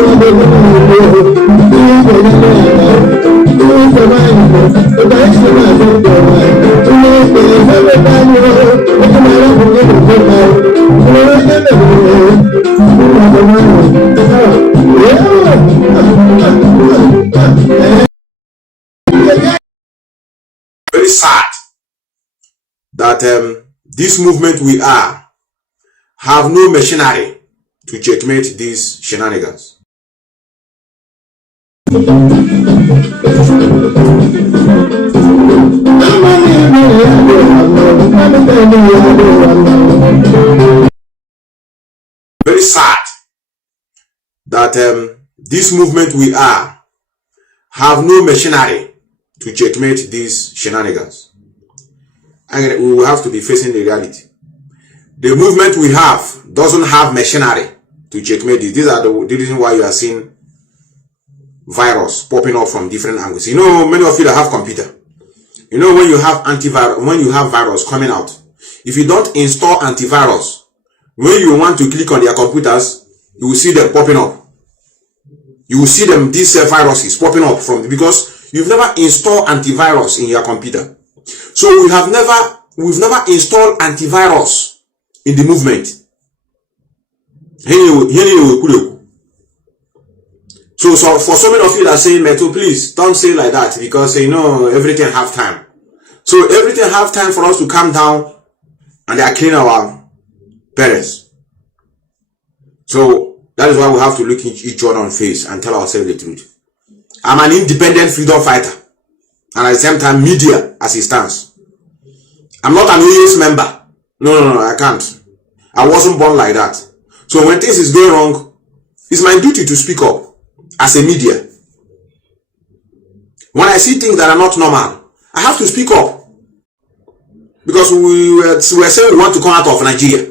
Very sad that this movement we are have no machinery to checkmate these shenanigans. Very sad that this movement we are have no machinery to checkmate these shenanigans. And we will have to be facing the reality. The movement we have doesn't have machinery to checkmate this. These are the reason why you are seeing virus popping up from different angles. You know, many of you that have computer, you know, when you have antivirus, when you have virus coming out, if you don't install antivirus, when you want to click on their computers, you will see them popping up. You will see them, these viruses popping up from, because you've never installed antivirus in your computer. So we've never installed antivirus in the movement. So for so many of you that say, Meto, please don't say like that, because you know everything have time. So everything have time for us to calm down and they are clean our parents. So that is why we have to look each other on face and tell ourselves the truth. I'm an independent freedom fighter, and at the same time media as it stands. I'm not an OAS member. No, I can't. I wasn't born like that. So when things is going wrong, it's my duty to speak up as a media. When I see things that are not normal, I have to speak up. Because we were saying we want to come out of Nigeria.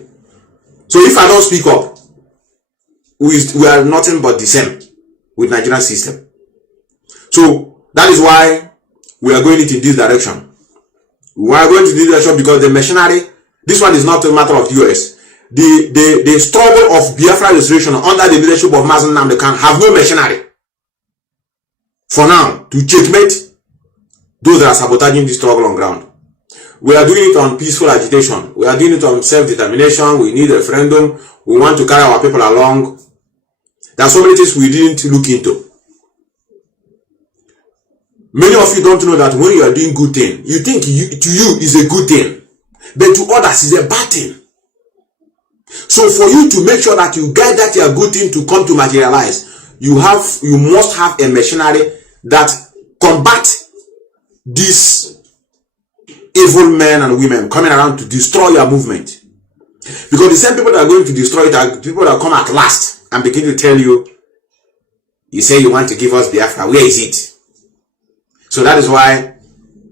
So if I don't speak up, we are nothing but the same with Nigerian system. So that is why we are going into this direction. We are going to this direction because the machinery, this one is not a matter of the US. The struggle of Biafra restoration under the leadership of Mazi Nnamdi have no machinery for now to checkmate those that are sabotaging this struggle on ground. We are doing it on peaceful agitation. We are doing it on self-determination. We need a referendum. We want to carry our people along. There are so many things we didn't look into. Many of you don't know that when you are doing good thing, you think to you is a good thing, but to others is a bad thing. So for you to make sure that you guide that your good thing to come to materialize, you must have a machinery that combat these evil men and women coming around to destroy your movement. Because the same people that are going to destroy it are people that come at last and begin to tell you, you say you want to give us Biafra, where is it? So that is why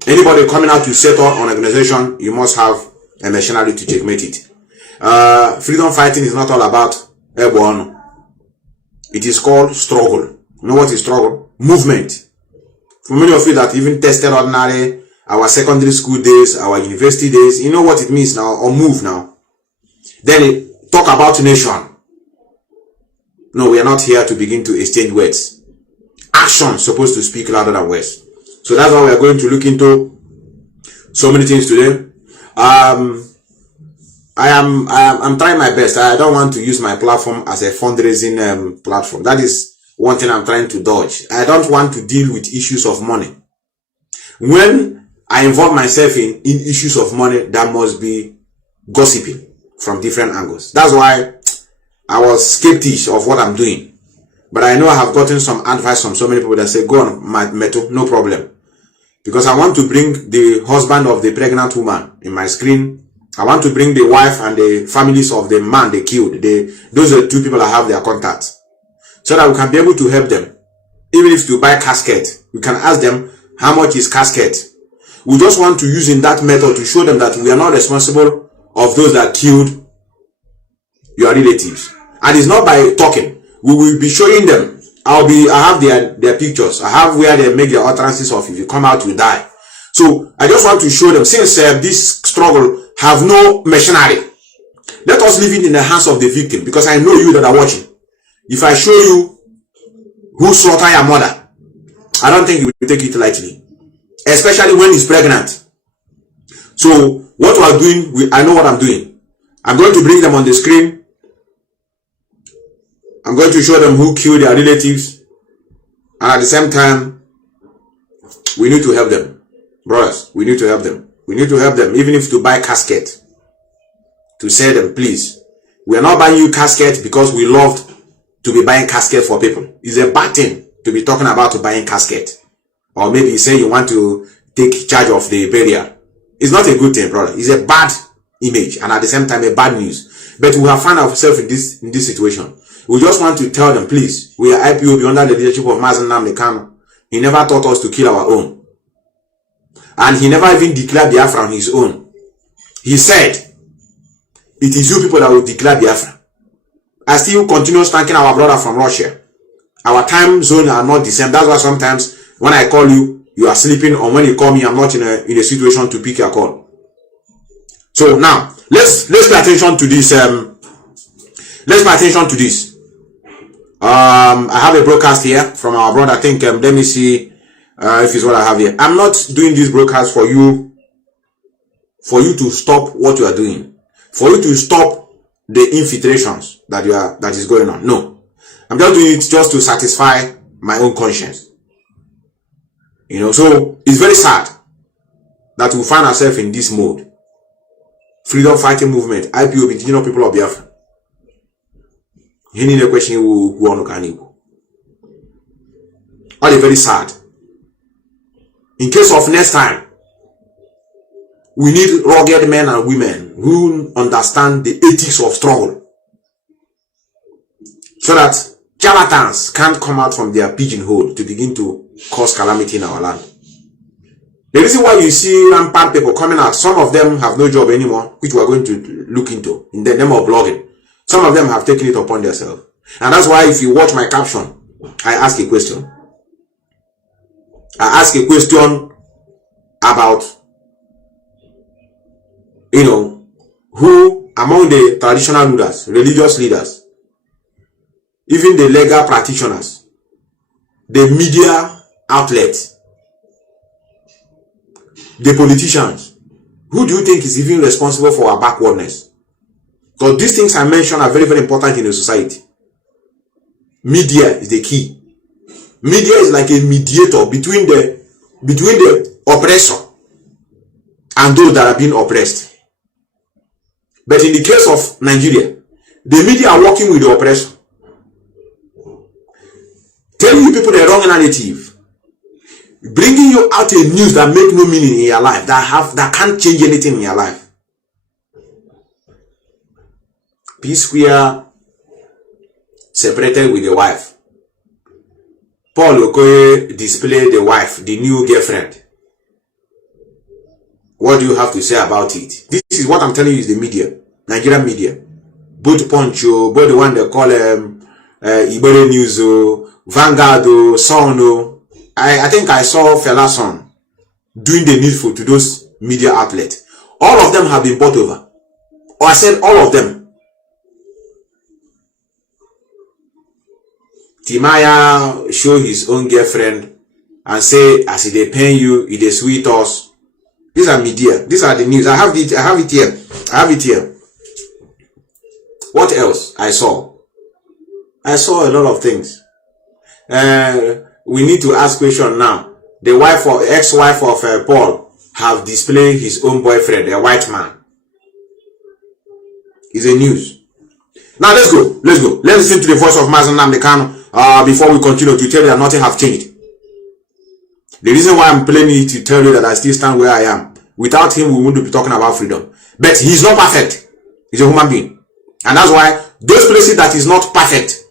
anybody coming out to set up an organization, you must have a machinery to checkmate it. Freedom fighting is not all about airborne. It is called struggle. You know what is struggle? Movement. For many of you that even tested ordinary, our secondary school days, our university days, you know what it means now, or move now. Then talk about nation. No, we are not here to begin to exchange words. Action supposed to speak louder than words. So that's why we are going to look into so many things today. I'm trying my best. I don't want to use my platform as a fundraising platform. That is one thing I'm trying to dodge. I don't want to deal with issues of money. When I involve myself in issues of money, that must be gossiping from different angles. That's why I was skeptical of what I'm doing. But I know I have gotten some advice from so many people that say, go on, Meto, no problem. Because I want to bring the husband of the pregnant woman in my screen. I want to bring the wife and the families of the man they killed. Those are the two people that have their contacts. So that we can be able to help them. Even if to buy casket, we can ask them, how much is casket? We just want to use in that method to show them that we are not responsible of those that killed your relatives. And it's not by talking. We will be showing them. I have their pictures. I have where they make their utterances of, if you come out, you die. So I just want to show them, since this struggle have no machinery, let us leave it in the hands of the victim, because I know you that are watching. If I show you who slaughter your mother, I don't think you will take it lightly, especially when he's pregnant. So what we are doing, I know what I'm doing. I'm going to bring them on the screen. I'm going to show them who killed their relatives, and at the same time, we need to help them, brothers. We need to help them. We need to help them, even if to buy casket, to say them, please. We are not buying you casket because we love to be buying casket for people. It's a bad thing to be talking about to buying casket, or maybe you say you want to take charge of the burial. It's not a good thing, brother. It's a bad image, and at the same time a bad news. But we have found ourselves in this situation. We just want to tell them, please, we are IPOB under the leadership of Mazi Methuselah Ipob. He never taught us to kill our own, and he never even declared Biafra on his own. He said, it is you people that will declare Biafra. I still continue thanking our brother from Russia. Our time zone are not the same. That's why sometimes when I call you, you are sleeping, or when you call me, I'm not in a situation to pick your call. So now let's pay attention to this. Let's pay attention to this. I have a broadcast here from our brother. I think let me see if it's what I have here. I'm not doing this broadcast for you to stop what you are doing, for you to stop the infiltrations that is going on. No, I'm just doing it just to satisfy my own conscience. You know, so it's very sad that we find ourselves in this mode. Freedom fighting movement, IPOB, indigenous people of Biafra. Any question who want to can. All is very sad. In case of next time, we need rugged men and women who understand the ethics of struggle, so that charlatans can't come out from their pigeonhole to begin to cause calamity in our land. The reason why you see rampant people coming out, some of them have no job anymore, which we are going to look into in the name of blogging. Some of them have taken it upon themselves. And that's why if you watch my caption, I ask a question. I ask a question about, you know, who among the traditional rulers, religious leaders, even the legal practitioners, the media outlets, the politicians, who do you think is even responsible for our backwardness? Because these things I mentioned are very, very important in the society. Media is the key. Media is like a mediator between the oppressor and those that are being oppressed. But in the case of Nigeria, the media are working with the oppressor, telling you people the wrong narrative, bringing you out a news that make no meaning in your life, that can't change anything in your life. P Square separated with the wife. Paul Okoye displayed the wife, the new girlfriend. What do you have to say about it? This is what I'm telling you is the media, Nigerian media. Both Poncho, both the one they call Ibere News, Vanguard, Son. I think I saw Fela Son doing the needful to those media outlets. All of them have been bought over. Or I said all of them. Timaya show his own girlfriend and say, as they pay you, it is sweet us. These are media. These are the news. I have it here. What else I saw? I saw a lot of things. We need to ask question now. The wife or ex-wife of Paul have displayed his own boyfriend, a white man. It's a news. Now let's go. Let's listen to the voice of Mazi Nnamdi Kanu before we continue to tell you that nothing have changed. The reason why I'm playing it to tell you that I still stand where I am. Without him, we wouldn't be talking about freedom. But he's not perfect. He's a human being. And that's why those places that is not perfect,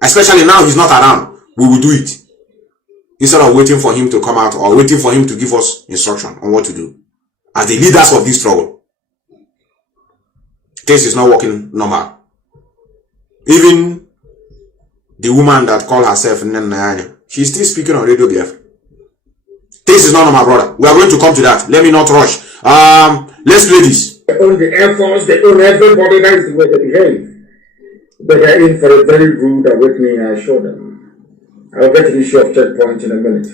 especially now he's not around, we will do it. Instead of waiting for him to come out or waiting for him to give us instruction on what to do. As the leaders of this struggle. Things is not working normal. Even the woman that called herself Nnamdi, she's still speaking on Radio Biafra. This is not normal, brother. We are going to come to that. Let me not rush. Let's play this. They own the Air Force, they own everybody. That is the way they behave. But they're in for a very rude awakening, I assure them. I'll get to the issue of checkpoint in a minute.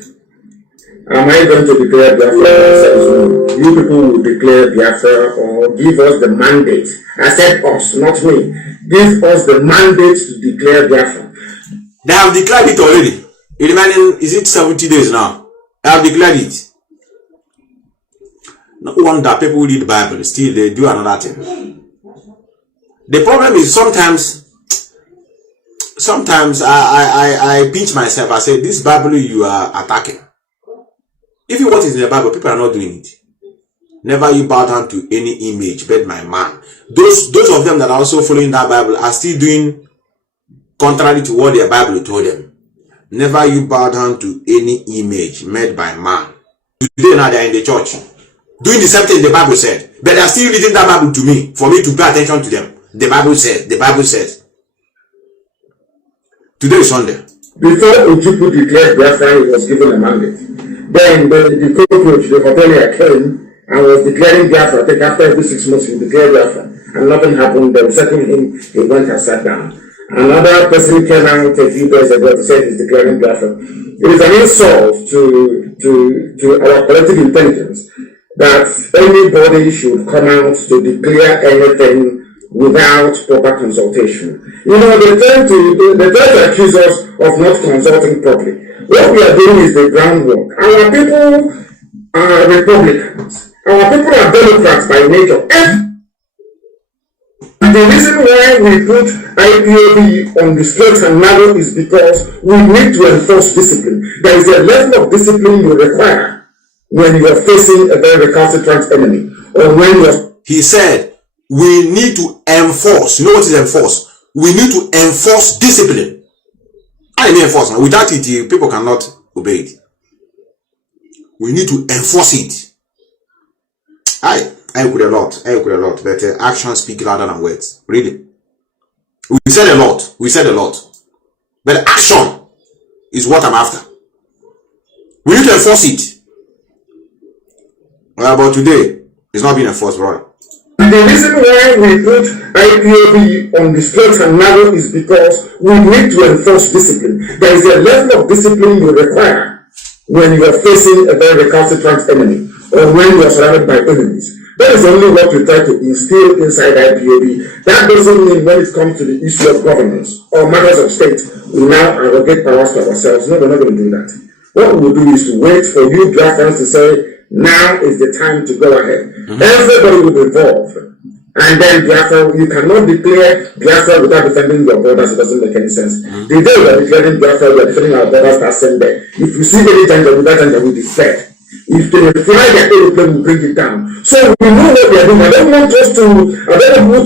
Am I going to declare Biafra? You people will declare Biafra or give us the mandate. I said us, not me. Give us the mandate to declare Biafra. They have declared it already. It remaining, is it 70 days now? They have declared it. No wonder people read the Bible, still they do another thing. The problem is sometimes I pinch myself. I say, this Bible you are attacking. If what is in the Bible, people are not doing it. Never you bow down to any image, but my man. Those of them that are also following that Bible are still doing contrary to what their Bible told them. Never you bow down to any image made by man. Today now they are in the church, doing the same thing the Bible said. But they are still reading that Bible to me, for me to pay attention to them. The Bible says, the Bible says. Today is Sunday. Before Ojukwu declared Biafra, he was given a mandate. Then the cockroach, the hotelier came and was declaring Biafra. I think after every 6 months he declared Biafra. And nothing happened. They were setting him, he went and sat down. Another person came out a few days ago to say he's declaring Biafra. It is an insult to our collective intelligence that anybody should come out to declare anything without proper consultation. You know, they try to accuse us of not consulting properly. What we are doing is the groundwork. Our people are Republicans. Our people are Democrats by nature. And the reason why we put IPOB on the straight and narrow is because we need to enforce discipline. There is a level of discipline you require when you are facing a very recalcitrant enemy, or when you are... He said, we need to enforce. You know what is enforce? We need to enforce discipline. I mean enforce. Without it, people cannot obey it. We need to enforce it. I could a lot. But actions speak louder than words. Really. We said a lot. But action is what I'm after. We need to enforce it. Well, but today, it's not being enforced, brother. The reason why we put IPOB on the straight and narrow is because we need to enforce discipline. There is a level of discipline you require when you are facing a very recalcitrant enemy, or when you are surrounded by enemies. That is only what we try to instill inside IPOB. That doesn't mean when it comes to the issue of governance or matters of state, we now arrogate powers to ourselves. No, we're not going to do that. What we will do is to wait for you Biafrans to say, now is the time to go ahead. Everybody will be involved. And then Biafra, you cannot declare Biafra without defending your borders. It doesn't make any sense. The day we are declaring Biafra, we are defending our borders that same day. If you see any danger, with that danger will be fed. If they fly their aeroplane, will bring it down. So we know what we are doing. I don't want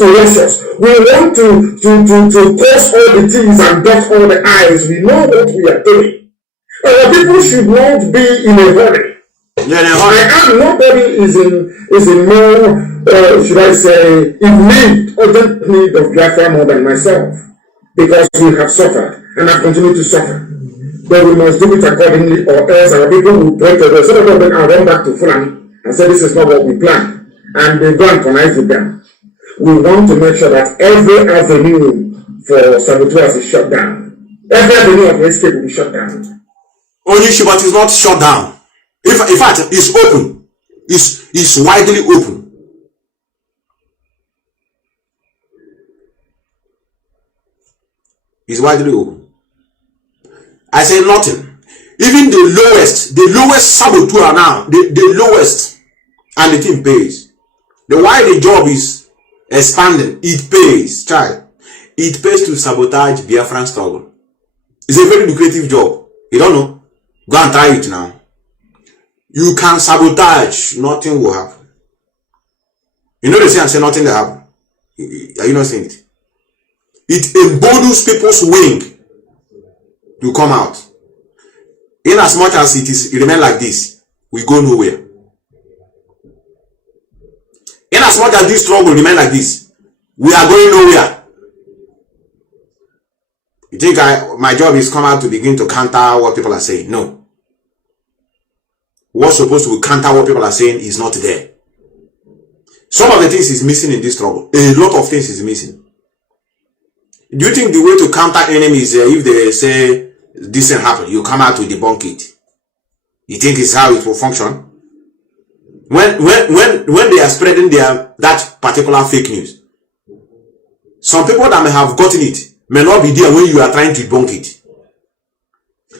to rush us. We want to cross all the T's and dot all the I's. We know what we are doing. Our people should not be in a hurry. Nobody is in more, should I say, urgent need of Biafra more than myself, because we have suffered and have continued to suffer. But we must do it accordingly, or else our people will break away. So that they can run back to Fulani and say this is not what we planned, and they go and connive with them. We want to make sure that every avenue for saboteurs is shut down. Every avenue of escape will be shut down. Only Shibat is not shut down. In fact, it's open. It's widely open. It's widely open. I say nothing. Even the lowest saboteur now, the lowest, and the thing pays. The why the job is expanding, it pays, child. It pays to sabotage Biafran struggle. It's a very lucrative job. You don't know? Go and try it now. You can sabotage, nothing will happen. You know they say and say nothing will happen. Are you not saying it? It emboldens people's wing to come out. In as much as it remains like this, we go nowhere. In as much as this struggle remains like this, we are going nowhere. You think my job is come out to begin to counter what people are saying? No. What's supposed to counter what people are saying is not there. Some of the things is missing in this struggle. A lot of things is missing. Do you think the way to counter enemies if they say this thing happen, you come out to debunk it. You think it's how it will function? When they are spreading that particular fake news, some people that may have gotten it may not be there when you are trying to debunk it.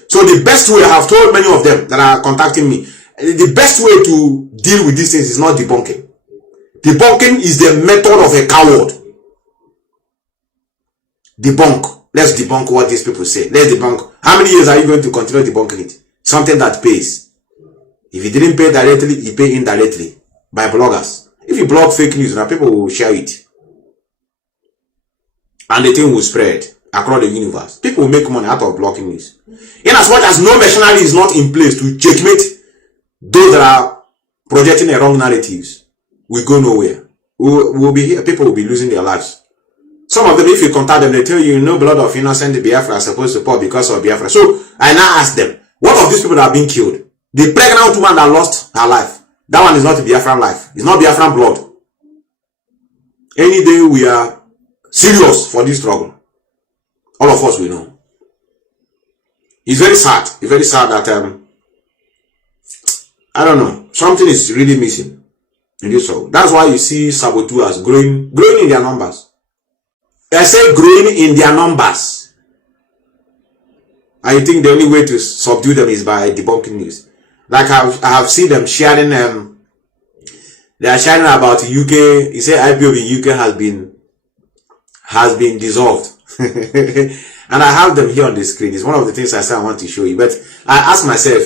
So the best way, I have told many of them that are contacting me, the best way to deal with these things is not debunking. Debunking is the method of a coward. Debunk. Let's debunk what these people say. Let's debunk. How many years are you going to continue debunking it? Something that pays. If you didn't pay directly, you pay indirectly by bloggers. If you blog fake news, now people will share it. And the thing will spread across the universe. People will make money out of blocking news. In as much as no machinery is not in place to checkmate those that are projecting the wrong narratives, we go nowhere. We'll be here. People will be losing their lives. Some of them, if you contact them, they tell you no blood of innocent Biafra are supposed to pour because of Biafra. So I now ask them, what of these people that are being killed? The pregnant woman that lost her life, that one is not a Biafran life. It's not Biafran blood. Any day we are serious for this struggle. All of us will know. It's very sad. It's very sad that I don't know, something is really missing in this struggle. That's why you see saboteurs growing in their numbers. I say growing in their numbers. I think the only way to subdue them is by debunking news. Like I have seen them sharing, they are sharing about UK. You say IPOB in UK has been dissolved. And I have them here on the screen. It's one of the things I say I want to show you. But I ask myself,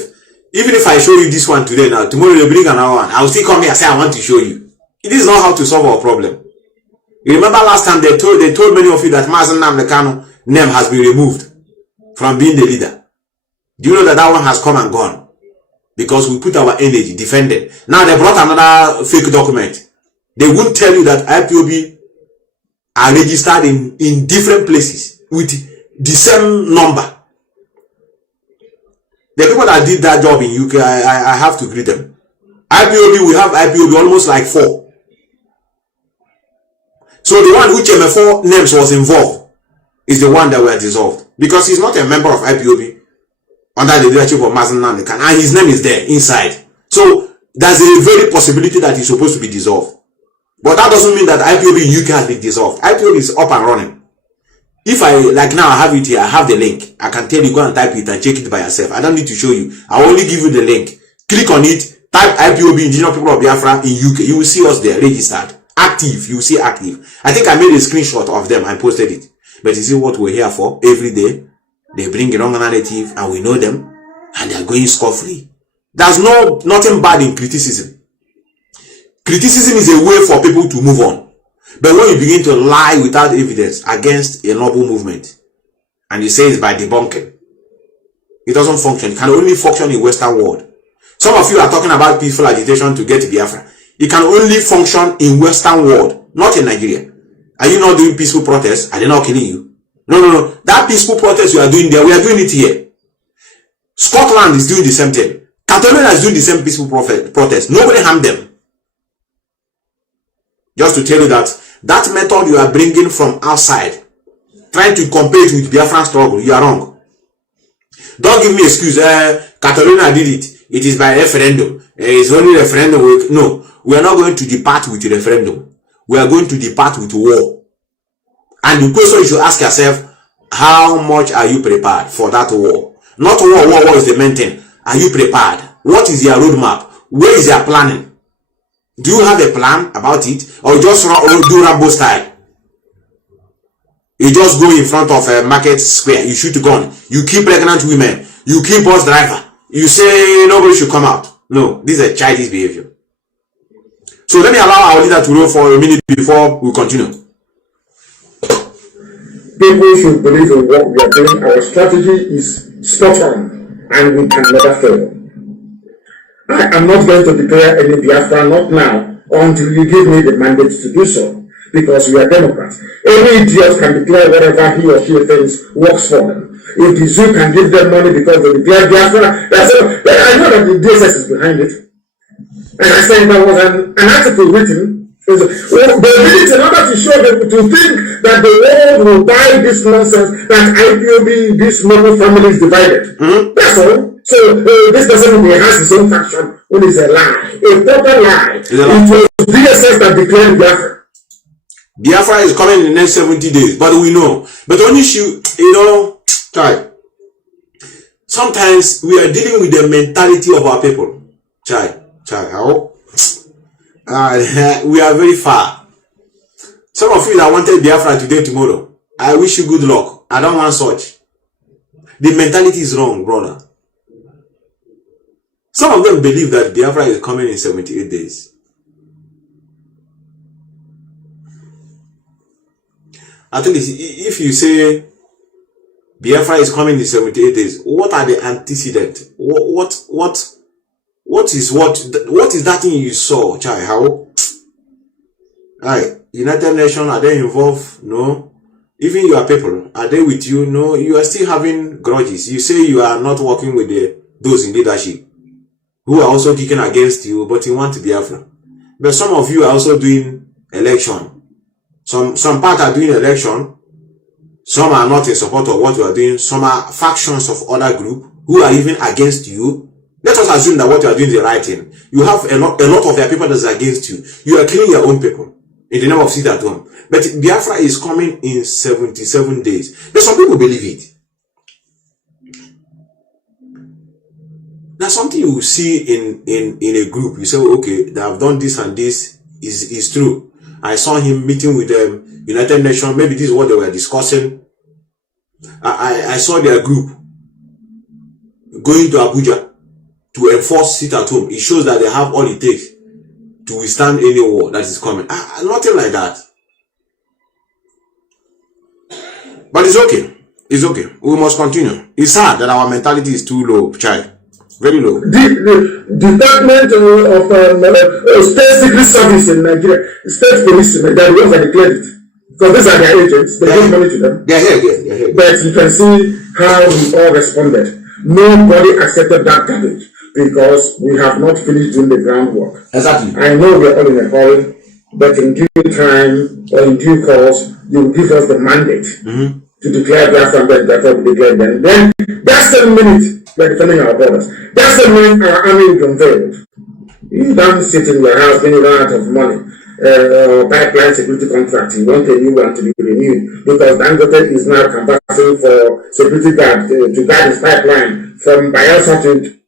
even if I show you this one today, now tomorrow they bring another one, I will still come here and say I want to show you. It is not how to solve our problem. You remember last time they told many of you that Mazi Methuselah Kanu name has been removed from being the leader. Do you know that one has come and gone? Because we put our energy, defended. Now they brought another fake document. They won't tell you that IPOB are registered in different places with the same number. The people that did that job in UK, I have to greet them. IPOB, we have IPOB almost like 4. So the one which MF4 names was involved is the one that were dissolved. Because he's not a member of IPOB under the leadership of Mazi Methuselah Ipob, and his name is there inside. So there's a very possibility that he's supposed to be dissolved. But that doesn't mean that IPOB in UK has been dissolved. IPOB is up and running. If I, like now I have it here, I have the link. I can tell you, go and type it and check it by yourself. I don't need to show you. I only give you the link. Click on it, type IPOB, Indigenous People of Biafra in UK. You will see us there, registered. Active, you will see active. I think I made a screenshot of them and posted it. But you see what we're here for? Every day, they bring a wrong narrative and we know them. And they're going scot-free. There's nothing bad in criticism. Criticism is a way for people to move on. But when you begin to lie without evidence against a noble movement, and you say it's by debunking, it doesn't function. It can only function in Western world. Some of you are talking about peaceful agitation to get Biafra. It can only function in Western world, not in Nigeria. Are you not doing peaceful protests? Are they not killing you? No. That peaceful protest you are doing there, we are doing it here. Scotland is doing the same thing. Catalonia is doing the same peaceful protest. Nobody harmed them. Just to tell you that method you are bringing from outside, trying to compare it with Biafran struggle, you are wrong. Don't give me excuse. Catalonia did it. It is by referendum. It's only referendum. No, we are not going to depart with referendum. We are going to depart with war. And the question you should ask yourself, how much are you prepared for that war? Not war is the main thing. Are you prepared? What is your roadmap? Where is your planning? Do you have a plan about it? Or you just do Rambo style? You just go in front of a market square, you shoot a gun, you kill pregnant women, you kill bus driver, you say nobody should come out. No, this is a childish behavior. So let me allow our leader to roll for a minute before we continue. People should believe in what we are doing. Our strategy is spot on and we can never fail. I am not going to declare any Biafra, not now, until you give me the mandate to do so, because we are Democrats. Any idiot can declare whatever he or she thinks works for them. If the zoo can give them money because they declare Biafra, that's it. I know that the DSS is behind it. And I said there was an article written Well, they did it in order to show them to think that the world will buy this nonsense that IPOB, this noble family is divided. That's all. So this doesn't mean he has his own faction when it's a lie, a total lie. It was DSS that declared Biafra. Biafra is coming in the next 70 days, but we know. But only you know, Chai. Sometimes we are dealing with the mentality of our people. Chai, how? We are very far. Some of you that wanted Biafra today, tomorrow, I wish you good luck. I don't want such. The mentality is wrong, brother. Some of them believe that Biafra is coming in 78 days. At least if you say Biafra is coming in 78 days, what are the antecedents? What is that thing you saw, Chai? How? Right. United Nations, are they involved? No. Even your people, are they with you? No. You are still having grudges. You say you are not working with those in leadership who are also kicking against you, but you want Biafra. But some of you are also doing election. Some part are doing election. Some are not in support of what you are doing. Some are factions of other group who are even against you. Let us assume that what you are doing is the right thing. You have a lot of their people that's against you. You are killing your own people in the name of sit at home. But Biafra is coming in 77 days. But some people believe it. That's something you will see in a group. You say, okay, they have done this and this is true. I saw him meeting with the United Nations. Maybe this is what they were discussing. I saw their group going to Abuja to enforce sit at home. It shows that they have all it takes to withstand any war that is coming. Nothing like that. But it's okay. It's okay. We must continue. It's sad that our mentality is too low, child. Very low. The Department of State Secret Service in Nigeria, State Police in Nigeria, the ones that declared it. Because these are their agents. They give money to them. They're here. But you can see how we all responded. Nobody accepted that garbage because we have not finished doing the groundwork. Exactly. I know we're all in a hurry, but in due time or in due course, you will give us the mandate to declare Biafra and Biafra will declare them. Then that's the minute we're defending our borders. That's the minute our army will be unveiled. You don't sit in your house when you run out of money. Pipeline security contract, you want a new one to be renewed because Dangote is now canvassing for security guard to guard his pipeline from Bayelsa to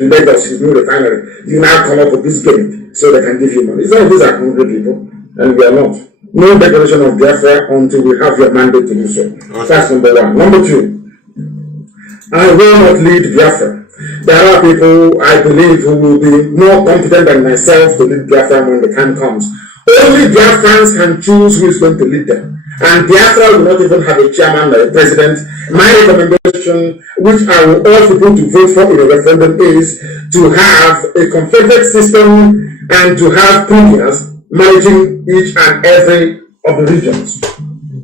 Lagos, his new refinery. You now come up with this game so they can give you money. Some of these are hungry people, and we are not. No declaration of Biafra until we have your mandate to do so. Okay. That's number one. Number two, I will not lead Biafra. There are people, I believe, who will be more competent than myself to lead Biafra when the time comes. Only Biafrans can choose who is going to lead them. And Biafra will not even have a chairman or a president. My recommendation, which I will urge people to vote for in a referendum, is to have a confederate system and to have premiers managing each and every of the regions.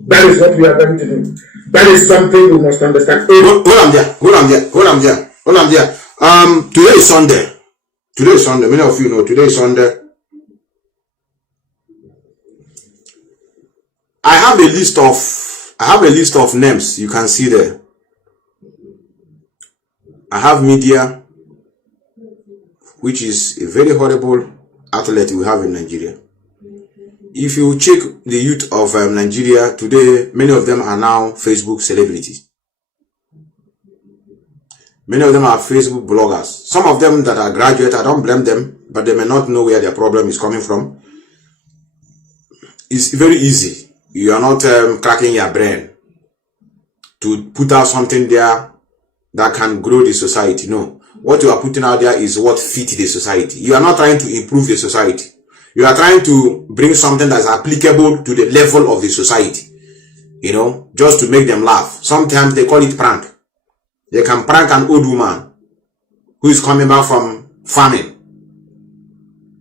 That is what we are going to do. That is something we must understand. Hold on there. Today is Sunday. Many of you know today is Sunday. I have a list of names you can see there. I have media, which is a very horrible outlet we have in Nigeria. If you check the youth of Nigeria today, many of them are now Facebook celebrities. Many of them are Facebook bloggers. Some of them that are graduates, I don't blame them, but they may not know where their problem is coming from. It's very easy. You are not cracking your brain to put out something there that can grow the society. No. What you are putting out there is what fits the society. You are not trying to improve the society. You are trying to bring something that is applicable to the level of the society. You know, just to make them laugh. Sometimes they call it prank. They can prank an old woman who is coming back from farming.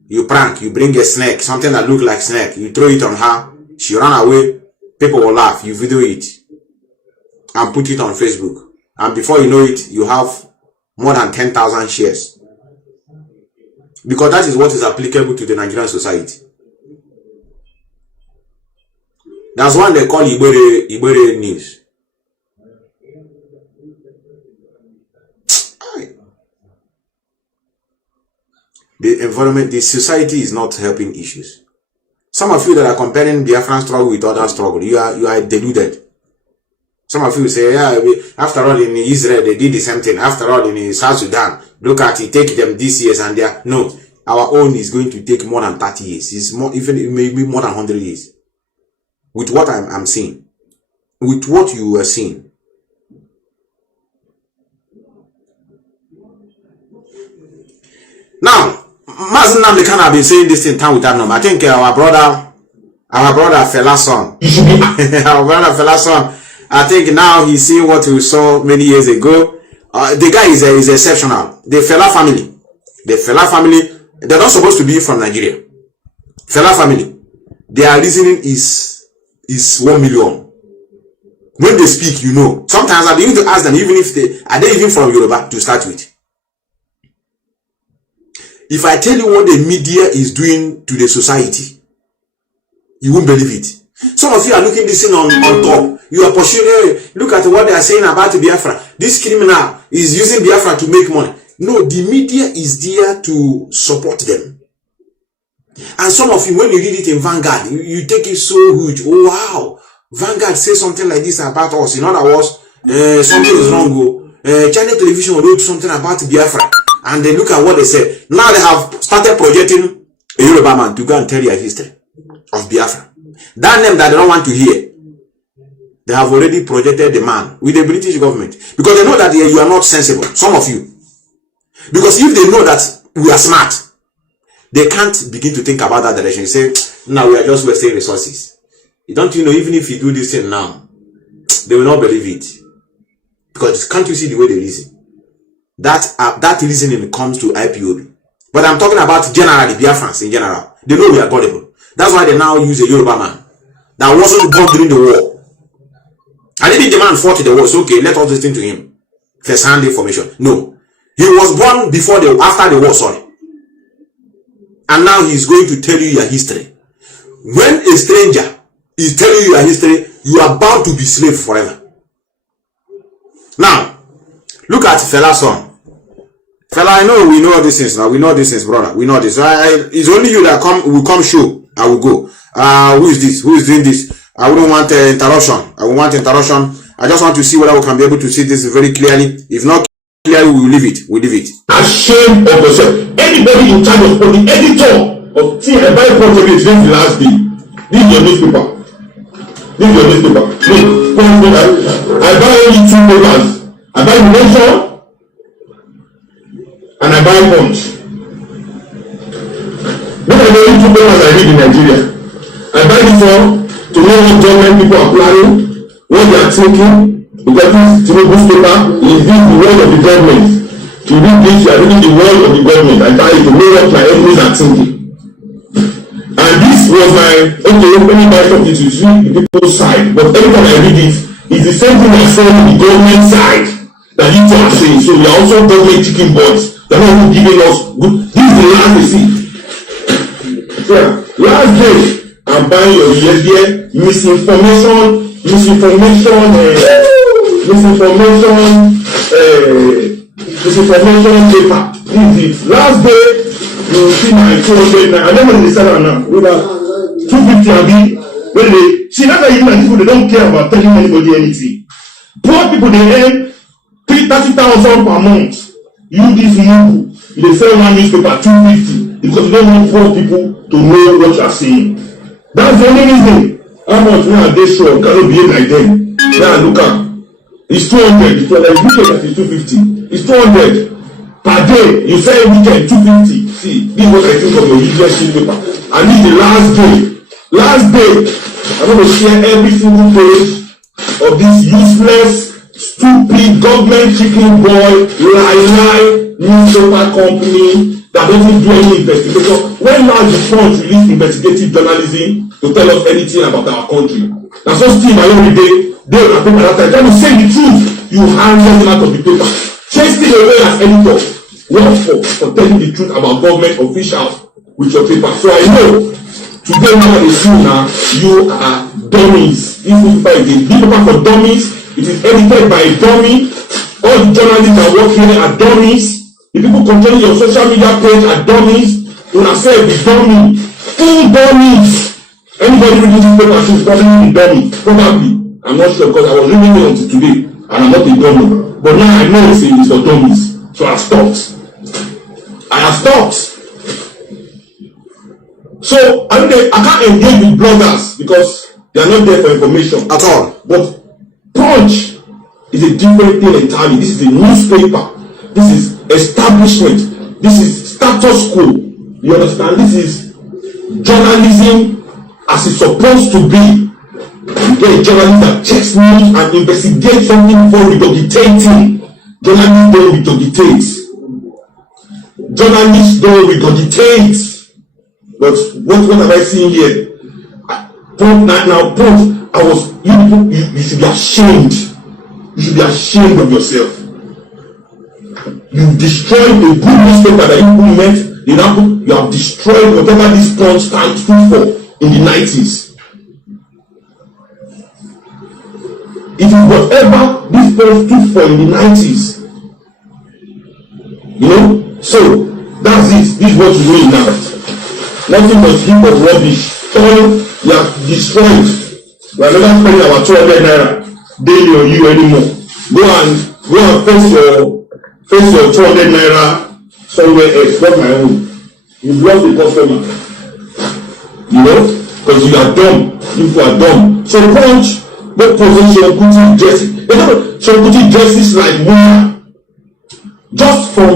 You prank, you bring a snake, something that looks like snake. You throw it on her. She run away. People will laugh. You video it and put it on Facebook. And before you know it, you have more than 10,000 shares. Because that is what is applicable to the Nigerian society. That's one they call Ibere News. The environment, the society is not helping issues. Some of you that are comparing Biafran struggle with other struggle, you are deluded. Some of you say, yeah, after all in Israel they did the same thing. After all in South Sudan, look at it, take them this years and there. No, our own is going to take more than 30 years. It's more, even maybe more than 100 years. With what I'm seeing, with what you are seeing. Now, Mazi Nnamdi have been saying this in time with that number. I think our brother Fela's son, our brother Fela's son, I think now he's seeing what we saw many years ago. The guy is exceptional. The Fela family, they're not supposed to be from Nigeria. Fela family, their reasoning is 1 million. When they speak, you know. Sometimes I begin to ask them, even if are they even from Yoruba to start with. If I tell you what the media is doing to the society, you won't believe it. Some of you are looking this thing on top. You are pursuing, look at what they are saying about Biafra. This criminal is using Biafra to make money. No, the media is there to support them. And some of you, when you read it in Vanguard, you take it so huge. Oh, wow. Vanguard says something like this about us. In other words, something is wrong. Channel Television wrote something about Biafra. And they look at what they said. Now they have started projecting a Yoruba man to go and tell their history of Biafra. That name that they don't want to hear. They have already projected the man with the British government. Because they know that you are not sensible. Some of you. Because if they know that we are smart, they can't begin to think about that direction. You say, now we are just wasting resources. Don't you know, even if you do this thing now, they will not believe it. Because can't you see the way they reason? That reasoning comes to IPOB. But I'm talking about generally, Biafrans in general. They know we are gullible. That's why they now use a Yoruba man that wasn't born during the war. And even the man fought in the war. So okay, let us listen to him. First-hand information. No. He was born after the war, sorry. And now he's going to tell you your history. When a stranger is telling you your history, you are bound to be slave forever. Now, look at Fela's son. Fela, I know we know these things now. We know these things, brother. We know this. It's only you that will come show. I will go. Who is this? Who is doing this? I wouldn't want interruption. I will want interruption. I just want to see whether we can be able to see this very clearly. If not clearly, we will leave it. We leave it. Ashamed of yourself. Anybody in charge of the editor of see I buy project is the last day. This is your newspaper. This is your newspaper. I buy only 2 papers. I buy Nation and I buy Punch. These are the only 2 papers I read in Nigeria. I buy this one to know what government people are planning, what they are thinking, because this newspaper is the word of the government. To read this, you are reading the word of the government. I buy it to know what my enemies are thinking. And this was my, okay, let me buy something to see the people's side. But every time I read it, it's the same thing I saw on the government side that you are saying. So we are also government chicken boys. They're not even giving us good. This is the last they see. Yeah, last day, I'm buying your year misinformation paper. This is last day. You see my 200. I don't know when they sell now. With a 250 and when they see that's why even people they don't care about telling anybody anything. Poor people they earn 30,000 per month. You this move, they sell one newspaper 250 because they don't want poor people to know what you are saying. That's the only reason. How much now they show cannot behave like them. Now look at it's 200. It's like weekend that is 250. It's 200 per day. You say weekend 250. See, this is what I think of your useless newspaper. And this is the last day. Last day, I'm going to share every single page of this useless, stupid government chicken boy, lie newspaper company that doesn't do any investigation. When now the front release investigative journalism to tell us anything about our country. That's so Steve every day, they will have paper that time. Trying to say the truth, you hand them out of the paper. Chasing away as editor. What for telling the truth about government officials with your paper. So I know Today now they see now you are dummies. This newspaper is a newspaper for dummies. It is edited by a dummy. All the journalists that work here are dummies. The people controlling your social media page are dummies. When I say the dummy, full dummies. Anybody reading this paper should probably be dummy. Probably. I'm not sure because I was reading it until today and I'm not a dummy. But now I know it's for dummies. So I stopped. I have stopped. So I can't engage with bloggers because they are not there for information at all. But Punch is a different thing entirely. This is a newspaper. This is establishment. This is status quo. You understand? This is journalism as it's supposed to be. You get a journalist that checks news and investigates something before regurgitating. Journalists don't regurgitate. Journalists don't regurgitate. But what have I seen here? You should be ashamed. You should be ashamed of yourself. You destroyed a good newspaper that you met. You have destroyed whatever this Punch stood for in the 90s. It is whatever this Punch stood for in the 90s. You know? So, that's it. This is what you're doing now. Nothing but heap of rubbish. All you have destroyed. We are never spending our 200 naira daily on you anymore. Go and face your 200 naira somewhere else. Not my own. You've lost the customer. You know? Because you are dumb. You are dumb. So Punch, what position Kuti dresses? So Kuti dresses like woman. Just from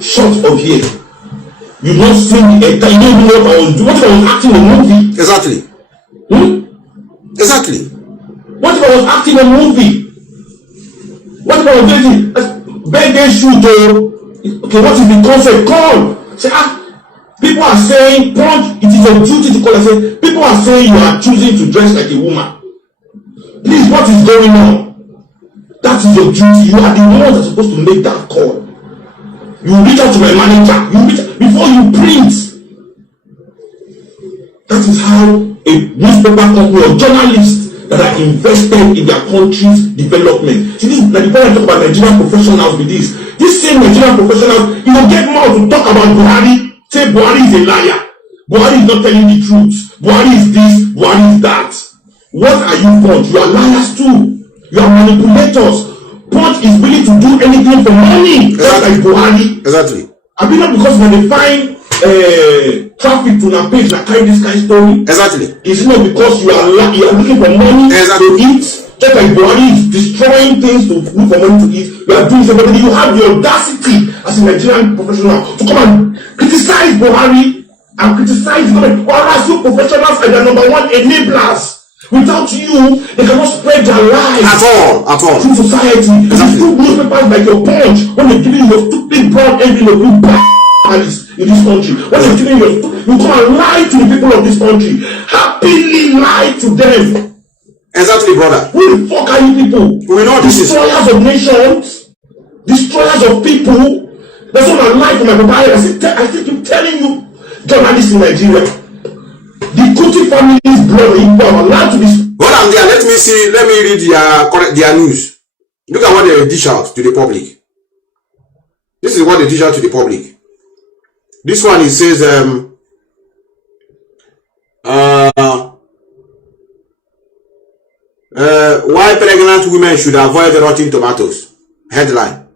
short of here. You not see the entire. You don't know what I was doing. What if I was acting a movie? Exactly. Exactly. What if I was acting a movie? What if I was doing birthday shoot? Okay, what is the concept? Call. Say, people are saying, Punch, it is your duty to call and say, people are saying you are choosing to dress like a woman. Please, what is going on? That is your duty. You are the ones that are supposed to make that call. You reach out to my manager. Before you print. That is how a newspaper company or journalists that are invested in their country's development. See, this is like the point I talk about Nigerian professionals with this. This same Nigerian professionals, you will get more to talk about Buhari. Say Buhari is a liar. Buhari is not telling the truth. Buhari is this, Buhari is that. What are you, Punch? You are liars too. You are manipulators. Punch is willing to do anything for money. Just like Buhari. Exactly. I mean, not because when they find traffic to their page that carry this kind of story. Exactly. It's not because you are looking for money to eat. Just like Buhari is destroying things to look for money to eat. You are doing something. You have the audacity as a Nigerian professional to come and criticize Buhari and criticize the government. Whereas you professionals are the number one enablers. Without you, they cannot spread their lies at all through society. Exactly. You newspapers like your Punch when they're giving you your stupid brown envelope, you in this country. When they're giving you come and lie to the people of this country. Happily lie to them. Exactly, brother. Who the fuck are you people? We know this is destroyers of nations, destroyers of people. That's what I lie to my papa. I keep telling you, journalists in Nigeria. The Kuti family's blood are allowed to be. While I'm there, let me read their news. Look at what they dish out to the public. This is what they dish out to the public. This one, it says, why pregnant women should avoid rotten tomatoes. Headline.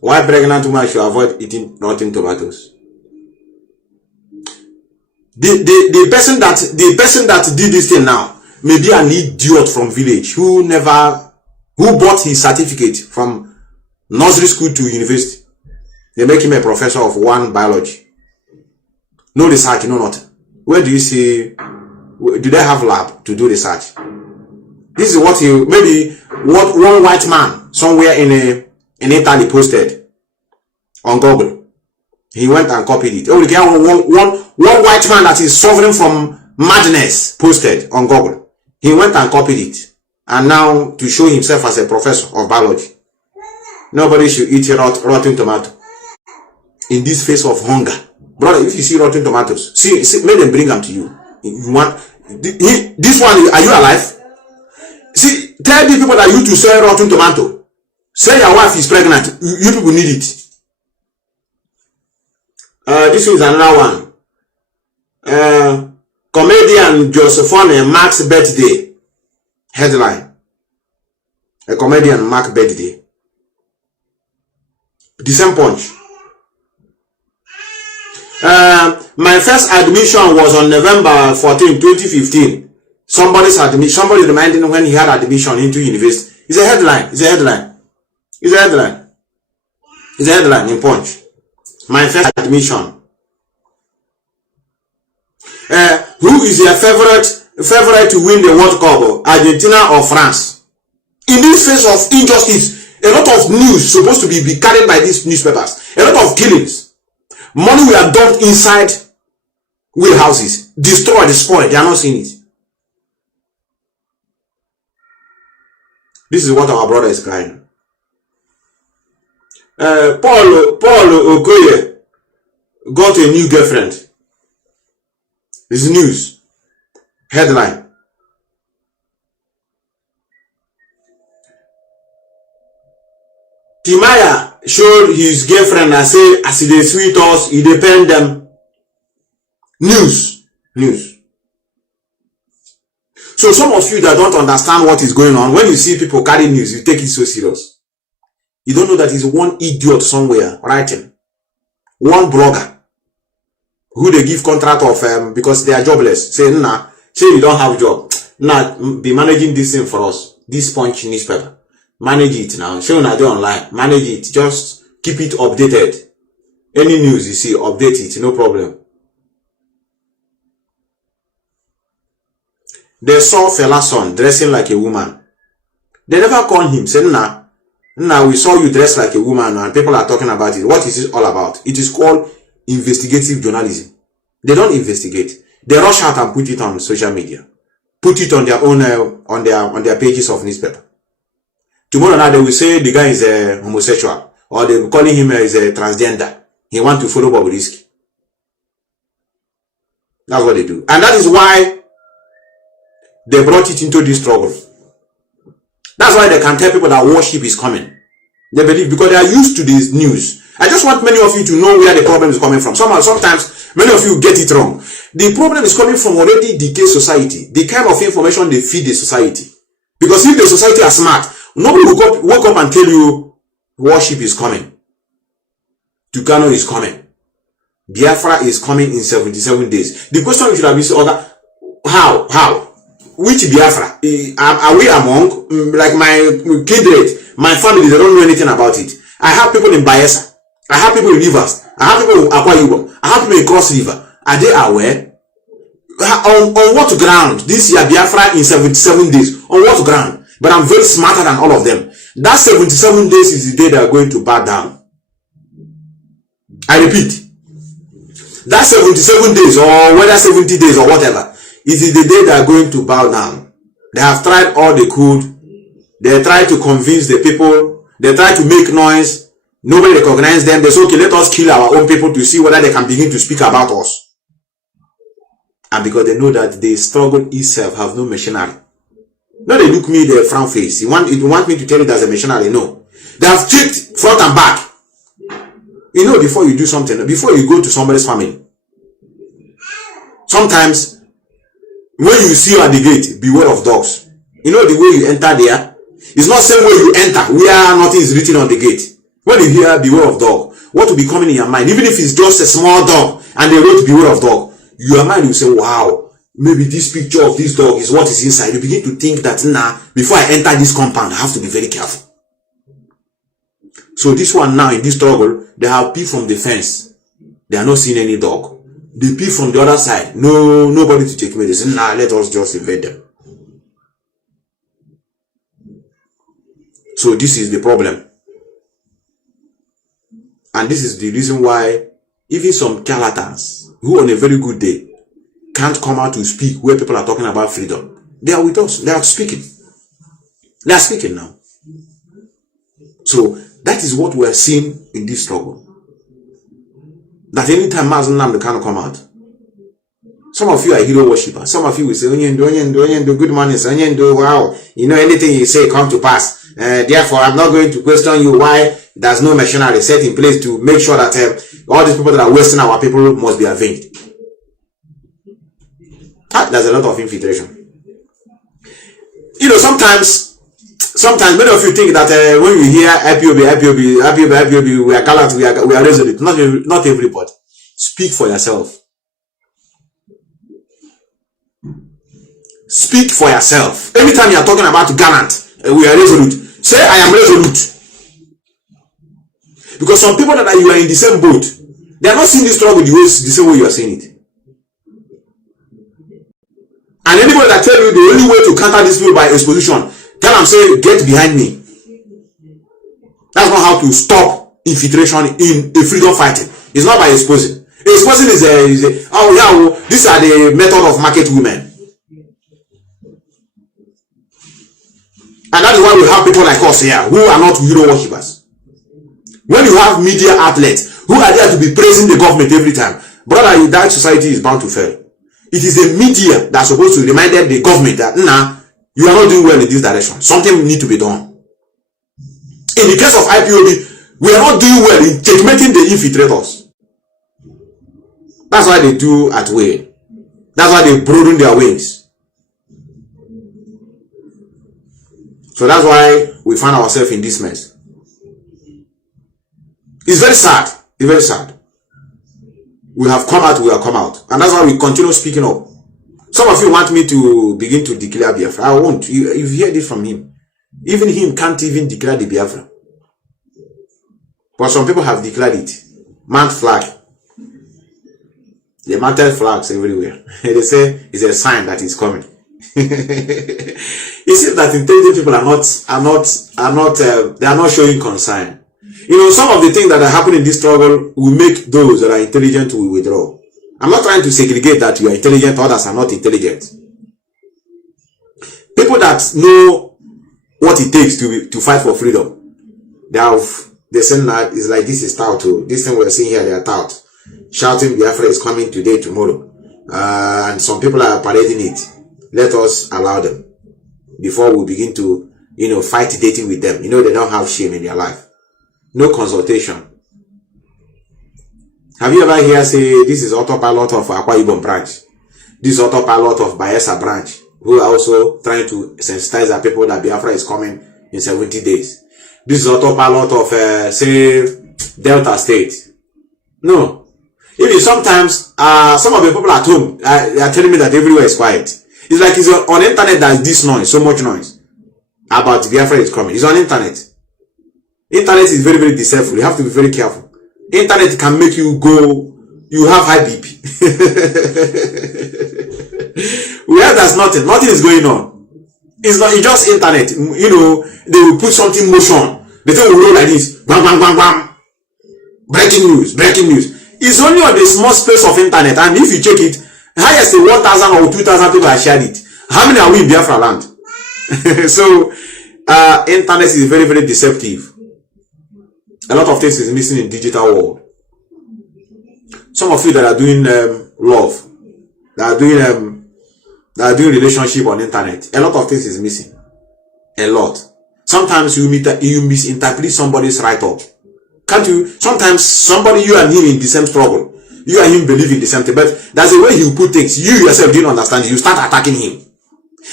Why pregnant women should avoid eating rotten tomatoes. The person that did this thing now may be an idiot from village who bought his certificate from nursery school to university. They make him a professor of one biology. No research, no nothing. Where do you see? Do they have lab to do research? This is what what one white man somewhere in Italy posted on Google. He went and copied it. One white man that is suffering from madness posted on Google. He went and copied it. And now to show himself as a professor of biology. Nobody should eat rotten tomato. In this face of hunger. Brother, if you see rotten tomatoes, see make them bring them to you. You want this one? Are you alive? See, tell the people that you to sell rotten tomato. Say your wife is pregnant. You people need it. This is another one. Comedian Josephine Mark's birthday. Headline. A comedian Mark birthday. The same punch. My first admission was on November 14, 2015. Somebody reminding him when he had admission into university. It's a headline. It's a headline. It's a headline. It's a headline in Punch. My first admission. Who is your favorite to win the World Cup? Argentina or France? In this phase of injustice, a lot of news supposed to be carried by these newspapers. A lot of killings. Money we have dumped inside warehouses. Destroyed, despoiled. They are not seeing it. This is what our brother is crying. Paul Okoye got a new girlfriend. This is news. Headline. Timaya showed his girlfriend and say, as they sweet us, he depend them. News. So some of you that don't understand what is going on, when you see people carry news, you take it so serious. You don't know that it's one idiot somewhere writing. One blogger who they give contract of because they are jobless. Say, nah, say you don't have job. Nah, be managing this thing for us. This Punch newspaper. Manage it now. Show now do online. Manage it. Just keep it updated. Any news you see, update it. No problem. They saw Fela's son dressing like a woman. They never called him. Said, nah, we saw you dress like a woman and people are talking about it. What is it all about? It is called investigative journalism. They don't investigate. They rush out and put it on social media. Put it on their own, on their pages of newspaper. Tomorrow now they will say the guy is a homosexual, or they will calling him as a transgender. He want to follow Bobrisky. That's what they do. And that is why they brought it into this struggle. That's why they can tell people that worship is coming. They believe because they are used to this news. I just want many of you to know where the problem is coming from. Sometimes many of you get it wrong. The problem is coming from already decayed society. The kind of information they feed the society. Because if the society are smart, nobody will wake up and tell you worship is coming. Kanu is coming. Biafra is coming in 77 days. The question you should have been how? Which Biafra? Are we among, like my kindred, my family, they don't know anything about it. I have people in Bayelsa. I have people in Rivers. I have people in Akwa Ibom. I have people in Cross River. Are they aware? On what ground? This year Biafra in 77 days. On what ground? But I'm very smarter than all of them. That 77 days is the day they are going to bow down. I repeat. That 77 days or whether 70 days or whatever, it is the day they are going to bow down. They have tried all they could. They try to convince the people. They try to make noise. Nobody recognizes them. They say, okay, let us kill our own people to see whether they can begin to speak about us. And because they know that the struggle itself have no machinery. No, they look me, they frown face. You want me to tell you there's a machinery? No. They have checked front and back. You know, before you do something, before you go to somebody's family, sometimes when you see you at the gate, beware of dogs. You know the way you enter there? It's not the same way you enter where nothing is written on the gate. When you hear beware of dog, what will be coming in your mind? Even if it's just a small dog and they wrote beware of dog, your mind will say, wow, maybe this picture of this dog is what is inside. You begin to think that, nah, before I enter this compound, I have to be very careful. So this one now in this struggle, they have peeped from the fence. They are not seeing any dog. They peep from the other side. No, nobody to take me. They say, nah, let us just invade them. So this is the problem. And this is the reason why even some charlatans who on a very good day can't come out to speak where people are talking about freedom. They are with us. They are speaking. They are speaking now. So that is what we are seeing in this struggle. that anytime Mazi Nnamdi Kanu come out, some of you are hero worshippers. Some of you will say, Onyendo, good morning, Onyendo, wow, you know, anything you say come to pass. Therefore, I'm not going to question you why there's no machinery set in place to make sure that all these people that are wasting our people must be avenged. There's a lot of infiltration. You know, sometimes many of you think that when you hear IPOB, we are gallant, we are resolute. Not everybody. Speak for yourself. Speak for yourself. Anytime you are talking about gallant, we are resolute. Say, I am resolute. Because some people that you are in the same boat, they are not seeing this struggle the same way you are seeing it. And anybody that tell you the only way to counter this people by exposition, tell them, say, get behind me. That's not how to stop infiltration in a freedom fighting. It's not by exposing. Exposing is oh yeah, these are the method of market women. And that is why we have people like us here who are not hero worshippers. When you have media outlets who are there to be praising the government every time, brother, that society is bound to fail. It is the media that's supposed to remind the government that, nah, you are not doing well in this direction. Something needs to be done. In the case of IPOB, we are not doing well in checkmating the infiltrators. That's why they do at will. That's why they broaden their wings. So that's why we find ourselves in this mess. It's very sad. It's very sad. We have come out. And that's why we continue speaking up. Some of you want me to begin to declare Biafra. I won't. You've heard it from him. Even him can't even declare the Biafra. But some people have declared it. Mount flag. They mounted flags everywhere. They say it's a sign that it's coming. It seems that intelligent people they are not showing concern. You know, some of the things that are happening in this struggle will make those that are intelligent to withdraw. I'm not trying to segregate that you are intelligent, others are not intelligent. People that know what it takes to fight for freedom, they say that it's like this is tout. This thing we're seeing here, they are tout. Shouting Biafra is coming today, tomorrow. And some people are parading it. Let us allow them before we begin to, you know, fight dating with them. You know, they don't have shame in their life. No consultation. Have you ever heard say this is autopilot of Akwa Ibom branch? This is autopilot of Bayelsa branch, who are also trying to sensitize the people that Biafra is coming in 70 days. This is autopilot of say Delta State. No. Even sometimes some of the people at home they are telling me that everywhere is quiet. It's like it's on the internet that this noise, so much noise about Biafra is coming. It's on internet. Internet is very, very deceitful. You have to be very careful. Internet can make you go, you have high BP. Where there's nothing is going on. It's just internet. You know, they will put something in motion. The thing will roll like this. Bam, bam, bam, bam. Breaking news. It's only on the small space of internet. And if you check it, highest 1,000 or 2,000 people have shared it. How many are we in Biafra land? So, internet is very, very deceptive. A lot of things is missing in digital world. Some of you that are doing love, that are doing relationship on internet, a lot of things is missing. A lot. Sometimes you misinterpret somebody's write-up. Can't you? Sometimes somebody, you and him in the same struggle, you and him believe in the same thing, but there's a way he will put things. You yourself didn't understand. You start attacking him.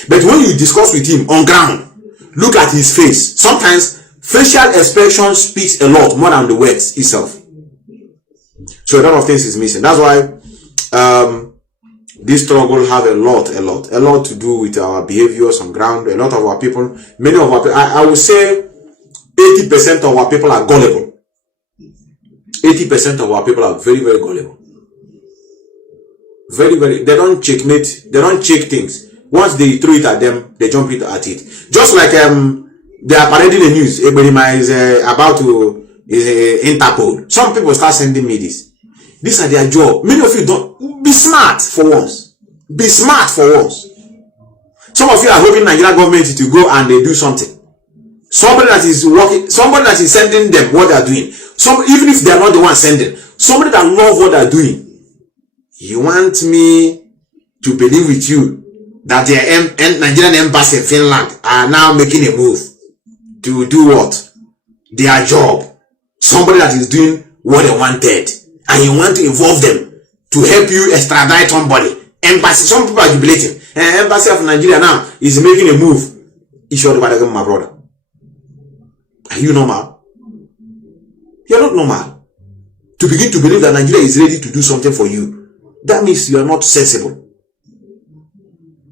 But when you discuss with him on ground, look at his face. Sometimes facial expression speaks a lot more than the words itself. So a lot of things is missing. That's why this struggle have a lot to do with our behaviors on ground. A lot of our people, many of our people, I would say 80% of our people are gullible. 80% of our people are very, very gullible. Very, very, they don't checkmate, they don't check things. Once they throw it at them, they jump at it. Just like they are parading the news. Everybody is about to Interpol. Some people start sending me this. These are their job. Many of you don't. Be smart for once. Be smart for once. Some of you are hoping Nigerian government to go and they do something. Somebody that is working, somebody that is sending them what they are doing. Even if they are not the one sending, Somebody that love what they're doing. You want me to believe with you that the Nigerian embassy in Finland are now making a move to do what? Their job. Somebody that is doing what they wanted, and you want to involve them to help you extradite somebody. Embassy, some people are jubilating. Embassy of Nigeria now is making a move. My brother. Are you normal? You're not normal. To begin to believe that Nigeria is ready to do something for you, that means you are not sensible.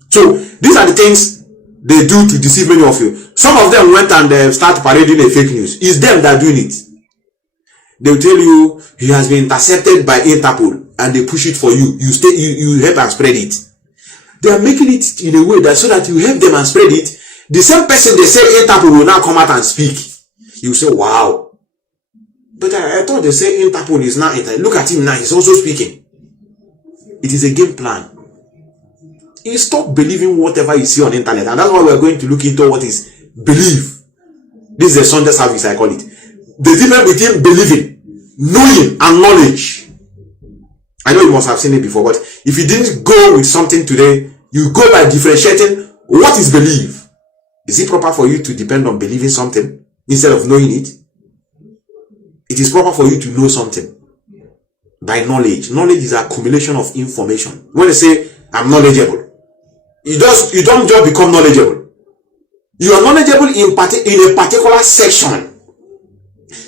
So these are the things they do to deceive many of you. Some of them went and start parading a fake news. It's them that are doing it. They will tell you he has been intercepted by Interpol, and they push it for you. You help and spread it. They are making it in a way that so that you help them and spread it. The same person they say Interpol will now come out and speak. You say, wow. But I thought they say Interpol is now. Look at him now. He's also speaking. It is a game plan. You stop believing whatever you see on the internet, and that's why we're going to look into what is belief. This is a Sunday service, I call it. The difference between believing, knowing, and knowledge. I know you must have seen it before, but if you didn't go with something today, you go by differentiating what is belief. Is it proper for you to depend on believing something instead of knowing it? It is proper for you to know something by knowledge. Knowledge is accumulation of information. When they say, I'm knowledgeable, you don't just become knowledgeable. You are knowledgeable in a particular section.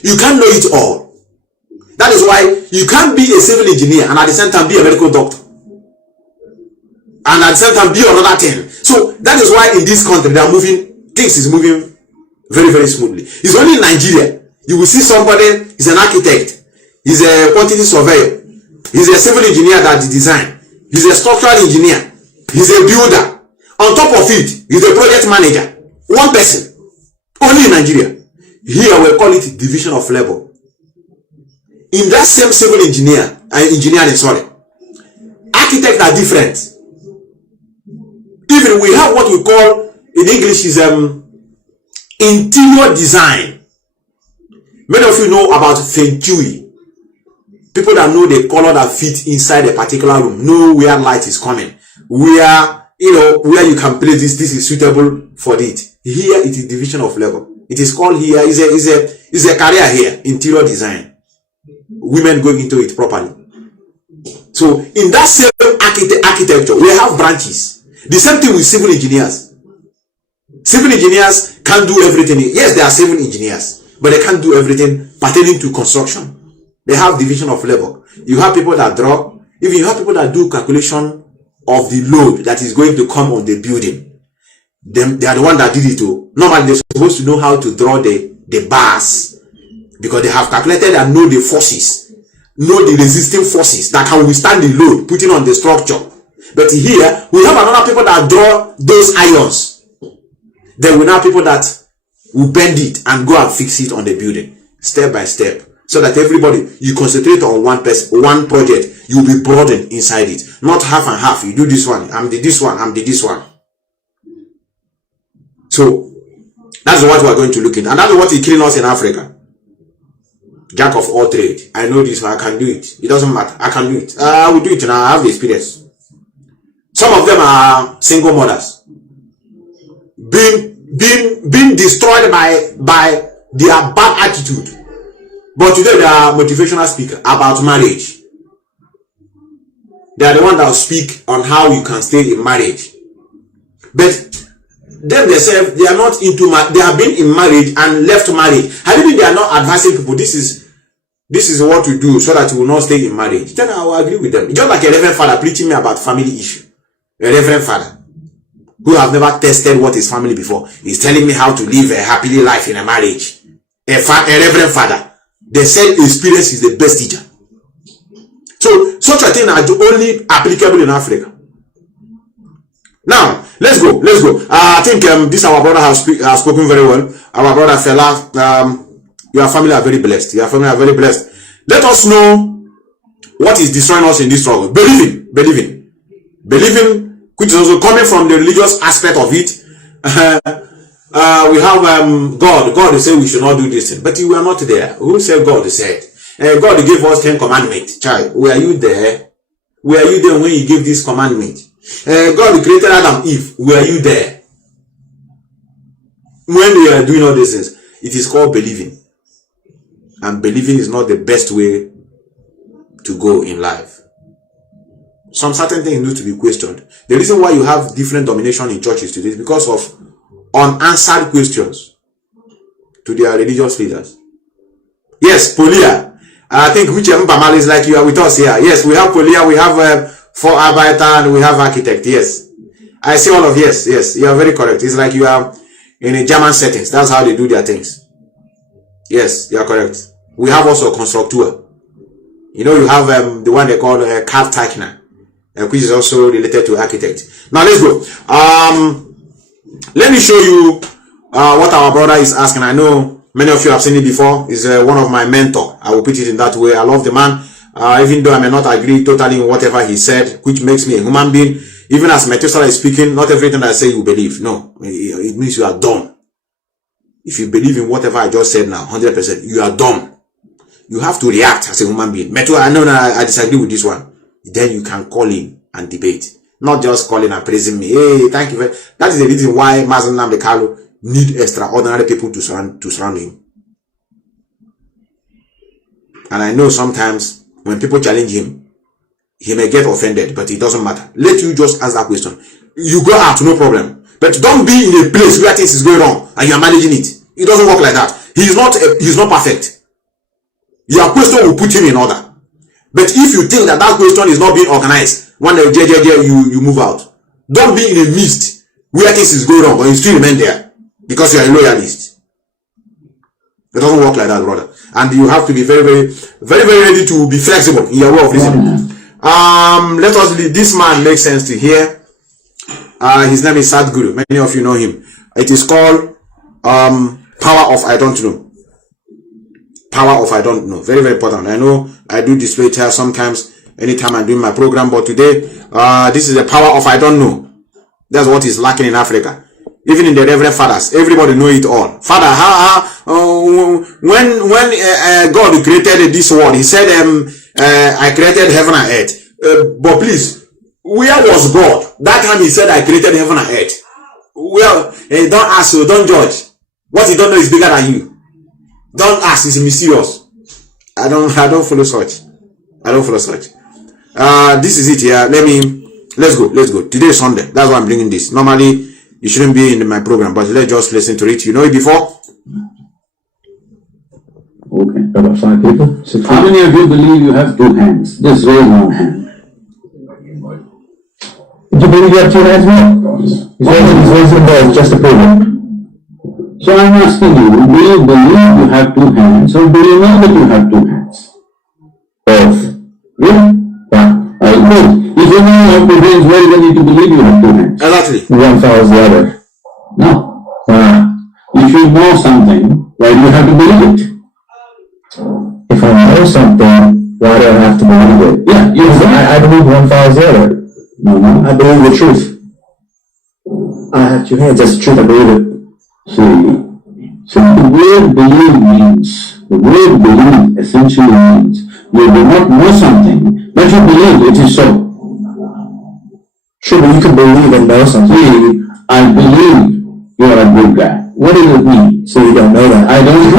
You can't know it all. That is why you can't be a civil engineer and at the same time be a medical doctor. And at the same time be another thing. So that is why in this country things is moving very, very smoothly. It's only in Nigeria. You will see somebody, he's an architect, he's a quantity surveyor, he's a civil engineer that design, he's a structural engineer, he's a builder. On top of it, he's a project manager. One person. Only in Nigeria. Here we call it division of labor. In that same civil engineering, architects are different. Even we have what we call in English is interior design. Many of you know about Feng Shui. People that know the color that fit inside a particular room, know where light is coming, where you can place this is suitable for it. Here it is division of labor. It is called here is a career here, interior design. Women going into it properly. So in that same architecture, we have branches. The same thing with civil engineers. Civil engineers can't do everything. Yes, they are civil engineers, but they can't do everything pertaining to construction. They have division of labor. You have people that draw. Even you have people that do calculation of the load that is going to come on the building. They are the one that did it too. Normally they're supposed to know how to draw the bars, because they have calculated and know the forces, know the resisting forces that can withstand the load putting on the structure. But here we have another people that draw those irons. Then we have people that will bend it and go and fix it on the building step by step, so that everybody, you concentrate on one project, you'll be broadened inside it, not half and half. You do this one, I'm the this one, I'm the this one. So that's what we're going to look at, and that's what is killing us in Africa. Jack of all trade. I know this, I can do it. It doesn't matter. I can do it. I will do it, and I have the experience. Some of them are single mothers, being destroyed by their bad attitude. But today they are motivational speakers about marriage. They are the ones that will speak on how you can stay in marriage. But them themselves, they are not into they have been in marriage and left marriage. I mean, they are not advising people, this is what to do so that you will not stay in marriage. Then I will agree with them. Just like a reverend father preaching me about family issue. A reverend father who have never tested what is family before is telling me how to live a happily life in a marriage. A reverend father. They said experience is the best teacher. So such a thing is only applicable in Africa. Now let's go. I think this our brother has spoken very well. Our brother Fela, your family are very blessed. Your family are very blessed. Let us know what is destroying us in this struggle. Believing, which is also coming from the religious aspect of it. We have God. God said we should not do this thing, but we are not there. Who said God said? God gave us 10 commandments. Child, were you there? Were you there when he gave this commandment? God created Adam and Eve. Were you there? When we are doing all these things, it is called believing. And believing is not the best way to go in life. Some certain things need to be questioned. The reason why you have different domination in churches today is because of unanswered questions to their religious leaders. Yes, Polia. I think whichever Bamal is like you are with us here. Yes, we have Polia, we have for Arbeiter, and we have architect. Yes. I see all of yes. You are very correct. It's like you are in a German settings. That's how they do their things. Yes, you are correct. We have also a constructor. You know, you have the one they call card tightener, which is also related to architect. Now let's go. Let me show you what our brother is asking. I know many of you have seen it before. He's one of my mentor. I will put it in that way. I love the man, even though I may not agree totally in whatever he said, which makes me a human being. Even as Methuselah is speaking, not everything I say you believe. No, it means you are dumb. If you believe in whatever I just said now, 100%, you are dumb. You have to react as a human being. Methuselah, I know I disagree with this one. Then you can call in and debate. Not just calling and praising me. Hey, thank you. That is the reason why Mazi Methuselah Ipob need extraordinary people to surround him. And I know sometimes when people challenge him, he may get offended, but it doesn't matter. Let you just ask that question. You go out, no problem. But don't be in a place where things is going wrong and you are managing it. It doesn't work like that. He's not perfect. Your question will put him in order. But if you think that question is not being organized, when you move out. Don't be in a mist where things is going wrong, but you still remain there because you are a loyalist. It doesn't work like that, brother. And you have to be very, very, very, very ready to be flexible in your way of reasoning. Let us leave. This man makes sense to hear. His name is Sadhguru. Many of you know him. It is called Power of I Don't Know. Power of I Don't Know. Very, very important. I know I do display it here sometimes anytime I'm doing my program, but today this is the power of I don't know. That's what is lacking in Africa. Even in the Reverend Fathers, everybody know it all. Father, when God created this world, he said, I created heaven and earth. But please, where was God? That time he said, I created heaven and earth. Well, don't ask, so don't judge. What you don't know is bigger than you. Don't ask, it's mysterious. I don't follow such. I don't follow such. This is it here. Let's go. Today is Sunday. That's why I'm bringing this. Normally, you shouldn't be in my program, but let's just listen to it. You know it before? Okay, about 5 people. How many of you believe you have 2 hands? Just raise one hand. Do you believe you have 2 hands? He's raising both, just to prove it. So I'm asking you, do you believe you have 2 hands, or do you know that you have 2 hands? Both. Really? Yeah. Good. If you know you have 2 hands, why do you need to believe you have 2 hands? Exactly. One follows the other. No. If you know something, why do you have to believe it? If I know something, why do I have to believe it? Yeah, I believe one follows the other. No. I believe the truth. I have 2 hands, that's the truth, I believe it. So the word believe essentially means you do not know something, but you believe it is so. Sure, but you can believe and know something. See, I believe you are a good guy. What does it mean? So you don't know that. I don't know.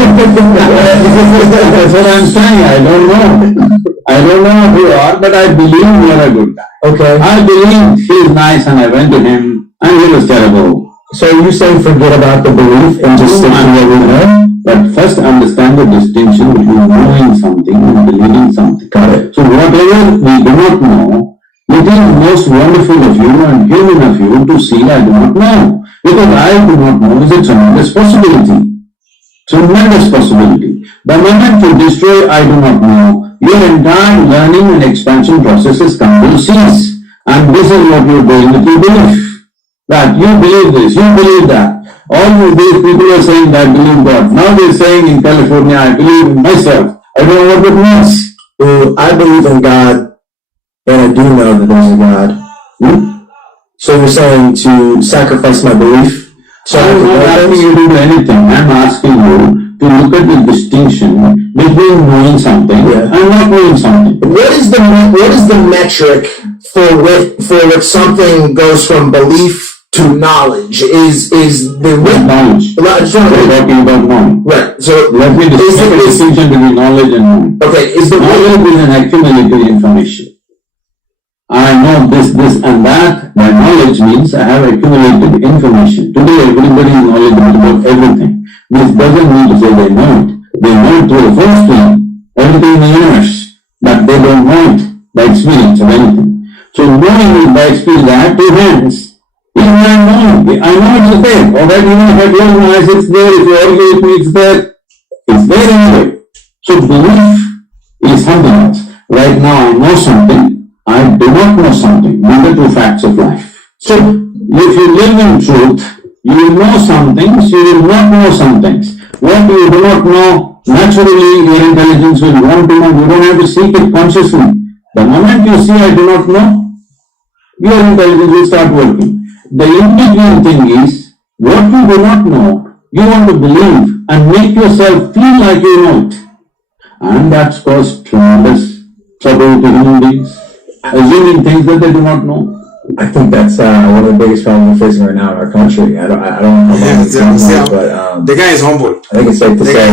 That's what I'm saying. I don't know. I don't know who you are, but I believe you are a good guy. Okay. I believe he is nice and I went to him and he was terrible. So you say forget about the belief and just stick to what we know? But first understand the distinction between knowing something and believing something. Got it. So whatever we do not know, it is most wonderful of you and human of you to see I do not know. Because I do not know is a tremendous possibility. Tremendous possibility. The moment you destroy I do not know, your entire learning and expansion processes come to cease. And this is what you are doing with your belief. That you believe this, you believe that. All these people are saying that I believe God. Now they're saying in California, I believe in myself. I don't know what it means. Well, I believe in God, and I do know that there's a God. So you're saying to sacrifice my belief? So I'm not asking you to do anything. I'm asking you to look look at the distinction between knowing something and not knowing something. What is the metric for which something goes from belief to knowledge? Is the knowledge? We're talking about knowing. Right. So let me discuss the distinction between knowledge and knowing. Okay. Knowledge is an accumulated information. I know this, and that. My knowledge means I have accumulated information. Today, everybody is knowledgeable about everything. This doesn't mean to say they know it. They know it through the first thing, everything in the universe, but they don't know it by experience of anything. So knowing it by experience, I have two hands. Even I know it's there. Alright, even if I close my eyes, it's there. If you argue with me, it's there. It's there anyway. So belief is something else. Right now, I know something. I do not know something. These are two facts of life. So, if you live in truth, you will know some things, you will not know some things. What you do not know, naturally your intelligence will want to know. You don't have to seek it consciously. The moment you see I do not know, your intelligence will start working. The in-between thing is, what you do not know, you want to believe and make yourself feel like you know it. And that's caused tremendous trouble to human beings. Assuming things that they do not know. I think that's one of the biggest problems we're facing right now in our country. I don't know how long but the guy is humble. I think it's safe to say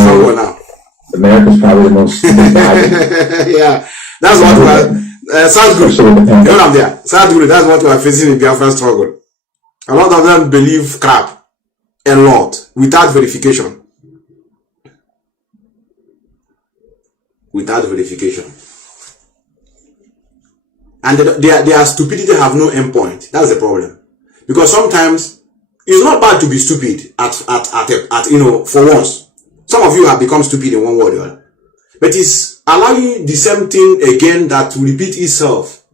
America's probably the most yeah, that's what we're sounds good. Sounds good. That's what we're facing in Biafra struggle. A lot of them believe crap a lot without verification. Without verification. And their stupidity have no endpoint. That's the problem. Because sometimes it's not bad to be stupid at for once. Some of you have become stupid in one word, but it's allowing the same thing again that will repeat itself.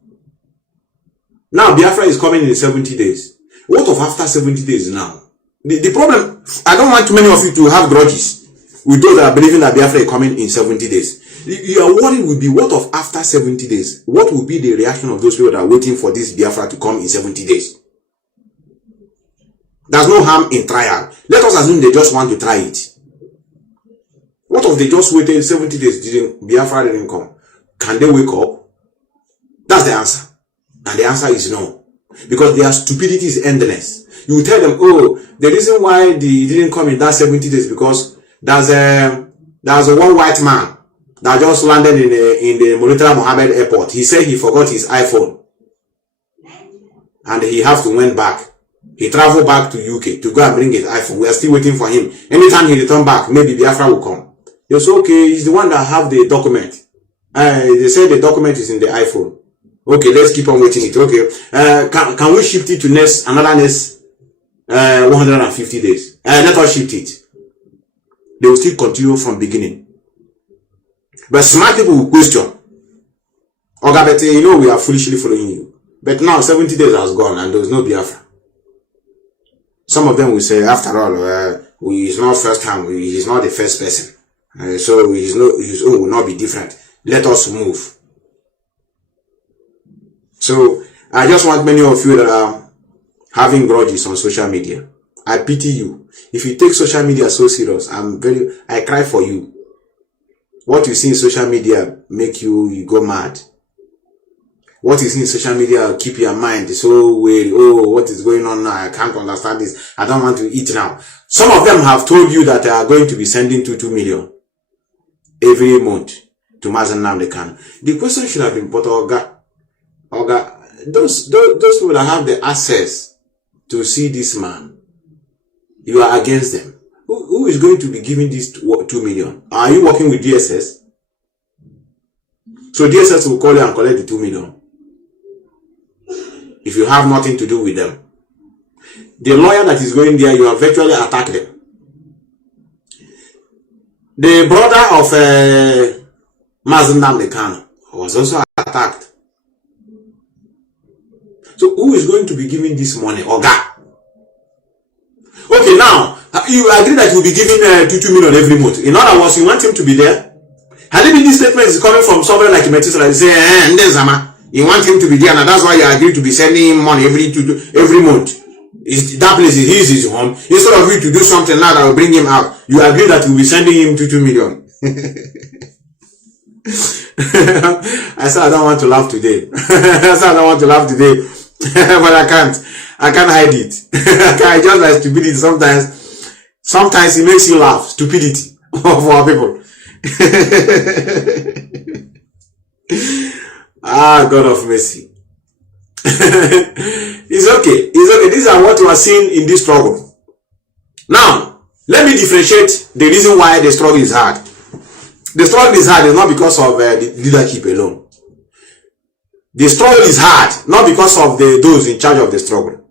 Now Biafra is coming in 70 days. What of after 70 days now? The problem, I don't want too many of you to have grudges with those that are believing that Biafra is coming in 70 days. Your worry will be, what of after 70 days? What will be the reaction of those people that are waiting for this Biafra to come in 70 days? There's no harm in trial. Let us assume they just want to try it. What if they just waited 70 days, Biafra didn't come? Can they wake up? That's the answer. And the answer is no. Because their stupidity is endless. You will tell them, oh, the reason why they didn't come in that 70 days because there's a one white man that just landed in the Murtala Mohammed airport. He said he forgot his iPhone. And he have to went back. He traveled back to UK to go and bring his iPhone. We are still waiting for him. Anytime he return back, maybe Biafra will come. It's okay, he's the one that have the document. They say the document is in the iPhone. Okay, let's keep on waiting it. Okay. Can we shift it to another 150 days? Let us shift it. They will still continue from beginning. But smart people will question. Okay, but we are foolishly following you. But now 70 days has gone and there is no Biafra. Some of them will say, after all, he's not first time, he's not the first person. So his own will not be different. Let us move. So I just want many of you that are having grudges on social media. I pity you. If you take social media so serious, I cry for you. What you see in social media make you go mad. What you see in social media keep your mind so weird. Oh, what is going on now? I can't understand this. I don't want to eat now. Some of them have told you that they are going to be sending 2 million every month to Mazi Methuselah Ipob. The question should have been put, Oga, those people that have the access to see this man, you are against them. Who is going to be giving this 2 million? Are you working with DSS? So DSS will call you and collect the 2 million. If you have nothing to do with them. The lawyer that is going there, you have virtually attacked them. The brother of Mazi Methuselah Ipob was also attacked. So who is going to be giving this money? Oga. Okay, now, you agree that you will be giving 2 million every month. In other words, you want him to be there? Had it been this statement is coming from somebody like Methuselah, you say, you want him to be there, and that's why you agree to be sending him money every month. That place is his home. Instead of you to do something now that will bring him out, you agree that you'll be sending him 2 million. I said I don't want to laugh today. I said I don't want to laugh today. But I can't hide it. I just like stupidity sometimes it makes you laugh. Stupidity for our people. God of mercy. It's okay. These are what we are seeing in this struggle. Now, let me differentiate the reason why the struggle is hard. The struggle is hard is not because of the leadership alone. The struggle is hard not because of those in charge of the struggle.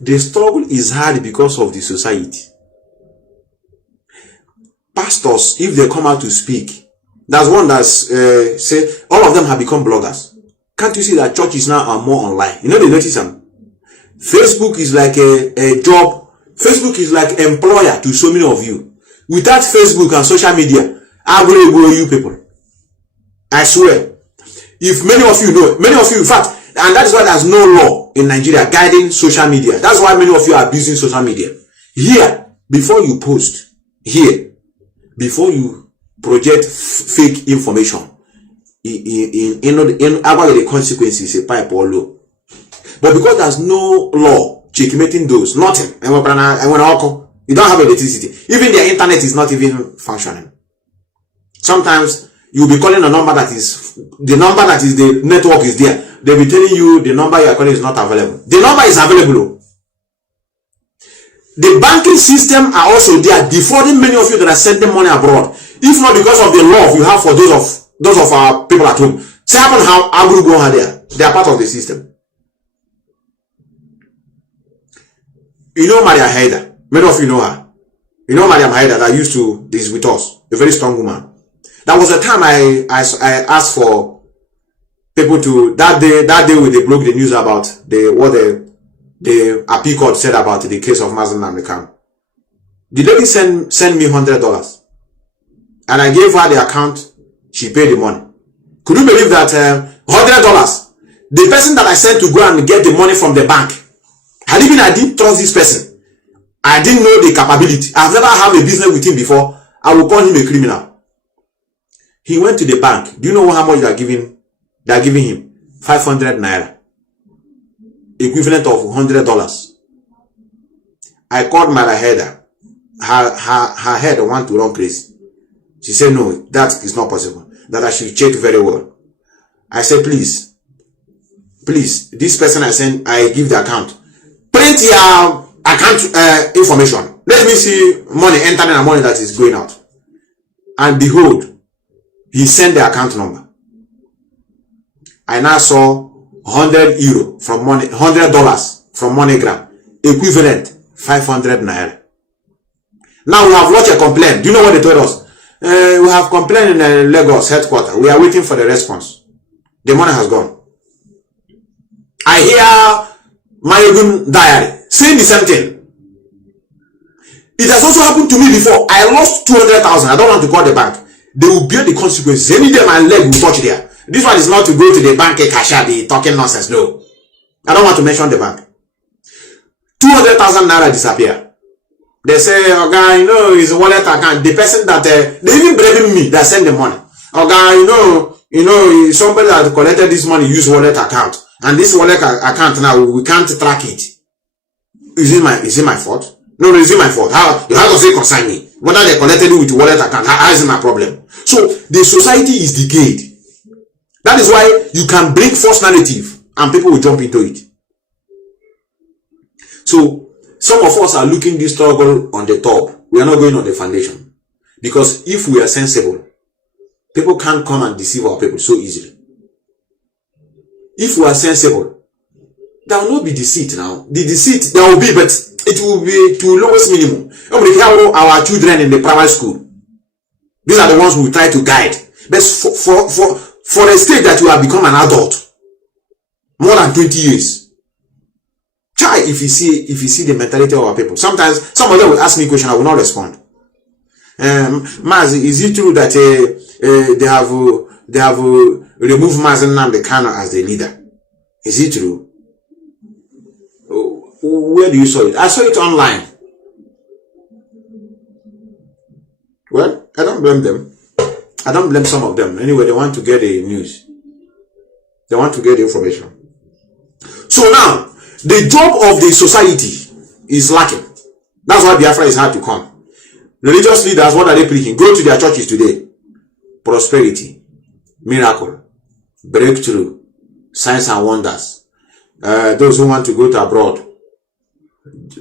The struggle is hard because of the society. Pastors, if they come out to speak, that's one that's say all of them have become bloggers. Can't you see that churches now are more online? You know, they notice them. Facebook is like a job. Facebook is like employer to so many of you. Without Facebook and social media, I will go you people. I swear. If many of you know, in fact, and that is why there's no law in Nigeria guiding social media. That's why many of you are abusing social media. Here, before you post, before you project fake information, in about the consequences, a pipe or law. But because there's no law checkmating those, nothing. You don't have electricity. Even their internet is not even functioning. Sometimes you'll be calling a number that is the network is there. They'll be telling you the number you are calling is not available. The number is available. The banking system are also there, defrauding many of you that are sending money abroad. If not because of the love you have for those of our people at home. See happen how Agrubo are there. They are part of the system. You know Maria Haida. Many of you know her. You know Mariam Haida that used to this with us. A very strong woman. That was the time I asked for people to that day when they broke the news about what the appeal court said about the case of Mazi Methuselah Ipob. The lady sent me $100, and I gave her the account. She paid the money. Could you believe that $100? The person that I sent to go and get the money from the bank, I didn't trust this person. I didn't know the capability. I've never had a business with him before. I will call him a criminal. He went to the bank. Do you know how much they are giving? They are giving him 500 naira, equivalent of $100. I called my header. Her head want to run crazy. She said, no, that is not possible. That I should check very well. I said, please, this person I give the account. Print your account information. Let me see money entering and money that is going out. And behold, he sent the account number. I now saw €100 from money, $100 from MoneyGram, equivalent 500 naira. Now we have lodged a complaint. Do you know what they told us? We have complained in Lagos headquarters. We are waiting for the response. The money has gone. I hear my own diary saying the same thing. It has also happened to me before. I lost 200,000. I don't want to call the bank. They will bear the consequences. Any day my leg will touch there. This one is not to go to the bank cashier be talking nonsense. No. I don't want to mention the bank. 200,000 naira disappear. They say, oh guy, you know, his wallet account. The person that they even blaming me that send the money. Oh guy, you know, somebody that collected this money use wallet account, and this wallet account now we can't track it. Is it my fault? No, is it my fault? How does it concern me? Whether they collected it with wallet account, how is it my problem? So the society is decayed. That is why you can bring false narrative and people will jump into it. So some of us are looking this struggle on the top. We are not going on the foundation. Because if we are sensible, people can't come and deceive our people so easily. If we are sensible, there will not be deceit now. The deceit there will be, but it will be to lowest minimum. Our children in the primary school, these are the ones we try to guide. But for a stage that you have become an adult, more than 20 years, try if you see the mentality of our people. Sometimes some of them will ask me a question, I will not respond. Mazi, is it true that they have removed Mazi Nnamdi Kanu as the leader? Is it true? Where do you saw it? I saw it online. Well, I don't blame them. I don't blame some of them. Anyway, they want to get the news. They want to get the information. So now, the job of the society is lacking. That's why Biafra is hard to come. Religious leaders, what are they preaching? Go to their churches today. Prosperity, miracle, breakthrough, signs and wonders. Those who want to go to abroad,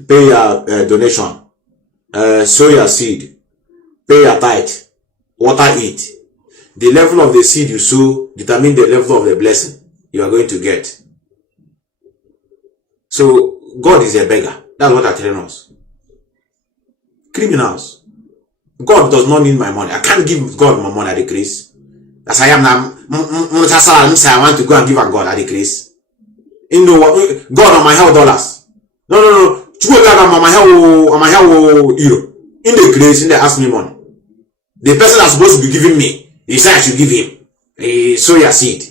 pay your donation, sow your seed, pay your tithe, water it. The level of the seed you sow determine the level of the blessing you are going to get. So God is a beggar. That's what they're telling us. Criminals. God does not need my money. I can't give God my money at the grace. As I am now, I want to go and give a God at the grace. In the God on my hell dollars. No. On my hell euro. In the grace, in the ask me money. The person that's supposed to be giving me, he said I should give him. Sow your seed.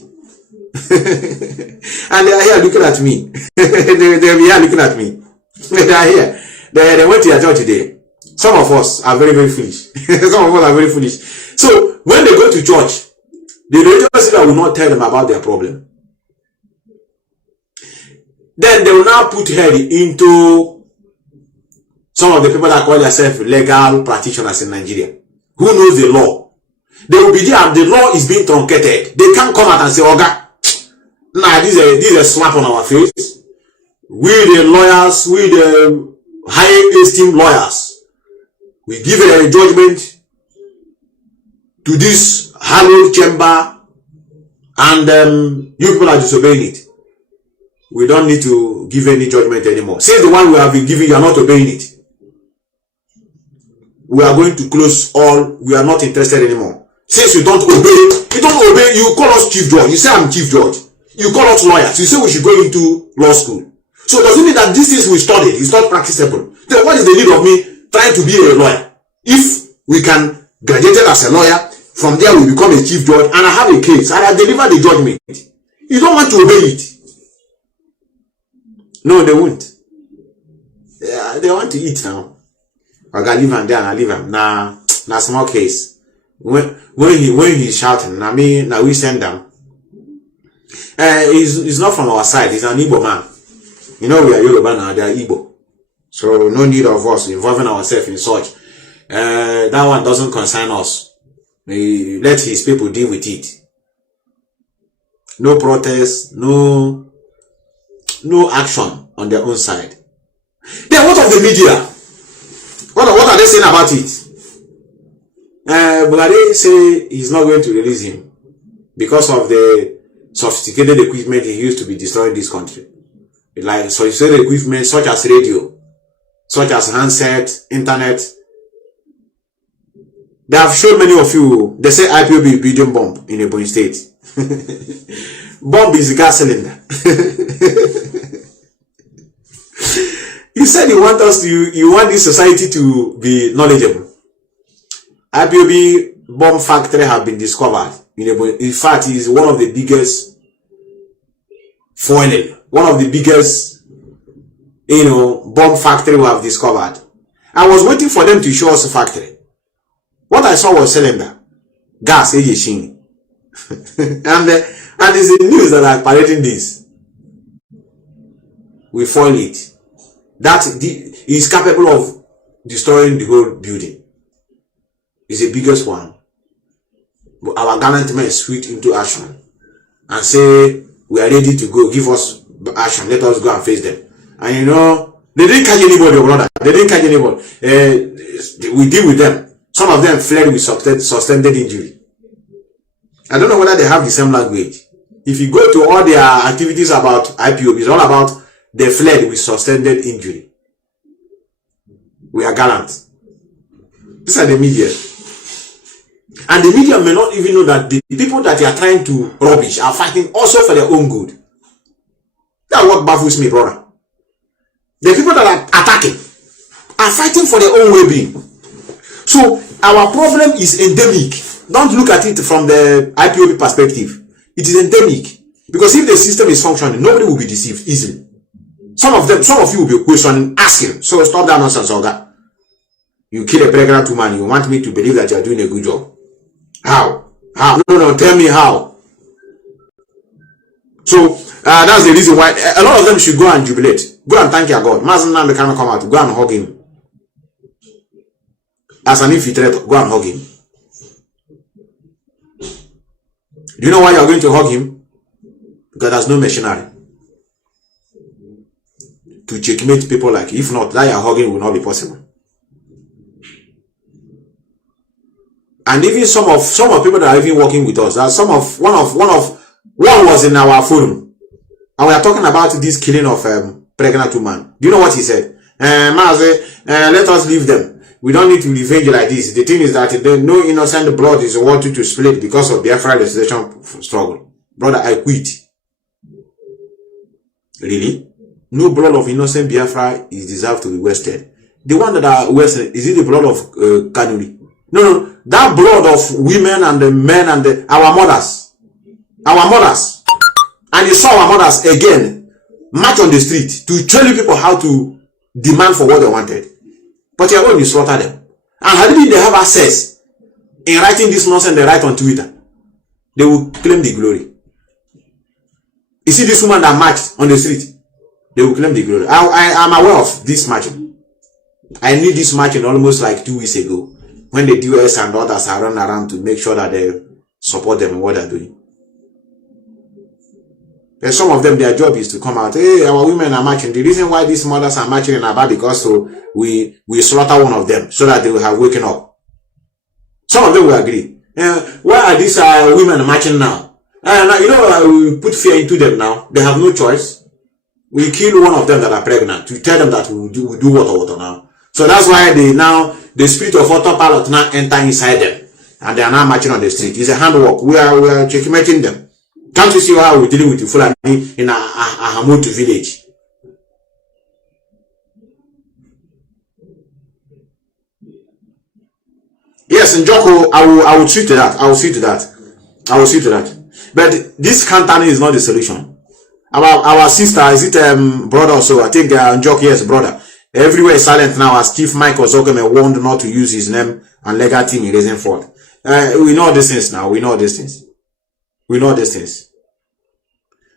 And they are here looking at me. they are here looking at me. They are here. They went to your church today. Some of us are very, very foolish. Some of us are very foolish. So when they go to church, the religious leader will not tell them about their problem. Then they will now put head into some of the people that call themselves legal practitioners in Nigeria, who knows the law. They will be there and the law is being truncated. They can't come out and say, "Oga, nah, this is a slap on our face. We the lawyers, we the high esteemed lawyers, we give a judgment to this hallowed chamber, and you people are disobeying it. We don't need to give any judgment anymore. Since the one we have been giving, you are not obeying it. We are going to close all. We are not interested anymore. Since you don't obey, you call us chief judge. You say I'm chief judge. You call us lawyers. You say we should go into law school. So does it mean that these things we study is not practicable? Then what is the need of me trying to be a lawyer? If we can graduate as a lawyer, from there we become a chief judge, and I have a case, and I deliver the judgment. You don't want to obey it. No, they won't. Yeah, they want to eat now. I gotta leave him there and I leave him. Nah, small case. When he's shouting, now we send them. He's not from our side. He's an Igbo man. You know we are Yoruba now. They are Igbo, so no need of us involving ourselves in such. That one doesn't concern us. Let his people deal with it. No protest, no action on their own side. Then what of the media? What are they saying about it? Buhari say he's not going to release him because of the sophisticated equipment he used to be destroying this country. Like sophisticated equipment such as radio, such as handset, internet. They have shown many of you. They say IPOB building bomb in Ebonyi State. Bomb is the gas cylinder. You said you want this society to be knowledgeable. IPOB bomb factory have been discovered in Ebonyi. In fact, it is one of the biggest foiling, one of the biggest, bomb factory we have discovered. I was waiting for them to show us a factory. What I saw was cylinder, gas, and it's the news that are parading this. We foil it. That is capable of destroying the whole building. It's the biggest one. But our gallant men switch into action and say, we are ready to go. Give us action. Let us go and face them. And they didn't catch anybody, brother. They didn't catch anybody. We deal with them. Some of them fled with sustained injury. I don't know whether they have the same language. If you go to all their activities about IPOB, it's all about they fled with sustained injury. We are gallant. These are the media. And the media may not even know that the people that they are trying to rubbish are fighting also for their own good. That's what baffles me, brother. The people that are attacking are fighting for their own well-being. So our problem is endemic. Don't look at it from the IPOB perspective. It is endemic. Because if the system is functioning, nobody will be deceived easily. Some of you will be questioning, asking. So stop that nonsense, Oga. You kill a pregnant woman, you want me to believe that you are doing a good job. How? How? No, tell me how. So that's the reason why a lot of them should go and jubilate. Go and thank your God. Mazi Nnamdi cannot come out. Go and hug him. As an infiltrator, go and hug him. Do you know why you are going to hug him? Because there's no machinery to checkmate people like you. If not, that your hugging will not be possible. And even some of people that are even working with us, that one was in our forum, and we are talking about this killing of pregnant woman. Do you know what he said? Mazi, let us leave them. We don't need to revenge like this. The thing is that no innocent blood is wanted to split because of Biafra legislation struggle. Brother, I quit. Really? No blood of innocent Biafra is deserved to be wasted. The one that are wasted, is it the blood of Kanu? No. That blood of women and the men and our mothers. Our mothers. And you saw our mothers again march on the street to tell people how to demand for what they wanted. But your own, you slaughter them. And how did they have access in writing this nonsense they write on Twitter? They will claim the glory. You see this woman that marched on the street? They will claim the glory. I am aware of this marching. I knew this marching almost like 2 weeks ago, when the US and others are running around to make sure that they support them in what they're doing. And some of them, their job is to come out, hey, our women are marching. The reason why these mothers are marching in Aba, because so we slaughter one of them so that they will have waken up. Some of them will agree. Why are these women marching now? We put fear into them now. They have no choice. We kill one of them that are pregnant to tell them that we do water now. So that's why the spirit of autopilot now enter inside them, and they are now marching on the street. It's a handwork. We are checkmating them. Can't you see how we're dealing with the Fulani in a Hamutu village? Yes, in Joko, I will see to that. I will see to that. But this countering is not the solution. Our sister, is it brother also? I think Njok, yes, brother. Everywhere is silent now as Chief Mike Ozokeme warned not to use his name and legal team in raising fault. We know these things now. We know these things.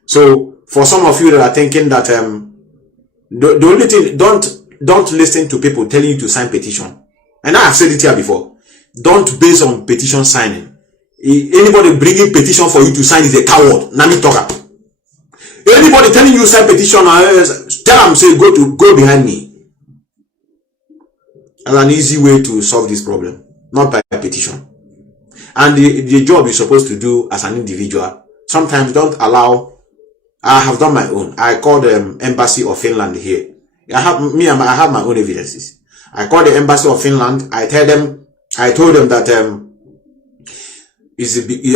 So for some of you that are thinking that the only thing, don't listen to people telling you to sign petition. And I have said it here before. Don't base on petition signing. Anybody bringing petition for you to sign is a coward. Nami talker. Anybody telling you sign petition, tell them, say go behind me. That's an easy way to solve this problem, not by petition. And the job you're supposed to do as an individual, sometimes don't allow. I have done my own. I called the embassy of Finland here. I have my own evidences. I called the embassy of Finland. I told them that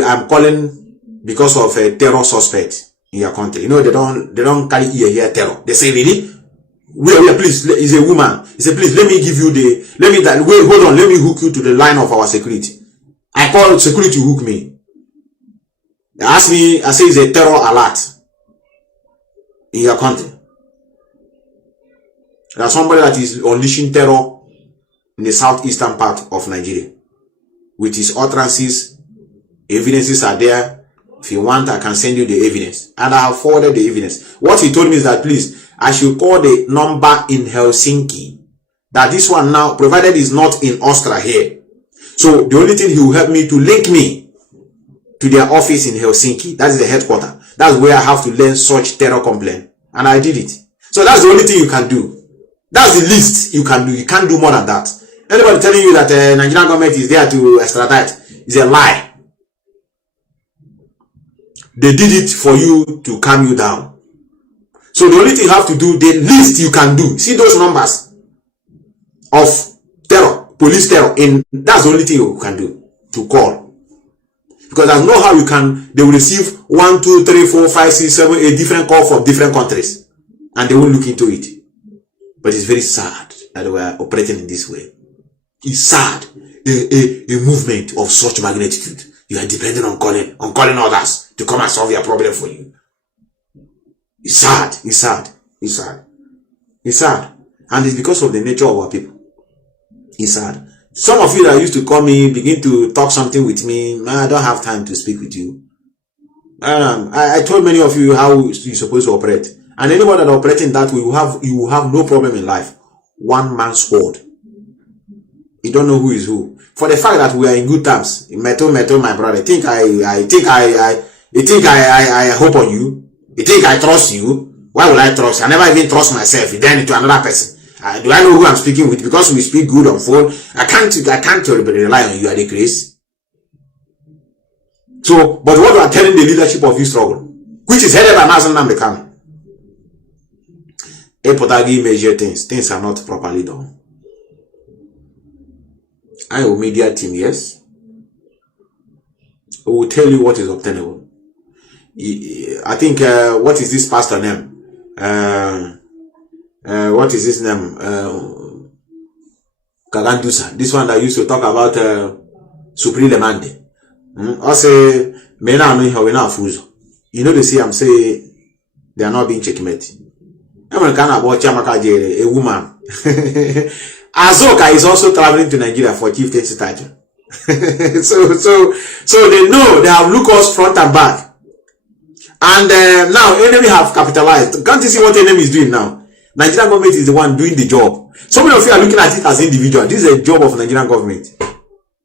I'm calling because of a terror suspect in your country. You know, they don't carry here terror. They say, really? Wait, please, is a woman. He said, please, let me give you wait, hold on, let me hook you to the line of our security. I called security to hook me. They asked me, I say it's a terror alert in your country. There's somebody that is unleashing terror in the southeastern part of Nigeria. With his utterances, evidences are there. If you want, I can send you the evidence. And I have forwarded the evidence. What he told me is that, please, I should call the number in Helsinki. That this one now, provided is not in Austria here. So the only thing he will help me to link me to their office in Helsinki. That is the headquarters. That's where I have to learn such terror complaint. And I did it. So that's the only thing you can do. That's the least you can do. You can't do more than that. Anybody telling you that the Nigerian government is there to extradite is a lie. They did it for you to calm you down. So the only thing you have to do, the least you can do, see those numbers of terror, police terror, that's the only thing you can do, to call. Because there's no how they will receive 1, 2, 3, 4, 5, 6, 7, 8 different calls from different countries. And they won't look into it. But it's very sad that we are operating in this way. It's sad. A movement of such magnitude. You are dependent on calling others to come and solve your problem for you. It's sad. It's sad. And it's because of the nature of our people. It's sad. Some of you that used to call me, begin to talk something with me, man, I don't have time to speak with you. I told many of you how you're supposed to operate. And anybody that operating that way, you will have no problem in life. One man's word. You don't know who is who. For the fact that we are in good terms, Meto, my brother, I think I hope on you. You think I trust you? Why would I trust? I never even trust myself. Then to another person. Do I know who I'm speaking with? Because we speak good on phone. I can't rely on you at the grace. So, but what we are telling the leadership of this struggle, which is headed by Nnamdi Kanu, Epotagi measure things are not properly done. I will media team, yes. We will tell you what is obtainable. I think, what is this pastor name? What is his name? Kagandusa. This one that used to talk about Supreme Lemande. I say, men are not fools. You know, they say, I'm saying they are not being checkmate. I'm kind of watch a woman. Azoka is also traveling to Nigeria for chieftaincy title. so they know they have looked us front and back. And now enemy have capitalized. Can't you see what enemy is doing now? Nigerian government is the one doing the job. Some of you are looking at it as individual. This is a job of Nigerian government.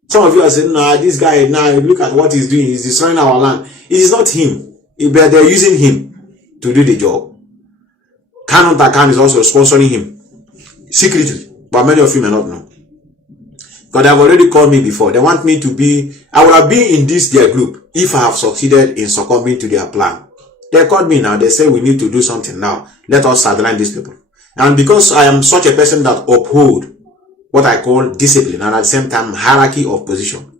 Some of you are saying, nah, this guy, now look at what he's doing. He's destroying our land. It is not him. But they're using him to do the job. Kanu is also sponsoring him secretly, but many of you may not know. Because they have already called me before. They want me to be, I would have been in their group if I have succeeded in succumbing to their plan. They called me now. They say we need to do something now. Let us sideline these people. And because I am such a person that uphold what I call discipline and at the same time hierarchy of position.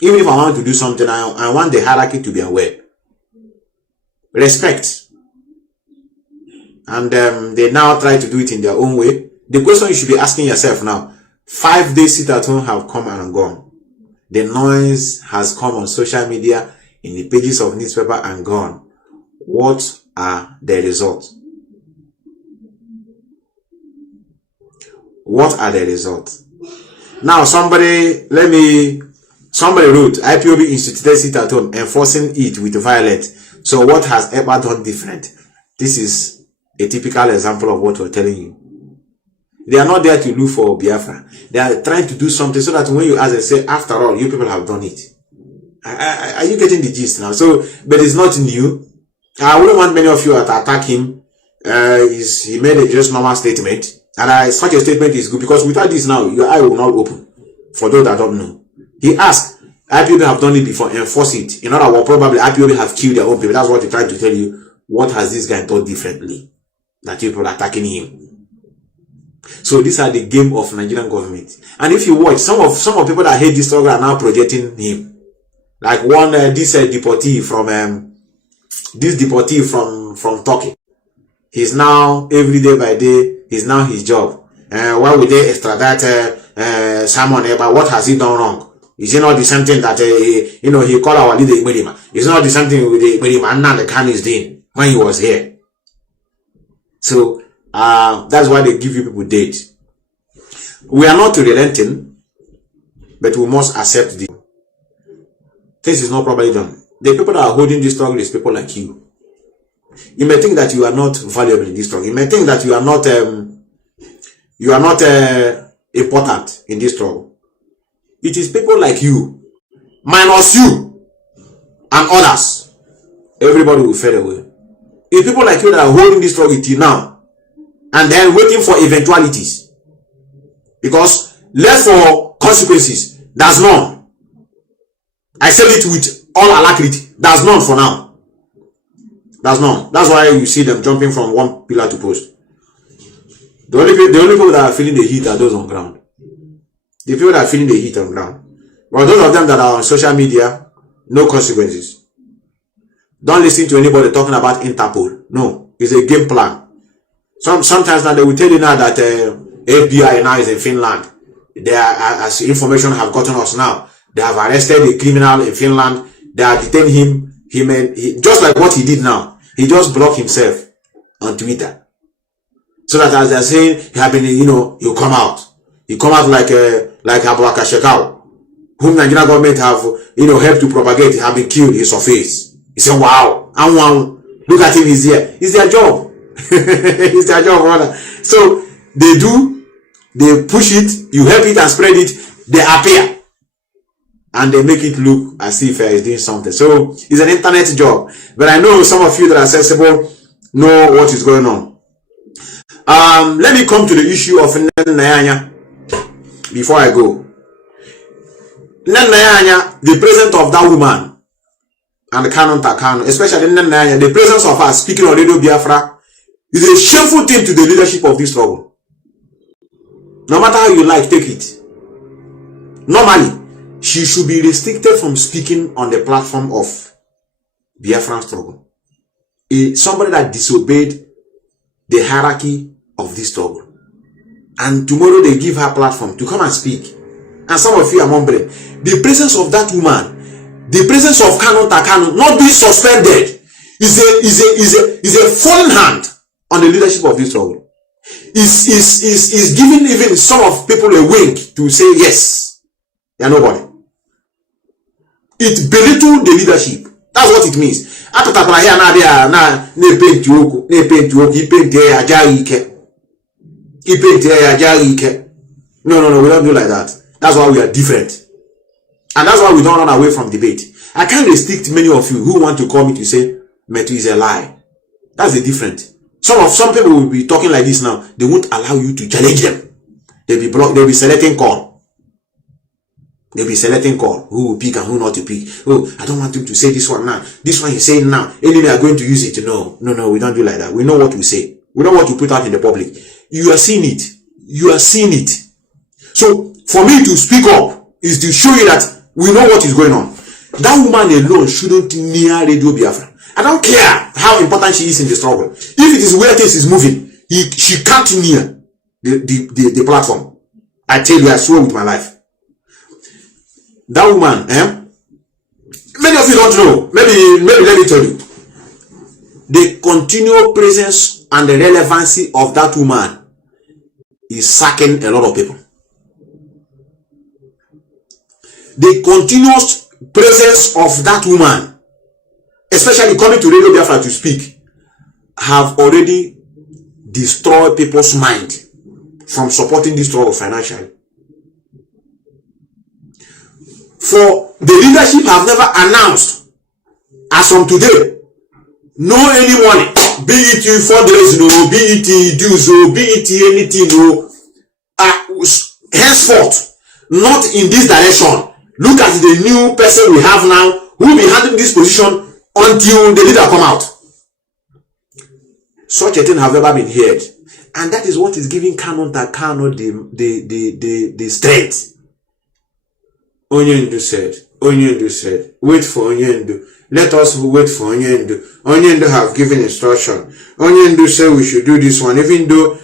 Even if I want to do something, I want the hierarchy to be aware. Respect. And they now try to do it in their own way. The question you should be asking yourself now, 5 days sit at home have come and gone. The noise has come on social media, in the pages of newspaper and gone. What are the results? What are the results? Now somebody wrote, IPOB instituted sit at home, enforcing it with violence. So what has ever done different? This is a typical example of what we're telling you. They are not there to look for Biafra. They are trying to do something so that when you ask and say, after all, you people have done it. Are you getting the gist now? So, but it's not new. I wouldn't want many of you to attack him. He made a just normal statement. And such a statement is good because without this now, your eye will not open. For those that don't know. He asked, IPOB have done it before, enforce it. In other words, probably IPOB have killed their own people. That's what he tried to tell you. What has this guy done differently? That people are attacking him. So these are the game of Nigerian government. And if you watch, some of people that hate this struggle are now projecting him. Like one, this deportee from Turkey. He's now, every day by day, he's now his job. Why would they extradite Simon Eba? What has he done wrong? Is it not the same thing that, he called our leader Imerima? Is it not the same thing with the Imerima and now the Kanu is doing when he was here? So, that's why they give you people dates. We are not relenting, but we must accept the things is not properly done. The people that are holding this struggle is people like you. You may think that you are not valuable in this struggle. You may think that you are not important in this struggle. It is people like you, minus you and others. Everybody will fade away. It's people like you that are holding this struggle till now, and then waiting for eventualities. Because left for consequences, there's none. I said it with all alacrity. There's none for now. There's none. That's why you see them jumping from one pillar to post. The only people that are feeling the heat are those on ground. The people that are feeling the heat on ground. But those of them that are on social media, no consequences. Don't listen to anybody talking about Interpol. No, it's a game plan. Sometimes now they will tell you now that FBI now is in Finland. They are, as information have gotten us now, they have arrested a criminal in Finland. They are detaining him. He just like what he did now. He just blocked himself on Twitter. So that as they're saying, you have been, you come out. You come out like Abwaka Shekau, whom Nigerian government have, helped to propagate, have been killed, he's surface. He said, wow, look at him, he's here. It's their job. It's their job, brother. So they push it, you help it and spread it, they appear. And they make it look as if it's doing something. So it's an internet job. But I know some of you that are sensible know what is going on. Let me come to the issue of Nnamdi before I go. Nnamdi, the presence of that woman and Kanu, especially Nnamdi, the presence of her speaking on Radio Biafra is a shameful thing to the leadership of this struggle. No matter how you like, take it. Normally, she should be restricted from speaking on the platform of Biafran struggle. Somebody that disobeyed the hierarchy of this struggle. And tomorrow they give her platform to come and speak. And some of you are mumbling. The presence of that woman, the presence of Kanu not being suspended is a falling hand on the leadership of this struggle. Is giving even some of people a wink to say yes, they are nobody. It belittles the leadership. That's what it means. No, we don't do like that. That's why we are different. And that's why we don't run away from debate. I can't restrict many of you who want to call me to say Metu is a lie. That's the difference. Some people will be talking like this now. They won't allow you to challenge them. They'll be blocked, they'll be selecting call. They'll be selecting call who will pick and who not to pick. Oh, I don't want him to say this one now. This one he's saying now. Anyway, are going to use it. No, we don't do like that. We know what we say. We know what to put out in the public. You are seeing it. You are seeing it. So, for me to speak up is to show you that we know what is going on. That woman alone shouldn't near Radio Biafra. I don't care how important she is in the struggle. If it is where things is moving, she can't near the platform. I tell you, I swear with my life. That woman, many of you don't know. Maybe let me tell you. The continual presence and the relevancy of that woman is sacking a lot of people. The continuous presence of that woman, especially coming to Radio Biafra to speak, have already destroyed people's mind from supporting this struggle financially. For the leadership have never announced, as from today, no any money, be it fundraising, no, be it dues, no, be it anything, no, henceforth, not in this direction. Look at the new person we have now, who will be handling this position until the leader come out. Such a thing have never been heard, and that is what is giving Kanu the strength. Onyendu said, wait for Onyendu. Let us wait for Onyendu. Onyendu have given instruction. Onyendu said we should do this one, even though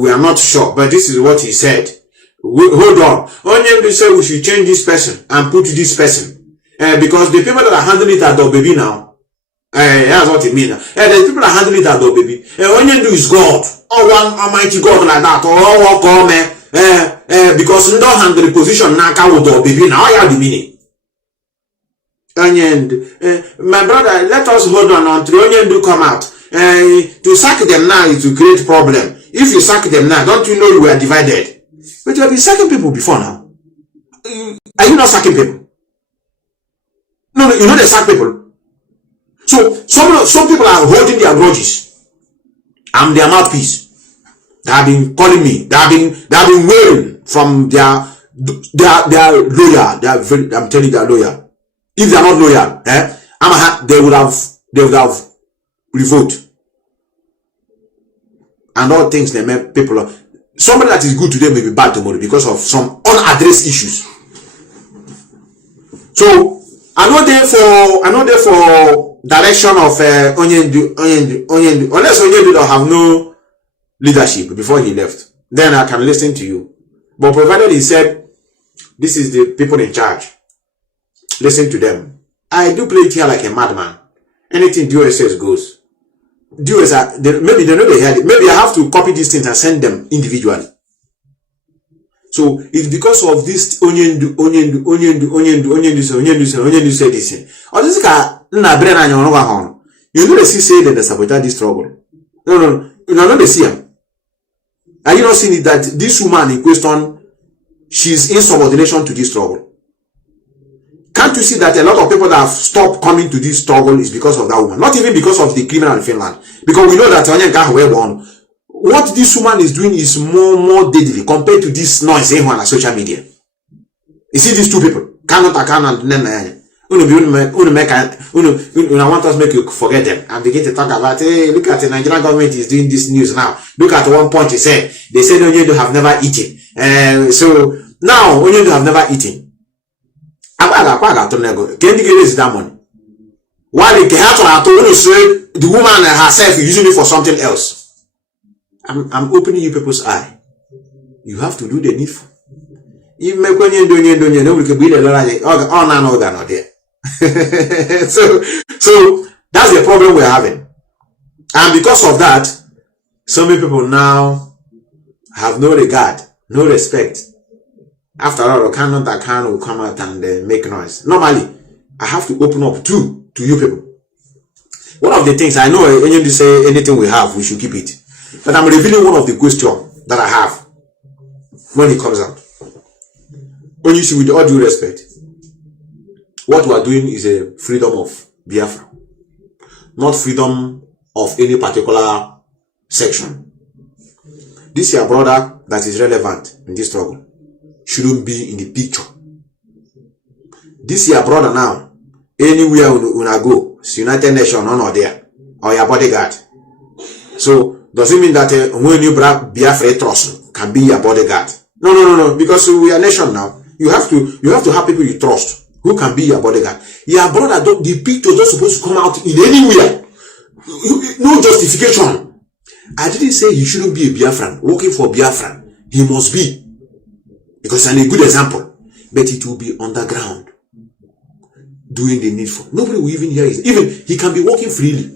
we are not sure, but this is what he said. Hold on. Onyendu said we should change this person and put this person. Because the people that are handling it are the baby now. That's what it means. The people that are handling it are the baby. Onyendu is God. Or one almighty God like that. Or one call me. Because you don't handle the position now, baby, now I have the meaning. Onyendu, my brother, let us hold on until Onyendu come out. To sack them now is to create problem. If you sack them now, don't you know you were divided? But you have been sacking people before now. Are you not sacking people? No, you know they sack people. So some people are holding their grudges. I'm their mouthpiece. They have been calling me. They have been wailing from their lawyer. I'm telling you, they are loyal. If they are not loyal, they would have revolt. And all things they make people. Somebody that is good today may be bad tomorrow because of some unaddressed issues. So I know there for direction of Onyendu. Unless Onyendu don't have no leadership before he left, then I can listen to you. But provided he said, this is the people in charge, listen to them. I do play it here like a madman. Anything DOS says goes. maybe they know they heard it. Maybe I have to copy these things and send them individually. So it's because of this onyendu said this. Or this guy, you know they see say that they sabotage this struggle. No, they see him. Are you not seeing it that this woman in question, she's in subordination to this struggle? Can't you see that a lot of people that have stopped coming to this struggle is because of that woman? Not even because of the criminal in Finland. Because we know that what this woman is doing is more deadly compared to this noise on social media. You see these two people, Kanu and Nnamdi. I want us to make you forget them and begin to talk about, hey, look at the Nigerian government is doing this news now. Look at one point they said Onyendu have never eaten. So now Onyendu have never eaten. Can you get that money? While the woman herself is using it for something else. I'm opening you people's eye. You have to do the needful. You make so that's the problem we're having. And because of that, so many people now have no regard, no respect. After all, Kanu will come out and make noise. Normally, I have to open up to you people. One of the things I know, when you say anything we have, we should keep it. But I'm revealing one of the questions that I have when it comes out. When you see, with all due respect, what we are doing is a freedom of Biafra, not freedom of any particular section. This your brother that is relevant in this struggle shouldn't be in the picture. This your brother now, anywhere when I go, it's United Nations or not there, or your bodyguard. So does it mean that when you bring Biafra trust can be your bodyguard? No, because we are nation now. You have to have people you trust who can be your bodyguard. Your brother, the picture is not supposed to come out in anywhere. No justification. I didn't say he shouldn't be a Biafran, working for Biafran. He must be. Because I'm a good example. But it will be underground. Doing the needful. Nobody will even hear it. Even he can be working freely.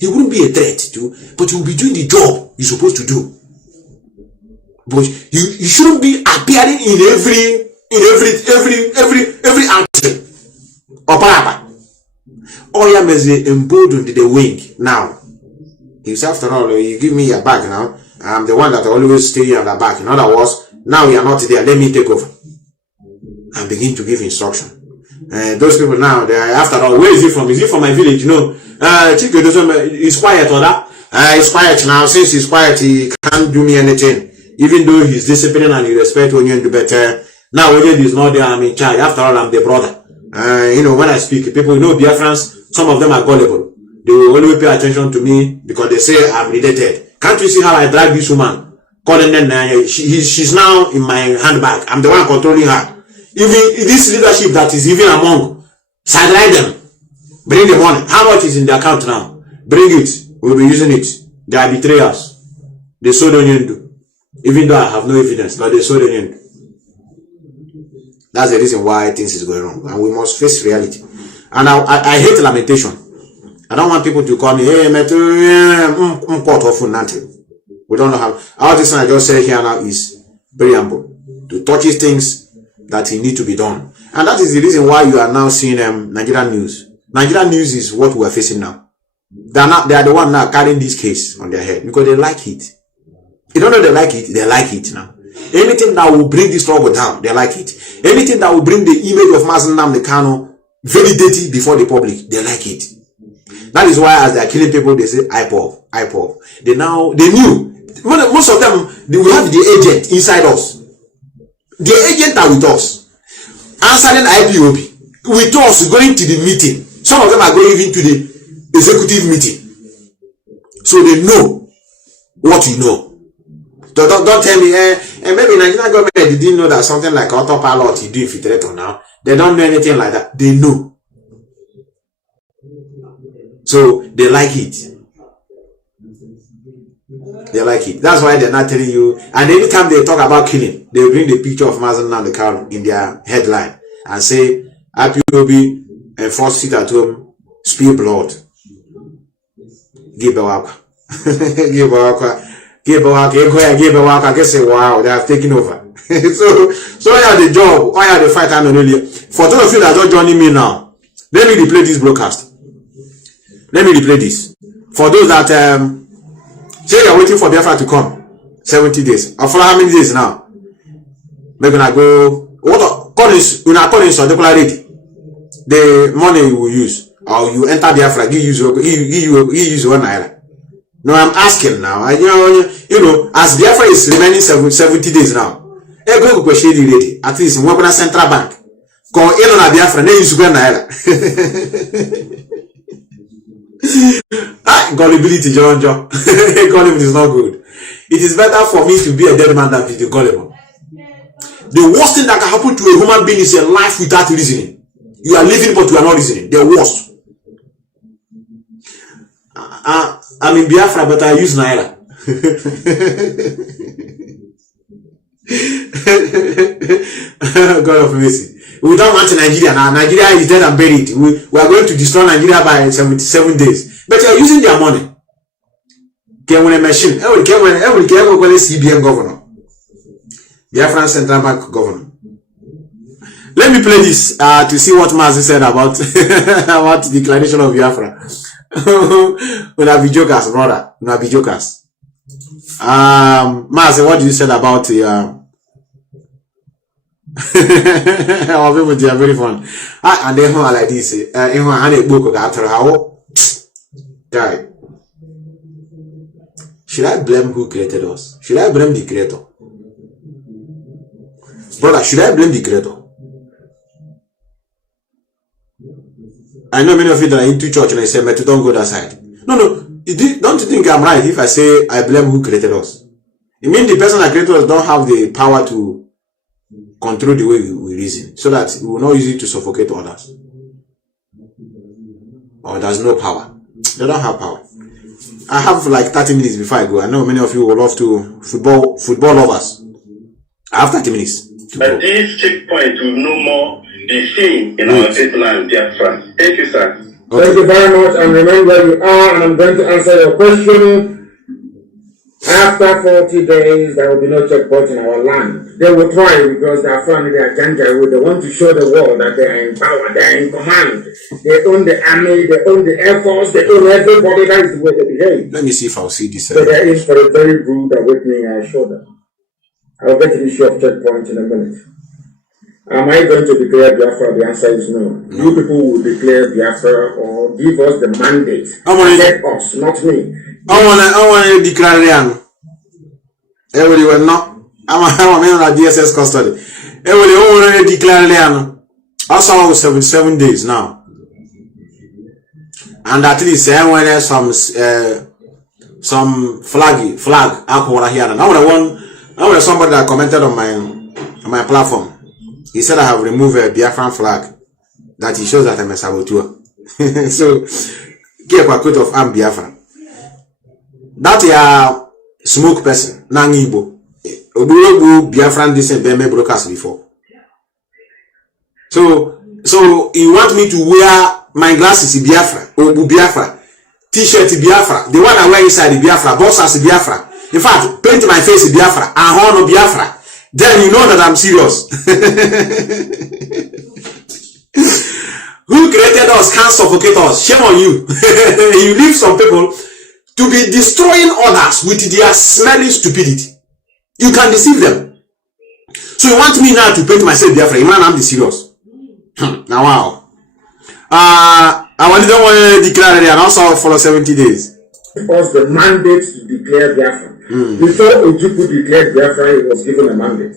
He wouldn't be a threat to, but he will be doing the job he's supposed to do. But you shouldn't be appearing in every action. Oya Meze emboldened the wing now. He said, after all, you give me your bag now. I'm the one that always stay on the back. In other words, now you are not there. Let me take over. And begin to give instruction. Those people now, they are, after all, where is he from? Is he from my village? No. Chike doesn't, he's quiet or that? He's quiet now. Since he's quiet, he can't do me anything. Even though he's disciplined and he respect Onyendu better. Now Onyendu is not there, I'm in charge. After all, I'm the brother. When I speak, people, Biafrans, some of them are gullible. They will only pay attention to me because they say I'm related. Can't you see how I drag this woman? Calling them, she's now in my handbag. I'm the one controlling her. Even this leadership that is even among, sideline them. Bring the money. How much is in the account now? Bring it. We'll be using it. They are betrayers. They sold Onyendu. Even though I have no evidence, but they sold Onyendu. That's the reason why things is going wrong. And we must face reality. And I hate lamentation. I don't want people to call me, hey, we don't know how. All this thing I just said here now is preamble. To touch things that need to be done. And that is the reason why you are now seeing Nigerian news. Nigerian news is what we are facing now. They are the one now carrying this case on their head because they like it. You don't know they like it now. Anything that will bring this trouble down, they like it. Anything that will bring the image of Mazi Methuselah Ipob very dirty before the public, they like it. That is why as they are killing people, they say Ipob. They knew. Most of them, we have the agent inside us. The agent are with us. Answering IPOB. With us going to the meeting. Some of them are going even to the executive meeting. So they know what you know. Don't tell me, maybe Nigerian government didn't know that something like autopilot you do infiltrator now. They don't know anything like that. They know. So they like it. They like it. That's why they're not telling you. And anytime they talk about killing, they bring the picture of Mazi Methuselah Ipob in their headline and say, IPOB enforced it at home, spill blood. give a waka. Give a waka. Give a waka. Guess say wow, they have taken over. so I have the job, I have the fight and only. For those of you that are joining me now, let me replay this broadcast. Let me replay this. For those that say you're waiting for Biafra to come, 70 days. Or for how many days now? We're gonna go. What call is so ready? The money you will use, or you enter Biafra, you use 1 naira. No, I'm asking now. You know, as Biafra is remaining 70 days now, go ready. At least we're gonna central bank. Call in on Biafra, then use 1 naira. Gullibility, John. Gullibility is not good. It is better for me to be a dead man than to be gullible. The worst thing that can happen to a human being is a life without reasoning. You are living, but you are not reasoning. The worst. I'm in Biafra, but I use naira. God of mercy. We don't want Nigeria now. Nigeria is dead and buried. We are going to destroy Nigeria by 77 days. But you are using their money. Get one machine. Every CBN governor. Biafran Central Bank governor. Let me play this to see what Mazi said about about the declaration of Biafra. Una be jokers, brother. Una be jokers. Mazi, what do you say about the our people? They are very fun. And then like this. Should I blame who created us? Should I blame the creator? Brother, should I blame the creator? I know many of you that are into church and I say, Metu, don't go that side. No. Don't you think I'm right if I say I blame who created us? It means the person that created us don't have the power to control the way we reason, so that we will not use it to suffocate others. Or there's no power. They don't have power. I have like 30 minutes before I go. I know many of you will love to football lovers. I have 30 minutes. But this checkpoint will no more be seen in our great land, Biafra. Thank you, sir. Okay. Thank you very much, and remain where you are, and I'm going to answer your question. After 40 days, there will be no checkpoint in our land. They will try because they are found their agenda. They want to show the world that they are in power, they are in command. They own the army, they own the air force, they own everybody. That is the way they behave. Let me see if I'll see this. So there is for a very rude awakening, I assure them. I'll get to the issue of checkpoint in a minute. Am I going to declare Biafra? The answer is no. You people will declare Biafra or give us the mandate. Let us, not me. I want to declare Rian. Everyone, no. I'm a man on DSS custody. Everyone want to declare Rian. Also, 77 days now. And at least when there's some flag alcohol here. Now when somebody that commented on my platform, he said I have removed a Biafran flag, that he shows that I'm a saboteur. So get a quote of I'm Biafran. That smoke person, Nangibo. Obulogu Biafran decent Beme broadcast before. So you want me to wear my glasses Biafra, Obu Biafra, t-shirt Biafra, the one I wear inside the Biafra, boxers Biafra. In fact, paint my face Biafra, and horn Biafra. Then you know that I'm serious. Who created us can't suffocate us. Shame on you. You leave some people to be destroying others with their smelling stupidity. You can deceive them. So you want me now to paint myself Biafra? Man, I'm serious. Now wow. I don't want to declare it and also follow 70 days. Because the mandate to declare Biafra. Before Ojukwu declared Biafra, he was given a mandate.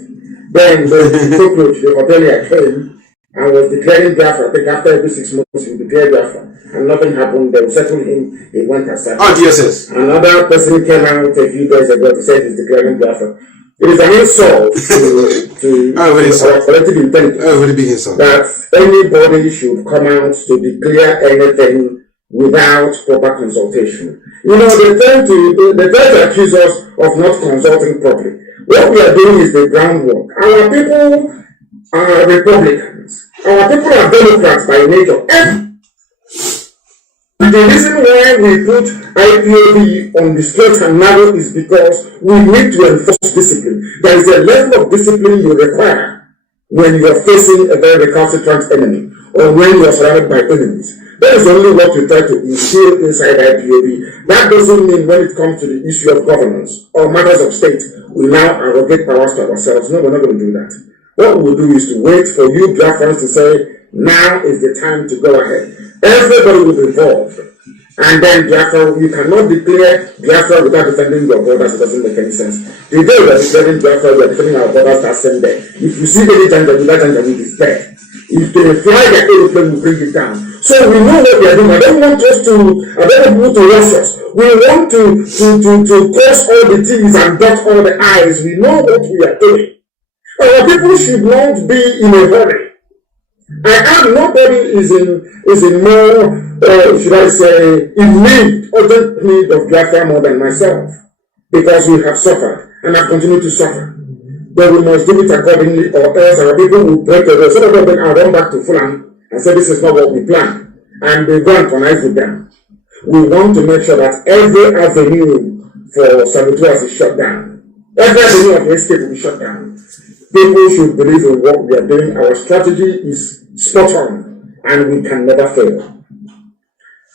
Then the cockroach, the hotelier came and was declaring Biafra. I think after every 6 months he declared Biafra. And nothing happened. They settled him. He went aside. Oh, DSS. Another person came out a few days ago to say he's declaring Biafra. It is an insult to our collective intelligence that anybody should come out to declare anything without proper consultation. You know, they try to accuse us of not consulting properly. What we are doing is the groundwork. Our people are Republicans. Our people are Democrats by nature. And the reason why we put IPOB on the straight and narrow is because we need to enforce discipline. There is a level of discipline you require when you are facing a very recalcitrant enemy or when you are surrounded by enemies. That is only what we try to instill inside IPOB. That doesn't mean when it comes to the issue of governance or matters of state, we now arrogate powers to ourselves. No, we're not going to do that. What we will do is to wait for you Biafrans to say, now is the time to go ahead. Everybody will be involved. And then Biafra, you cannot declare Biafra without defending your borders. It doesn't make any sense. The day we are defending Biafra, we are defending our borders that same day. If you see any danger, that danger is there. If they fly their aeroplane, we bring it down. So we know what we are doing. I don't want people to rush us. We want to cross all the T's and dot all the I's. We know what we are doing. Our people should not be in a hurry. Nobody is in more, should I say, urgent need of Biafra more than myself, because we have suffered and have continued to suffer. But we must do it accordingly, or else our people will break away. Some of them are run back to Fulham and say this is not what we planned, and they go and connive with them. We want to make sure that every avenue for saboteurs is shut down. Every avenue of escape will be shut down. People should believe in what we are doing. Our strategy is spot on, and we can never fail.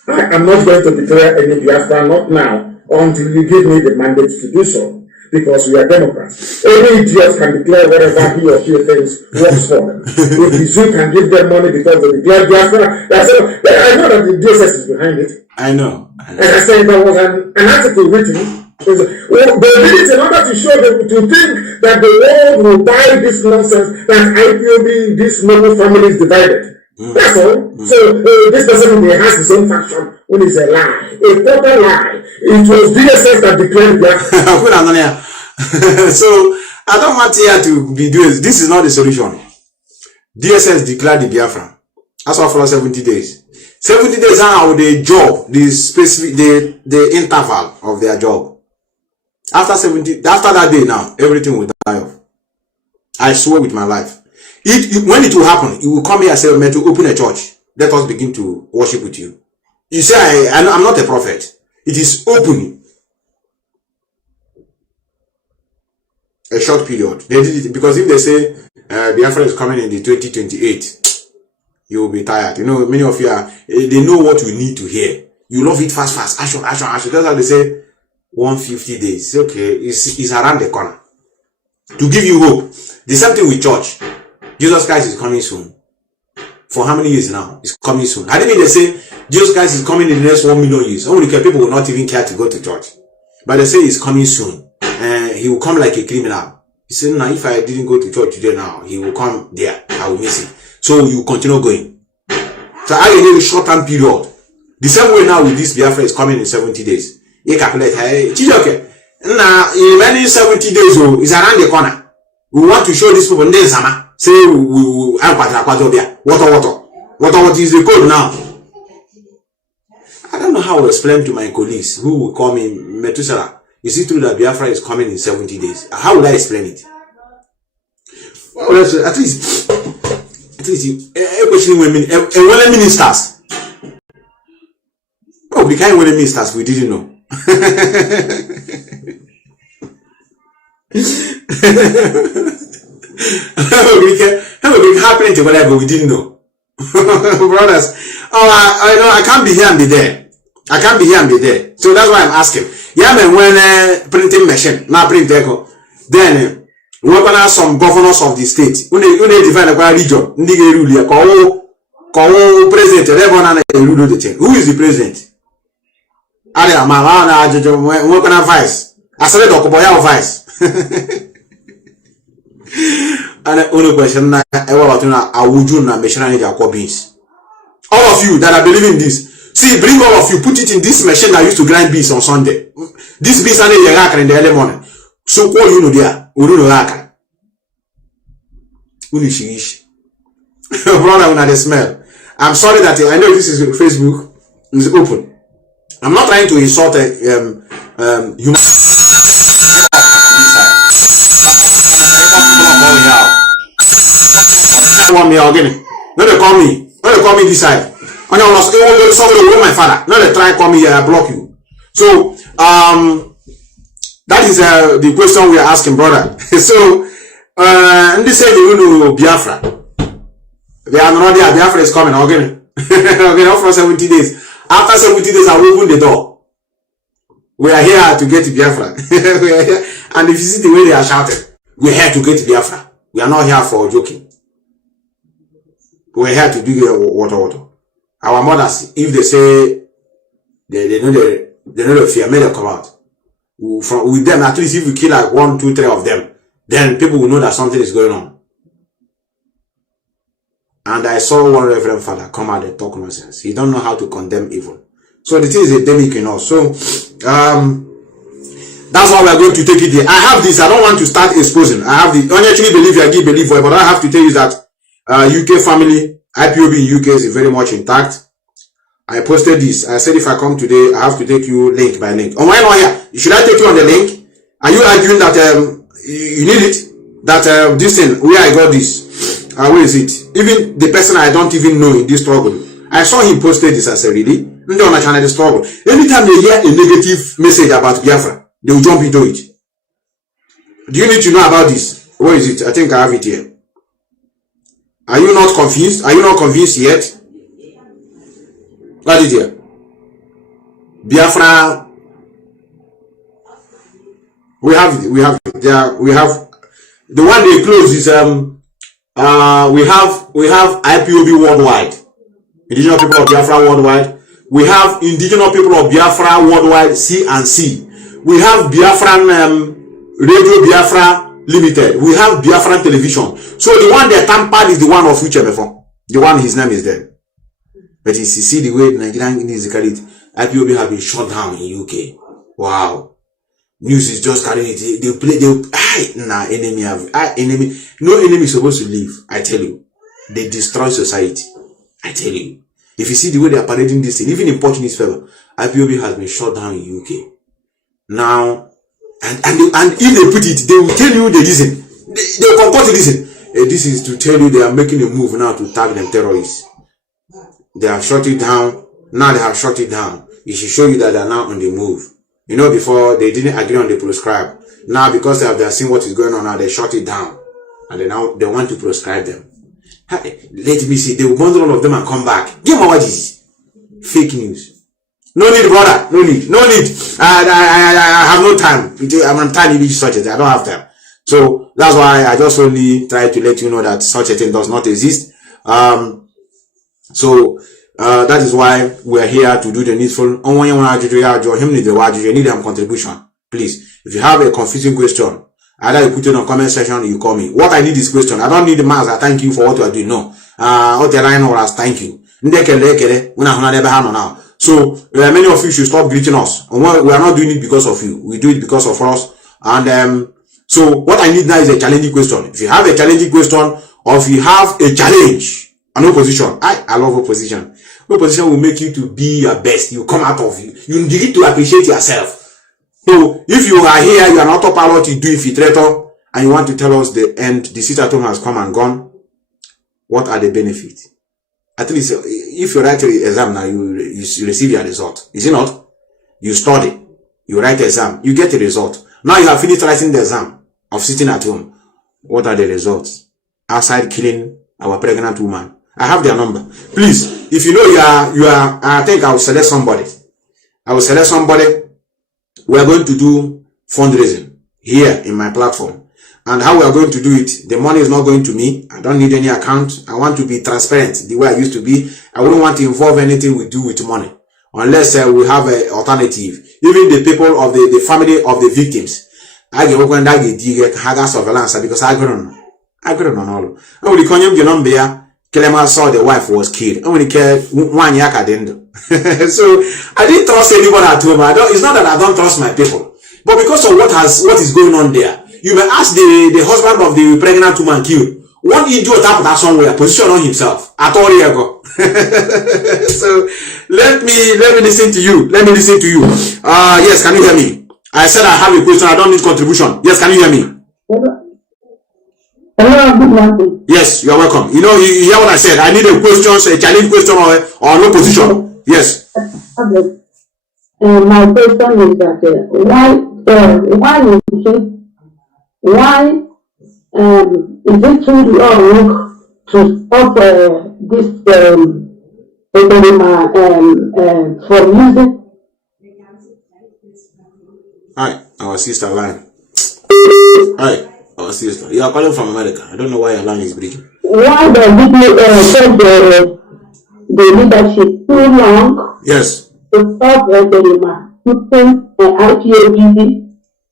I am not going to declare any Biafra, not now, until you give me the mandate to do so, because we are Democrats. Any idiot can declare whatever he or she thinks works for them. If the zoo can give them money because they declare Biafra, I know that the DSS is behind it. I know. As I said, there was an article written. They did it in order to show them, to think that the world will buy this nonsense that IPOB, this noble family is divided. That's all. So this person has his own faction when it's a lie, a total lie. It was DSS that declared Biafra. So I don't want here to be doing this. Is not the solution. DSS declared the Biafra. That's all for 70 days. 70 days now the job, the specific, the interval of their job. After that day now, everything will die off. I swear with my life. When it will happen, you will come here and say, man, to open a church. Let us begin to worship with you. You say, I'm not a prophet. It is open. A short period. They did it because if they say, Biafra is coming in the 2028, you will be tired. You know, many of you are, they know what we need to hear. You love it fast. Action. That's how they say, 150 days. Okay, it's around the corner. To give you hope. The same thing with church. Jesus Christ is coming soon. For how many years now? It's coming soon. I didn't mean they say Jesus Christ is coming in the next 1 million years. Only people will not even care to go to church. But they say he's coming soon. He will come like a criminal. He said, now if I didn't go to church today now, he will come there. I will miss it. So you continue going. So I need a short-term period. The same way now with this Biafra is coming in 70 days. You calculate, hey, now in many 70 days, it's around the corner. We want to show these people, say, we have water is the code now. I don't know how to explain to my colleagues who will call me Methuselah. Is it true that Biafra is coming in 70 days? How would I explain it? Well, at least questioning women, ministers. Oh, the kind of women ministers we didn't know. Happening to whatever we didn't know. Brothers, I can't be here and be there. So that's why I'm asking. Yeah, man, when printing machine, now print echo, then we have some governors of the state. When they define a region, president, who is the president? Vice. I said vice. And the only question all of you that are believing this, see, bring all of you, put it in this machine that used to grind beans on Sunday. This beans are in the early morning. So what you know there? Brother, when I smell. I'm sorry that I know this is Facebook. It's open. I'm not trying to insult human. When they call me this side. On your loss, my father. Not a try call me here, I block you. So that is the question we are asking, brother. So and they say you know Biafra. They are not there. Biafra is coming. Okay. Okay, after 70 days. After 70 days, I will open the door. We are here to get to Biafra. We are here. And if you see the way they are shouting, we are here to get to Biafra. We are not here for joking. We are here to do water. Our mothers, if they say they know the fear, may they come out. With them, at least if we kill like 1, 2, 3 of them, then people will know that something is going on. And I saw one reverend father come out and talk nonsense. He don't know how to condemn evil. So the thing is endemic in us. So that's why we're going to take it here. I have this. I don't want to start exposing. I have the. I actually believe I give belief for it, but I have to tell you that UK family, IPOB in UK is very much intact. I posted this. I said if I come today, I have to take you link by link. Oh, why not here? Should I take you on the link? Are you arguing that you need it? That this thing where I got this? Where is it? Even the person I don't even know in this struggle, I saw him posted this. I said, really? On my channel, the struggle. Anytime they hear a negative message about Biafra, they will jump into it. Do you need to know about this? Where is it? I think I have it here. Are you not confused? Are you not convinced yet? What is it here? Biafra. We have the one they close is we have IPOB worldwide, indigenous people of Biafra worldwide. We have indigenous people of Biafra worldwide, C&C. We have Biafran Radio Biafra Limited. We have Biafran Television. So the one that tampered is the one of future before. The one his name is there. But you see the way Nigerian news carry it. IPOB have been shut down in UK. Wow. News is just carrying it. They play. Enemy. No enemy is supposed to live. I tell you, they destroy society. I tell you. If you see the way they are parading this thing, even in Portuguese favor, IPOB has been shut down in UK. Now, and if they put it, they will tell you the reason. They will concoct the reason. This is to tell you they are making a move now to tag them terrorists. They have shut it down. Now they have shut it down. It should show you that they are now on the move. You know, before they didn't agree on the prescribe. Now, because they have seen what is going on now, they shut it down. And they want to prescribe them. Let me see. They will bundle all of them and come back. Give me what is fake news. No need, brother. No need. I have no time. I'm trying to such a thing. I don't have time. So that's why I just only try to let you know that such a thing does not exist. That is why we are here to do the needful. You need them contribution. Please, if you have a confusing question, either you put it in the comment section or you call me. What I need is question. I don't need the mass. I thank you for what you are doing. No. Thank you. So many of you should stop greeting us. We are not doing it because of you. We do it because of us. And so what I need now is a challenging question. If you have a challenging question, or if you have a challenge, an opposition. I love opposition. Opposition will make you to be your best. You come out of you. You need to appreciate yourself. So if you are here, you are not autopilot, you do infiltrator, and you want to tell us the end, the seat at home has come and gone, what are the benefits? At least if you write an exam now, you receive your result. Is it not? You study, you write exam, you get a result. Now you have finished writing the exam of sitting at home. What are the results? Outside killing our pregnant woman. I have their number. Please, if you know you are, I think I will select somebody. We are going to do fundraising here in my platform. And how we are going to do it, the money is not going to me. I don't need any account. I want to be transparent the way I used to be. I wouldn't want to involve anything we do with money. Unless we have an alternative. Even the people of the family of the victims. I get work on that surveillance because I don't know all. I will call you number. Kelema saw the wife was killed. I only care 1 year at the end. So I didn't trust anyone at home. It's not that I don't trust my people, but because of what is going on there. You may ask the husband of the pregnant woman killed. One idiot happened that somewhere, position on himself. At all here go. So let me listen to you. Yes, can you hear me? I said I have a question. I don't need contribution. Yes, can you hear me? Hello, good morning. Yes, you are welcome. You know, you hear what I said. I need a challenge question or no position. Yes. Okay. My question is that why is it too long to stop this from using? Hi, our sister line. Hi, our sister. You are calling from America. I don't know why your line is breaking. Why does it take the leadership too long? Yes. To stop putting IPOB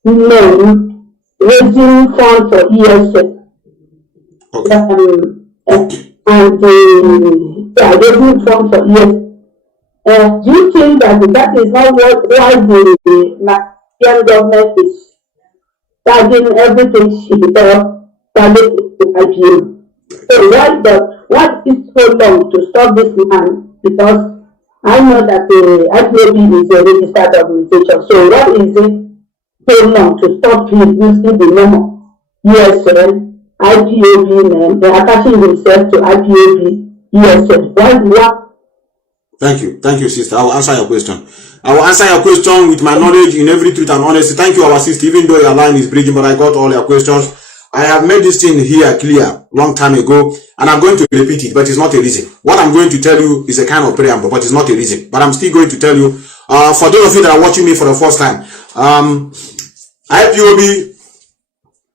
men raising funds for ESF. Okay. And raising funds for ESF. Do you think that is not why the Nigerian government is charging everything she does target to IPOB? So what is so long to stop this man? Because I know that the IPOB is a registered organization. So what is it so long to stop him using the name of ESL, IPOB men, attaching himself to IPOB, ESL? What? Thank you, sister. I will answer your question. I will answer your question with my knowledge in every truth and honesty. Thank you, our sister. Even though your line is breaking, but I got all your questions. I have made this thing here clear long time ago, and I'm going to repeat it, but it's not a reason. What I'm going to tell you is a kind of preamble, but it's not a reason. But I'm still going to tell you, for those of you that are watching me for the first time, IPOB,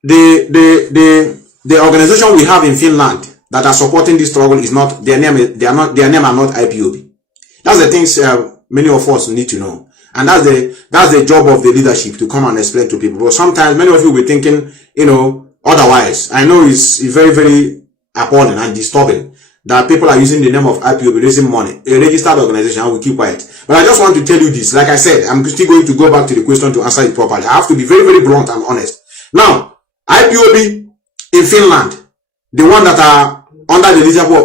the organization we have in Finland that are supporting this struggle is not their name are not IPOB. That's the things many of us need to know, and that's the job of the leadership to come and explain to people. But sometimes many of you will be thinking, otherwise. I know it's very, very appalling and disturbing that people are using the name of IPOB raising money, a registered organization. I will keep quiet. But I just want to tell you this. Like I said, I'm still going to go back to the question to answer it properly. I have to be very, very blunt and honest. Now, IPOB in Finland, the one that are under the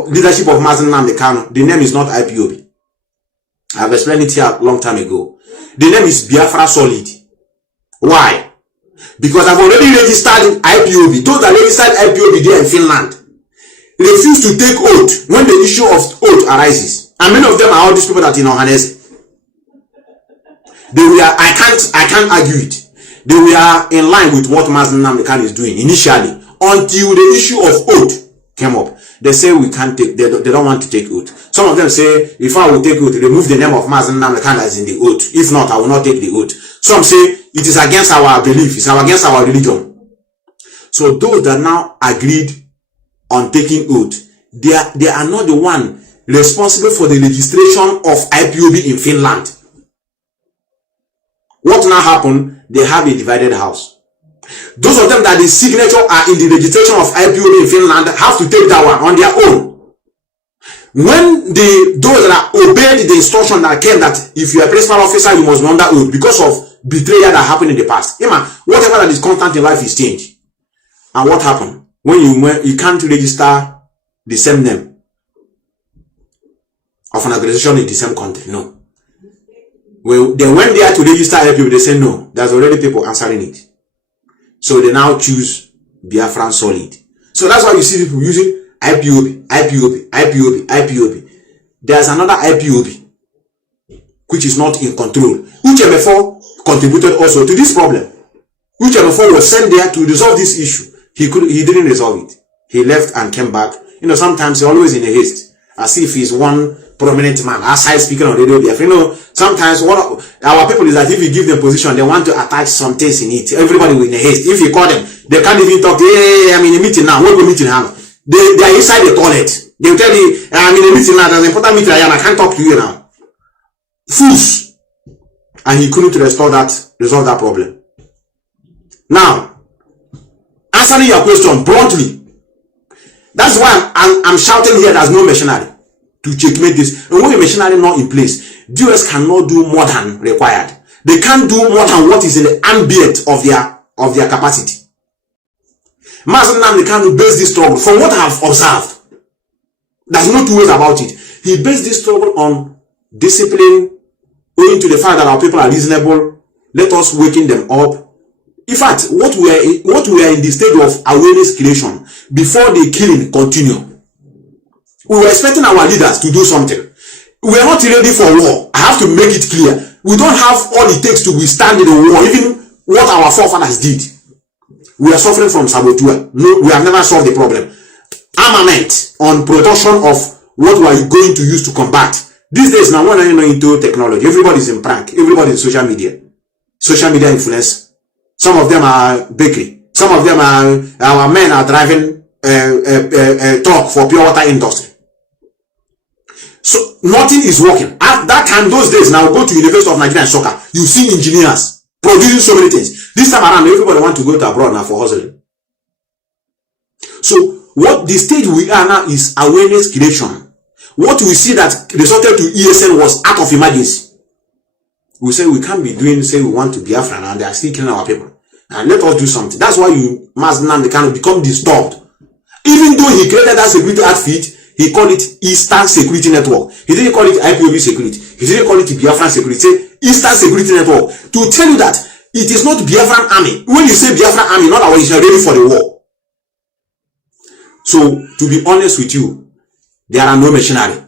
leadership of Mazi Methuselah Kanu, the name is not IPOB. I've explained it here a long time ago. The name is Biafra Solid. Why? Because I've already registered IPOB. Those that registered IPOB there in Finland refuse to take oath when the issue of oath arises. And many of them are all these people that in Ohanese. I can't argue it. They were in line with what Mazi Methuselah is doing initially, until the issue of oath came up. They say we can't take, they don't want to take oath. Some of them say, if I will take oath, remove the name of Mazi Methuselah as in the oath. If not, I will not take the oath. Some say it is against our belief, it's against our religion. So those that now agreed on taking oath, they are not the one responsible for the registration of IPOB in Finland. What now happened? They have a divided house. Those of them that the signature are in the registration of IPOB in Finland have to take that one on their own. When those that obeyed the instruction that came that if you are a principal officer, you must be under oath because of betrayal that happened in the past. Whatever that is constant in life is changed. And what happened? When you can't register the same name of an organization in the same country, no. Well, they went there to register IPOB, they say no, there's already people answering it. So they now choose Biafran Solid. So that's why you see people using IPOB. There's another IPOB which is not in control, which before contributed also to this problem, which before was sent there to resolve this issue. He didn't resolve it. He left and came back. Sometimes he's always in a haste, as if he's one prominent man, as I speaking on radio Biafra. Sometimes what our people is that if you give them position, they want to attach some things in it. Everybody will in a haste. If you call them, they can't even talk. Hey, I'm in a meeting now. What will meeting have? They are inside the toilet. They will tell you, I'm in a meeting now. There's an important meeting I can't talk to you now. Fools. And he couldn't resolve that problem. Now, answering your question bluntly, that's why I'm shouting here. There's no machinery to checkmate this. And when the machinery not in place, DOS cannot do more than required. They can't do more than what is in the ambient of their capacity. Mazi Methuselah based this struggle, from what I have observed, there's no two ways about it. He based this struggle on discipline, owing to the fact that our people are reasonable. Let us waken them up, In fact, what we are in the stage of awareness creation before the killing continue. We were expecting our leaders to do something. We are not ready for war. I have to make it clear. We don't have all it takes to withstand the war, even what our forefathers did. We are suffering from saboteur. No, we have never solved the problem. Armament on production of what we are going to use to combat. These days now, when I'm into technology, everybody's in prank. Everybody's in social media influence. Some of them are bakery. Some of them are, our men are driving truck for pure water industry. So nothing is working. At that time, those days, now go to University of Nigeria and Soccer, you see engineers producing so many things. This time around, everybody want to go to abroad now for hustling. So what the stage we are now is awareness creation. What we see that resulted to ESN was act of emergency. We say we can't be doing, say we want to be Biafran and they are still killing our people. And let us do something. That's why you must Nnamdi Kanu become disturbed. Even though he created that security outfit, he called it Eastern Security Network. He didn't call it IPOB Security. He didn't call it Biafran Security. Say Eastern Security Network. To tell you that it is not Biafran Army. When you say Biafran Army, not always you're ready for the war. So, to be honest with you, there are no machinery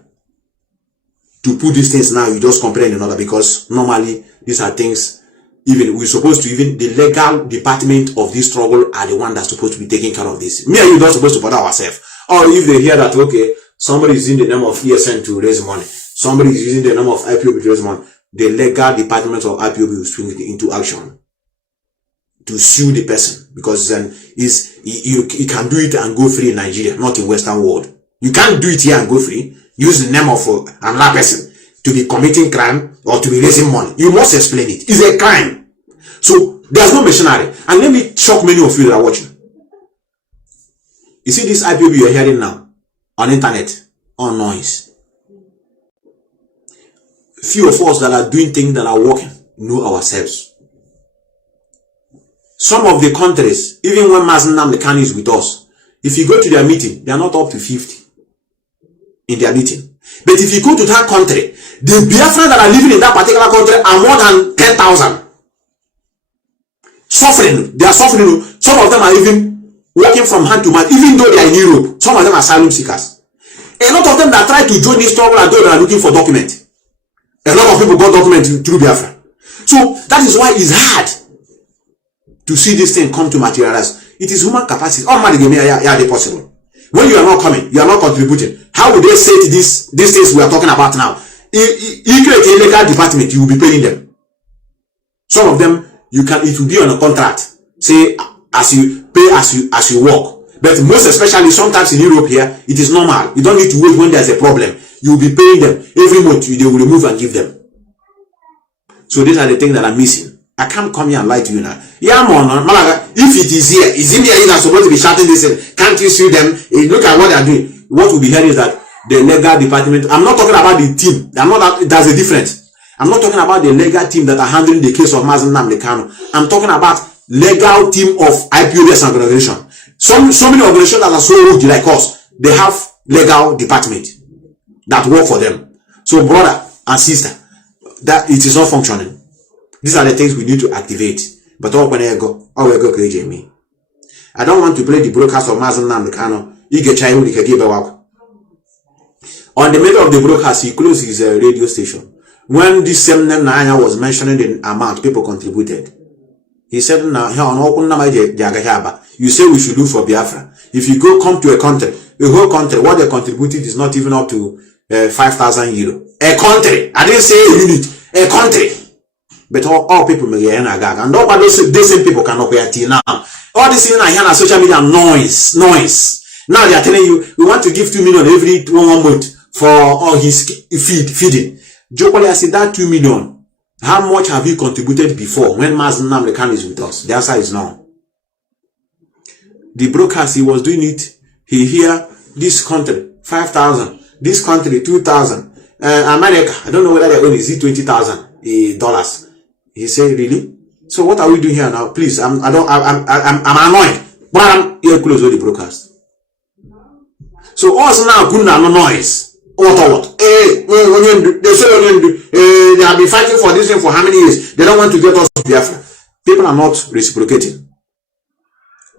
to put these things now. You just complain another, because normally these are things, even we're supposed to, even the legal department of this struggle are the one that's supposed to be taking care of this. Me and you not supposed to bother ourselves. Or if they hear that, okay, somebody is using the name of ESN to raise money, somebody is using the name of IPOB to raise money, the legal department of IPOB will swing it into action to sue the person, because then you can do it and go free in Nigeria, not in Western world. You can't do it here and go free. Use the name of another person to be committing crime or to be raising money. You must explain it. It's a crime. So there's no machinery. And let me shock many of you that are watching. You see this IPOB you're hearing now on internet, on noise. Few of us that are doing things that are working know ourselves. Some of the countries, even when Mazi Methuselah Ipob is with us, if you go to their meeting, they are not up to 50 in their meeting. But if you go to that country, the Biafrans that are living in that particular country are more than 10,000. Suffering. They are suffering. Some of them are even working from hand to mouth, even though they are in Europe. Some of them are asylum seekers. A lot of them that try to join this struggle are those that are looking for document. A lot of people got document through Biafra. So that is why it's hard to see this thing come to materialize. It is human capacity. All money are possible. When you are not coming, you are not contributing. How would they say to these things we are talking about now? You create a legal department, you will be paying them. Some of them, it will be on a contract. Say, as you pay as you work. But most especially sometimes in Europe here, it is normal. You don't need to wait when there's a problem. You will be paying them. Every month, they will remove and give them. So these are the things that are missing. I can't come here and lie to you now. Yeah, man, Malaga, if it is here, is in here, you're supposed to be shouting this, can't you sue them? Look at what they are doing. What will be hearing is that the legal department, I'm not talking about the team. There's a difference. I'm not talking about the legal team that are handling the case of Mazi Methuselah Ipob. I'm talking about legal team of IPOB organization. So many organizations that are so rude like us, they have legal department that work for them. So brother and sister, that it is not functioning. These are the things we need to activate. But all when I go, me. I don't want to play the broadcast of Mazi Methuselah Ipob. On the middle of the broadcast, he closed his radio station. When this same Nanya was mentioning the amount people contributed, he said, you say we should look for Biafra. If you come to a country, the whole country, what they contributed is not even up to 5,000 euro. A country. I didn't say a unit. A country. But all people may get and all those same people cannot be at now. All this thing I hear on social media noise. Now they are telling you we want to give 2 million every 1 month for all his feeding. Jokoli, I said that 2 million. How much have you contributed before when Mazi Methuselah Ipob is with us? The answer is no. The broadcast he was doing it. He hear this country 5,000, this country 2,000. America, I don't know whether they're going to see $20,000. He said, really? So what are we doing here now? Please, I'm annoyed. But here close all the broadcast. So us now good no noise. What? They say they have been fighting for this thing for how many years? They don't want to get us Biafra. people are not reciprocating.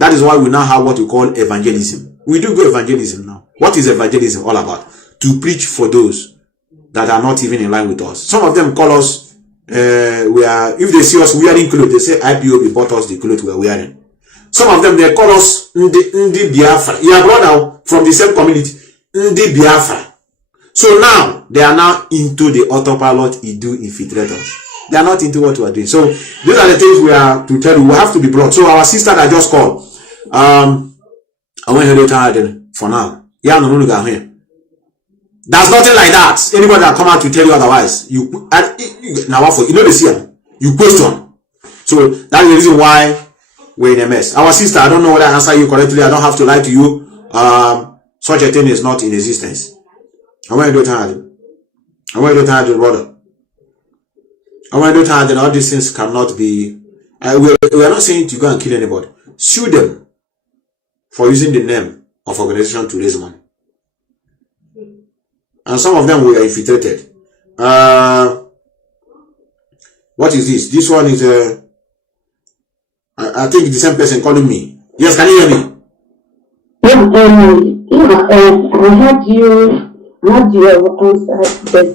That is why we now have what we call evangelism. We do go evangelism now. What is evangelism all about? To preach for those that are not even in line with us. Some of them call us, if they see us wearing clothes, they say IPOB bought us the clothes we are wearing. Some of them, they call us Nnamdi Biafra. You are brother from the same community, Nnamdi Biafra. So now, they are now into the autopilot Idu infiltrators. They are not into what we are doing. So these are the things we are to tell you. We have to be brought. So our sister that just called, I went here tired for now. Yeah, no got here. There's nothing like that. Anybody that come out to tell you otherwise, now for you know the see you question. So that's the reason why we're in a mess. Our sister, I don't know whether I answer you correctly. I don't have to lie to you. Such a thing is not in existence. I want to do tired. I want to do tired, brother. I want to do tired, and all these things cannot be. We are not saying to go and kill anybody. Sue them for using the name of organization to raise money. And some of them were infiltrated. What is this? This one is I think the same person calling me. Yes, can you hear me? I had your answer, but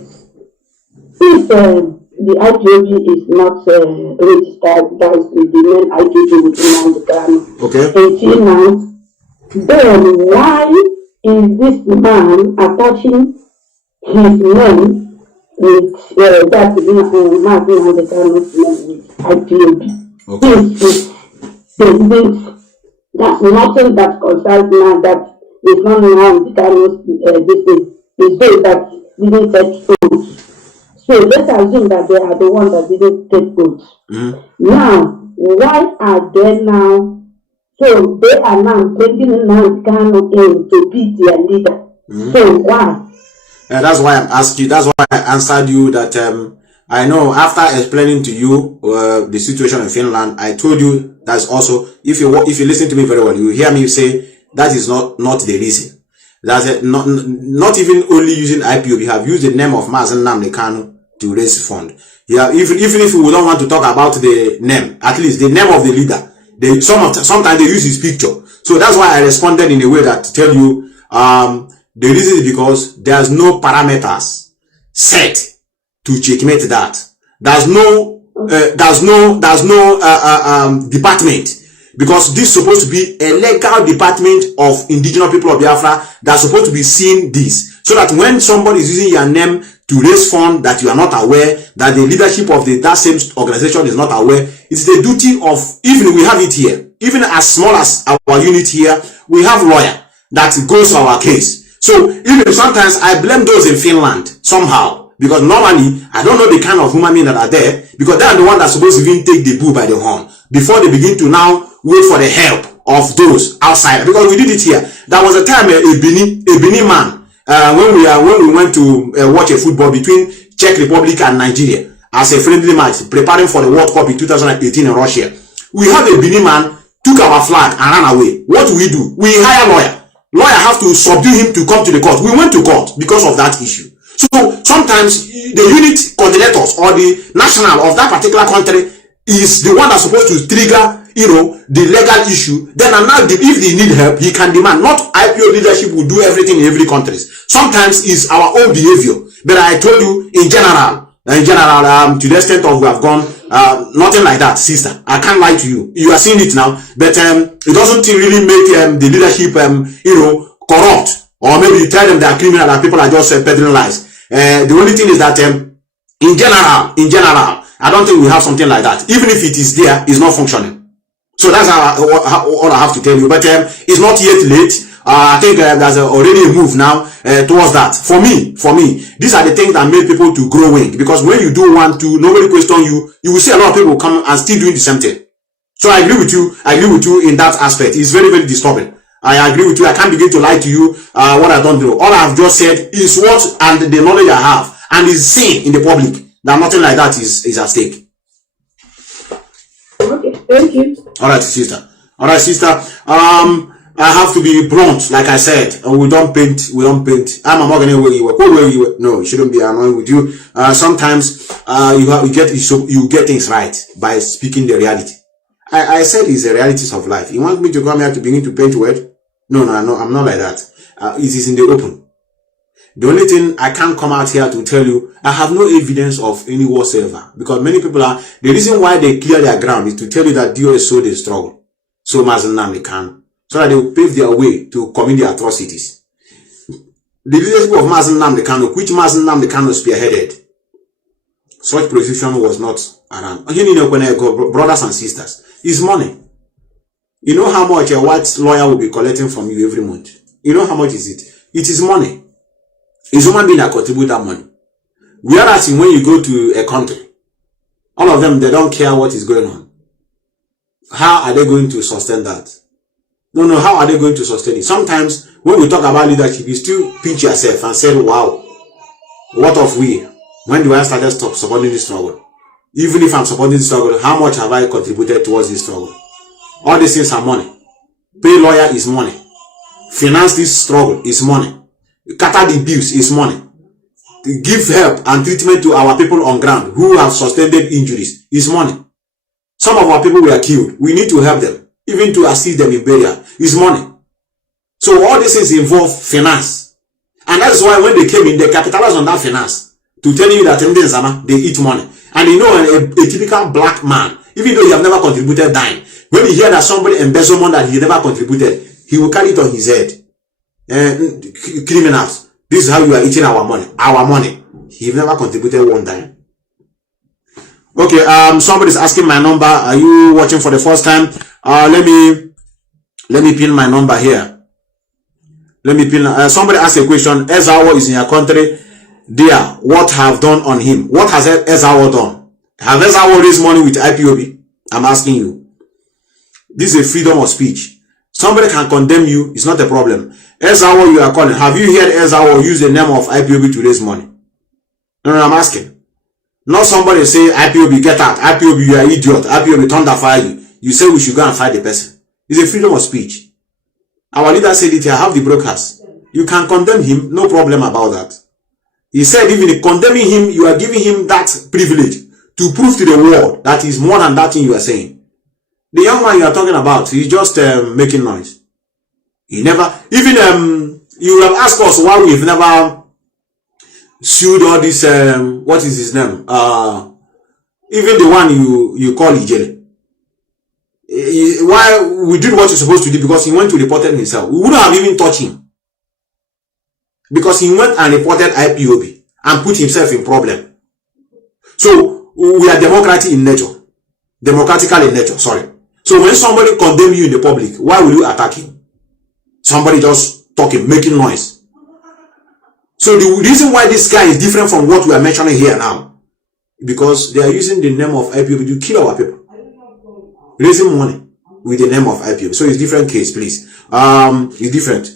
if the IPOB is not registered, that's the main IPOB within Ghana. Okay. 18 months, then why is this man attaching his name with that Mazi with IPOB? Okay. That's nothing that concerns now that is not now the Kanu this thing. It's those that didn't take votes. So let's assume that they are the ones that didn't take votes. Now, why are they now? So they are now bringing Nnamdi Kanu in to be their leader. So why? That's why I'm asking. That's why I answered you that I know after explaining to you the situation in Finland, I told you that's also if you listen to me very well, you hear me say that is not the reason. That's not even only using IPO. We have used the name of Mazi Kanu to raise fund. Yeah, even if we don't want to talk about the name, at least the name of the leader. Sometimes they use his picture. So that's why I responded in a way that to tell you the reason is because there's no parameters set to checkmate that. There's no department, because this is supposed to be a legal department of indigenous people of Biafra that's supposed to be seeing this, so that when somebody is using your name to raise funds that you are not aware, that the leadership of that same organization is not aware, it's the duty of, even we have it here, even as small as our unit here, we have lawyer that goes to our case. So even sometimes I blame those in Finland somehow, because normally I don't know the kind of human beings that are there, because they are the ones that are supposed to even take the bull by the horn before they begin to now wait for the help of those outside. Because we did it here. There was a time a Benin man when we went to watch a football between Czech Republic and Nigeria as a friendly match preparing for the World Cup in 2018 in Russia. We have a Benin man took our flag and ran away. What do? We hire lawyer. Lawyer have to subdue him to come to the court. We went to court because of that issue. So sometimes the unit coordinators or the national of that particular country is the one that's supposed to trigger, the legal issue. Then and now, if they need help, he can demand. Not IPO leadership will do everything in every country. Sometimes it's our own behavior. But I told you, in general, to the extent of we have gone, nothing like that, sister. I can't lie to you. You are seeing it now. But it doesn't really make the leadership, corrupt. Or maybe you tell them they are criminal and people are just peddling lies. The only thing is that in general, I don't think we have something like that. Even if it is there, it's not functioning. So that's all I have to tell you. But it's not yet late. I think there's already a move now towards that. For me, these are the things that make people to grow wing. Because when you do want to, nobody question you, you will see a lot of people come and still doing the same thing. So I agree with you in that aspect. It's very, very disturbing. I agree with you. I can't begin to lie to you what I don't do. All I've just said is what and the knowledge I have, and is seen in the public that nothing like that is at stake. Okay, thank you. All right, sister. I have to be blunt, like I said. We don't paint. I'm a Morgan where you were. No, it shouldn't be annoying with you. Sometimes you get things right by speaking the reality. I said it's the realities of life. You want me to come here to begin to paint word? No, I'm not like that. It is in the open. The only thing I can't come out here to tell you, I have no evidence of any whatsoever. Because many people are, the reason why they clear their ground is to tell you that DOS so they struggle. So Mazi Nnamdi Kanu. So that they will pave their way to commit the atrocities. The leadership of Mazi Nnamdi Kanu, which Mazi Nnamdi Kanu spearheaded, such position was not around. Brothers and sisters, it's money. You know how much a white lawyer will be collecting from you every month? You know how much is it? It is money. It's human being that contribute that money. Whereas when you go to a country, all of them, they don't care what is going on. How are they going to sustain that? No, how are they going to sustain it? Sometimes, when we talk about leadership, you still pinch yourself and say, wow, what of we? When do I start supporting this struggle? Even if I'm supporting this struggle, how much have I contributed towards this struggle? All these things are money. Pay lawyer is money. Finance this struggle is money. Cater the bills is money. To give help and treatment to our people on ground who have sustained injuries is money. Some of our people were killed. We need to help them. Even to assist them in burial is money. So all these things involve finance. And that's why when they came in, they capitalized on that finance to tell you that they eat money. And you know, a typical black man, even though he have never contributed dime, when he hear that somebody embezzle money that he never contributed, he will carry it on his head. Criminals, this is how you are eating our money. Our money. He never contributed one dime. Okay, somebody's asking my number. Are you watching for the first time? Let me pin my number here. Let me pin. Somebody asked a question. Ezawo is in your country. Dear, what have done on him? What has Ezawo done? Have Ezawo raised money with IPOB? I'm asking you. This is a freedom of speech. Somebody can condemn you. It's not a problem. Ezawo, you are calling. Have you heard Ezawo use the name of IPOB to raise money? No, I'm asking. Not somebody say IPOB get out. IPOB, you are idiot. IPOB thunder fire you. You say we should go and fight the person. It's a freedom of speech. Our leader said it here. Have the brokers. You can condemn him. No problem about that. He said even in condemning him, you are giving him that privilege to prove to the world that is more than that thing you are saying. The young man you are talking about, he's just making noise. He never, even, you have asked us why we've never sued all this, what is his name? Even the one you call Ijele. Why we did what you're supposed to do, because he went to report it himself. We wouldn't have even touched him. Because he went and reported IPOB and put himself in problem. So, we are democratic in nature. Democratical in nature, sorry. So when somebody condemns you in the public, why will you attack him? Somebody just talking, making noise. So the reason why this guy is different from what we are mentioning here now, because they are using the name of IPOB to kill our people. Raising money with the name of IPOB. So it's different case, please. It's different.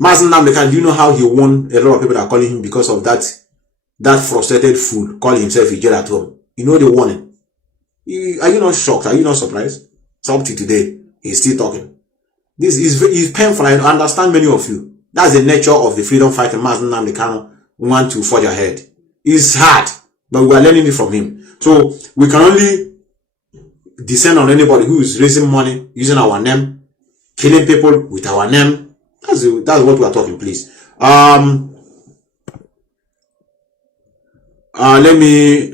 Mazi Nnamdi Kanu, do you know how he won? A lot of people are calling him because of that frustrated fool calling himself a jail at home. You know the warning. Are you not shocked? Are you not surprised? So up to today, he's still talking. This is painful. I understand many of you. That's the nature of the freedom fighter Mazi Nnamdi Kanu want to forge ahead. It's hard, but we are learning it from him. So we can only descend on anybody who is raising money using our name, killing people with our name. That's what we are talking, please. Let me.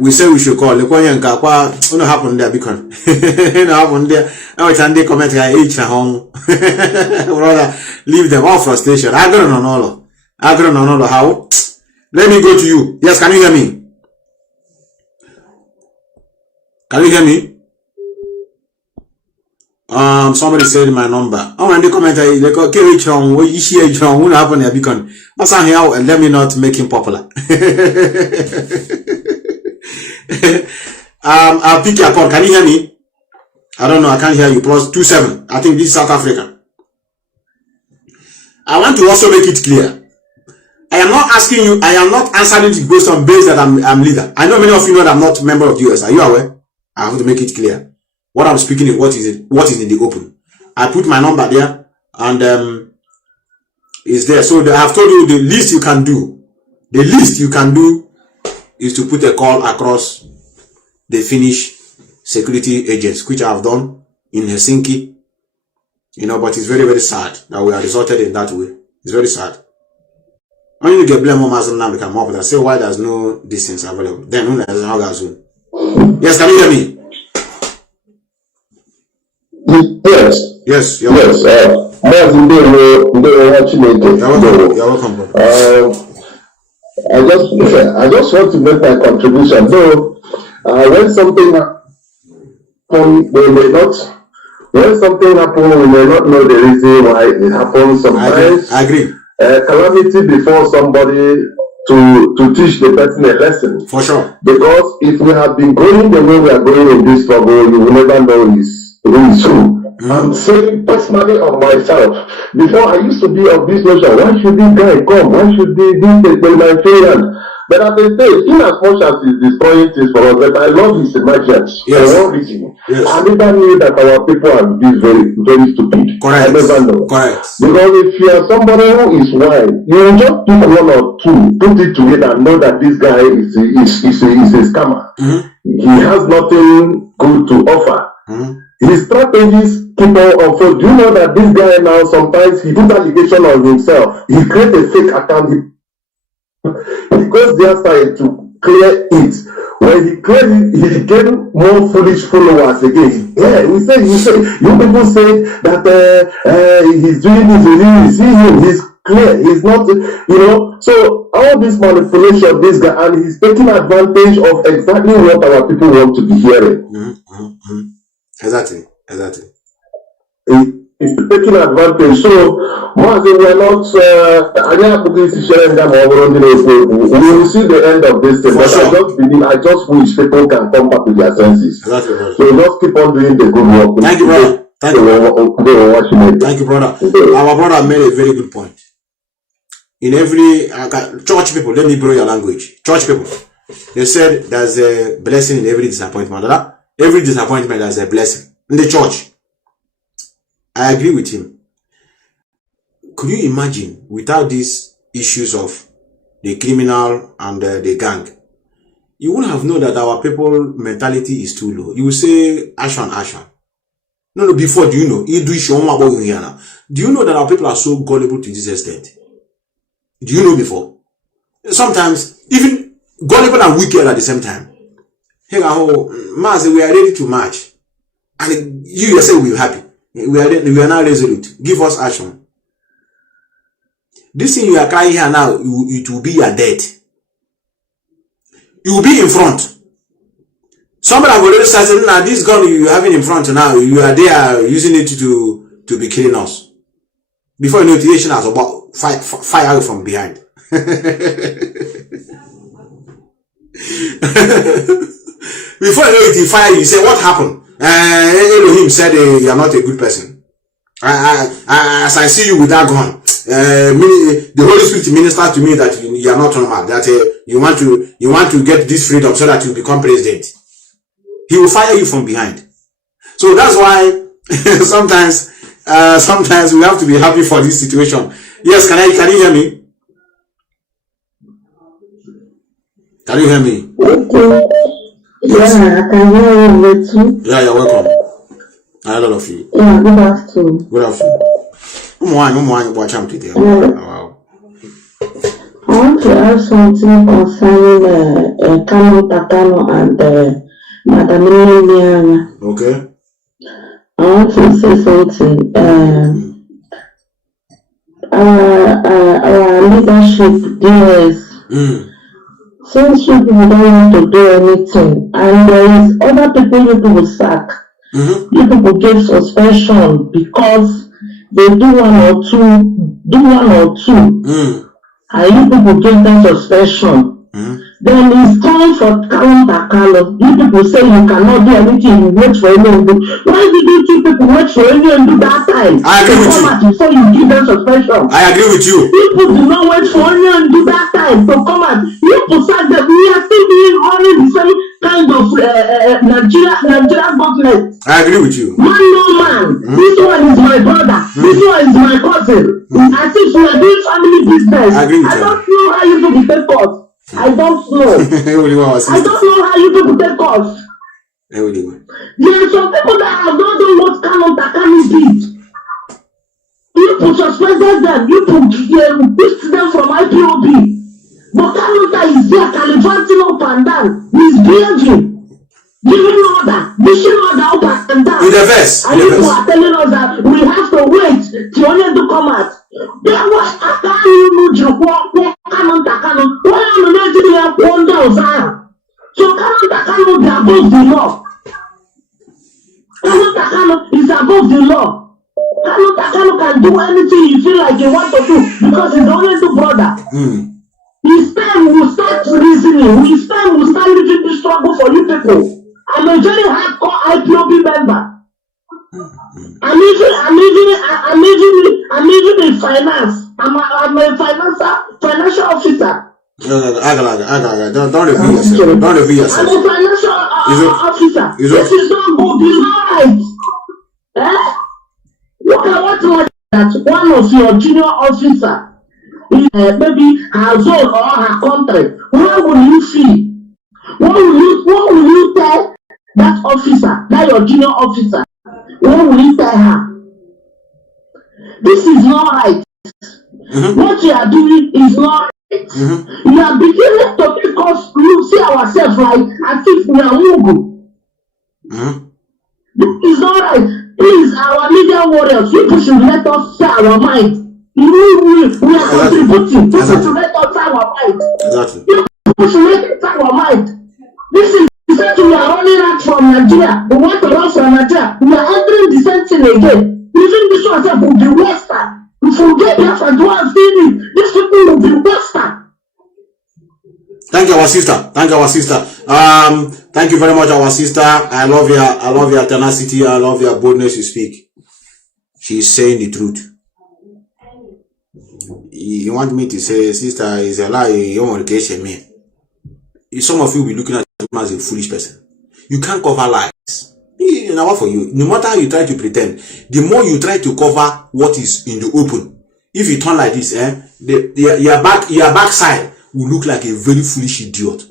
We say we should call. What happened there? Because what happened there? Now it's Sunday comment each home. Brother, leave them all frustration. I don't know how. Let me go to you. Yes, can you hear me? Can you hear me? Somebody said my number. Oh, and the comment they go carry wrong. What you share wrong? What happened there? Because let me not make him popular. I'll pick your call. Can you hear me? I don't know. I can't hear you. +27. I think this is South Africa. I want to also make it clear. I am not asking you. I am not answering the question based that I'm leader. I know many of you know that I'm not a member of the US. Are you aware? I have to make it clear. What I'm speaking is what is in the open. I put my number there and it's there. So I have told you the least you can do. The least you can do is to put a call across the Finnish security agents, which I have done in Helsinki. You know, but it's very, very sad that we are resorted in that way. It's very sad. When you get blame on Mazi Nnamdi come up, I say why there's no distance available. Then who knows how that's soon. Yes, can you hear me? Yes. Yes, you're welcome. You're welcome, bro. I just want to make my contribution. Though when something happens, when something happens, we may not know the reason why it happens. Sometimes I agree. Calamity before somebody to teach the person a lesson. For sure. Because if we have been going the way we are going in this struggle, you will never know who is true. I'm saying personally on myself, before I used to be of this notion, why should this guy come? Why should this humanitarian? But at the stage, in as much as he's destroying things for us, but I love his emergence for one reason. Yes. I never knew that our people are this very, very stupid. Correct. I never know. Correct. Because if you are somebody who is wise, you will just pick one or two, put it together and know that this guy is a scammer. He has nothing good to offer. His strategies keep on unfold. Do you know that this guy now, sometimes he puts allegation on himself. He creates a fake account. He goes there side to clear it. When he cleared it, he gained more foolish followers again. Yeah, you people say that he's doing this, you see him, he's clear, he's not, so all this manipulation, this guy, and he's taking advantage of exactly what our people want to be hearing. Exactly. He's taking advantage. So, Mazi, we're not, we will see the end of this thing. But sure. I just wish people can come back to their senses. Exactly. So just keep on doing the good work. Thank you, brother. Thank you, brother. Our brother made a very good point. In every church people, let me borrow your language. Church people, they said there's a blessing in every disappointment. Every disappointment there's a blessing in the church. I agree with him. Could you imagine without these issues of the criminal and the gang, you wouldn't have known that our people mentality is too low. You will say action. No, before, do you know? Do you know that our people are so gullible to this extent? Do you know before? Sometimes, even gullible and wicked at the same time. Hey, Mazi, we are ready to march. And you yourself will be happy. We are now resolute. Give us action. This thing you are carrying here now, it will be your death. You will be in front. Somebody have already started, now this gun you are having in front now, you are there using it to be killing us. Before you know, the nation has about fire from behind. Before you know it, he fire you, say, what happened? Elohim said you are not a good person. As I see you with that gun, the Holy Spirit ministered to me that you are not normal, that you want to get this freedom so that you become president. He will fire you from behind. So that's why sometimes we have to be happy for this situation. Yes, can you hear me? Can you hear me? Okay. Yes. Yeah, I can hear you too. Yeah, you're welcome. I love you. Yeah, good afternoon. Good afternoon. Wow. I want to ask something concerning Kanu and Madam Nnamdi. Okay. I want to say something. Our leadership, DS. Since you people don't want to do anything, and there is other people you people sack, you people give suspension because they do one or two, and you people give them suspension. Then it's time for Kanu. You people say you cannot do anything, you wait for anyone to do. Why did you two people wait for anyone to do that time? I agree with you. Before you give them suspension. I agree with you. People do not wait for anyone to do that time to come out. You decide that we are still doing only the same kind of Nigeria government. I agree with you. Man. This one is my brother. This one is my cousin. As if we are doing family business. I agree with you. I don't know how you people take us. I don't know. I don't know how you people take us. There are some people that have not done what Kanu did. You put suspended them, you put them from IPOB. But Kanu is there, calibrating up and down. He's behaving, giving order, mission order up and down. In the verse. And people are telling us that we have to wait till only to come out. Then what after you know Kanu? Why am I not doing that wonder? So Kanu is above the law. Kanu is above the law. Kanu can do anything you feel like you want to do because he's only the brother. His time will start reasoning. His time will start living the struggle for you people. I'm a very hardcore IPOB member. I'm even in finance. I'm a financial officer. Don't reveal yourself. Don't reveal yourself. I'm a financial officer. This is not good. It's not right. Look at what that one of your junior officer, maybe her zone or her country. What will you feel? What will you tell that officer, that your junior officer? What will you tell her? This is not right. What you are doing is not right. You are beginning to make us see ourselves like as if we are Mugu. This is not right. Please, our media warriors, people should let us say our mind. We are contributing. People should let us say our mind. People should let us say our mind. This is since we are running out from Nigeria. We want to run from Nigeria. We are entering the same thing again. Even this one will be Western. If we get Biafra to us, these people will be Western. Thank you, our sister. Thank you, our sister. Thank you very much, our sister. I love your tenacity. I love your boldness to speak. She is saying the truth. You want me to say, sister, is a lie. You want to catch me. Some of you will be looking at him as a foolish person. You can't cover lies. You know what for you? No matter how you try to pretend, the more you try to cover what is in the open, if you turn like this, your backside will look like a very foolish idiot.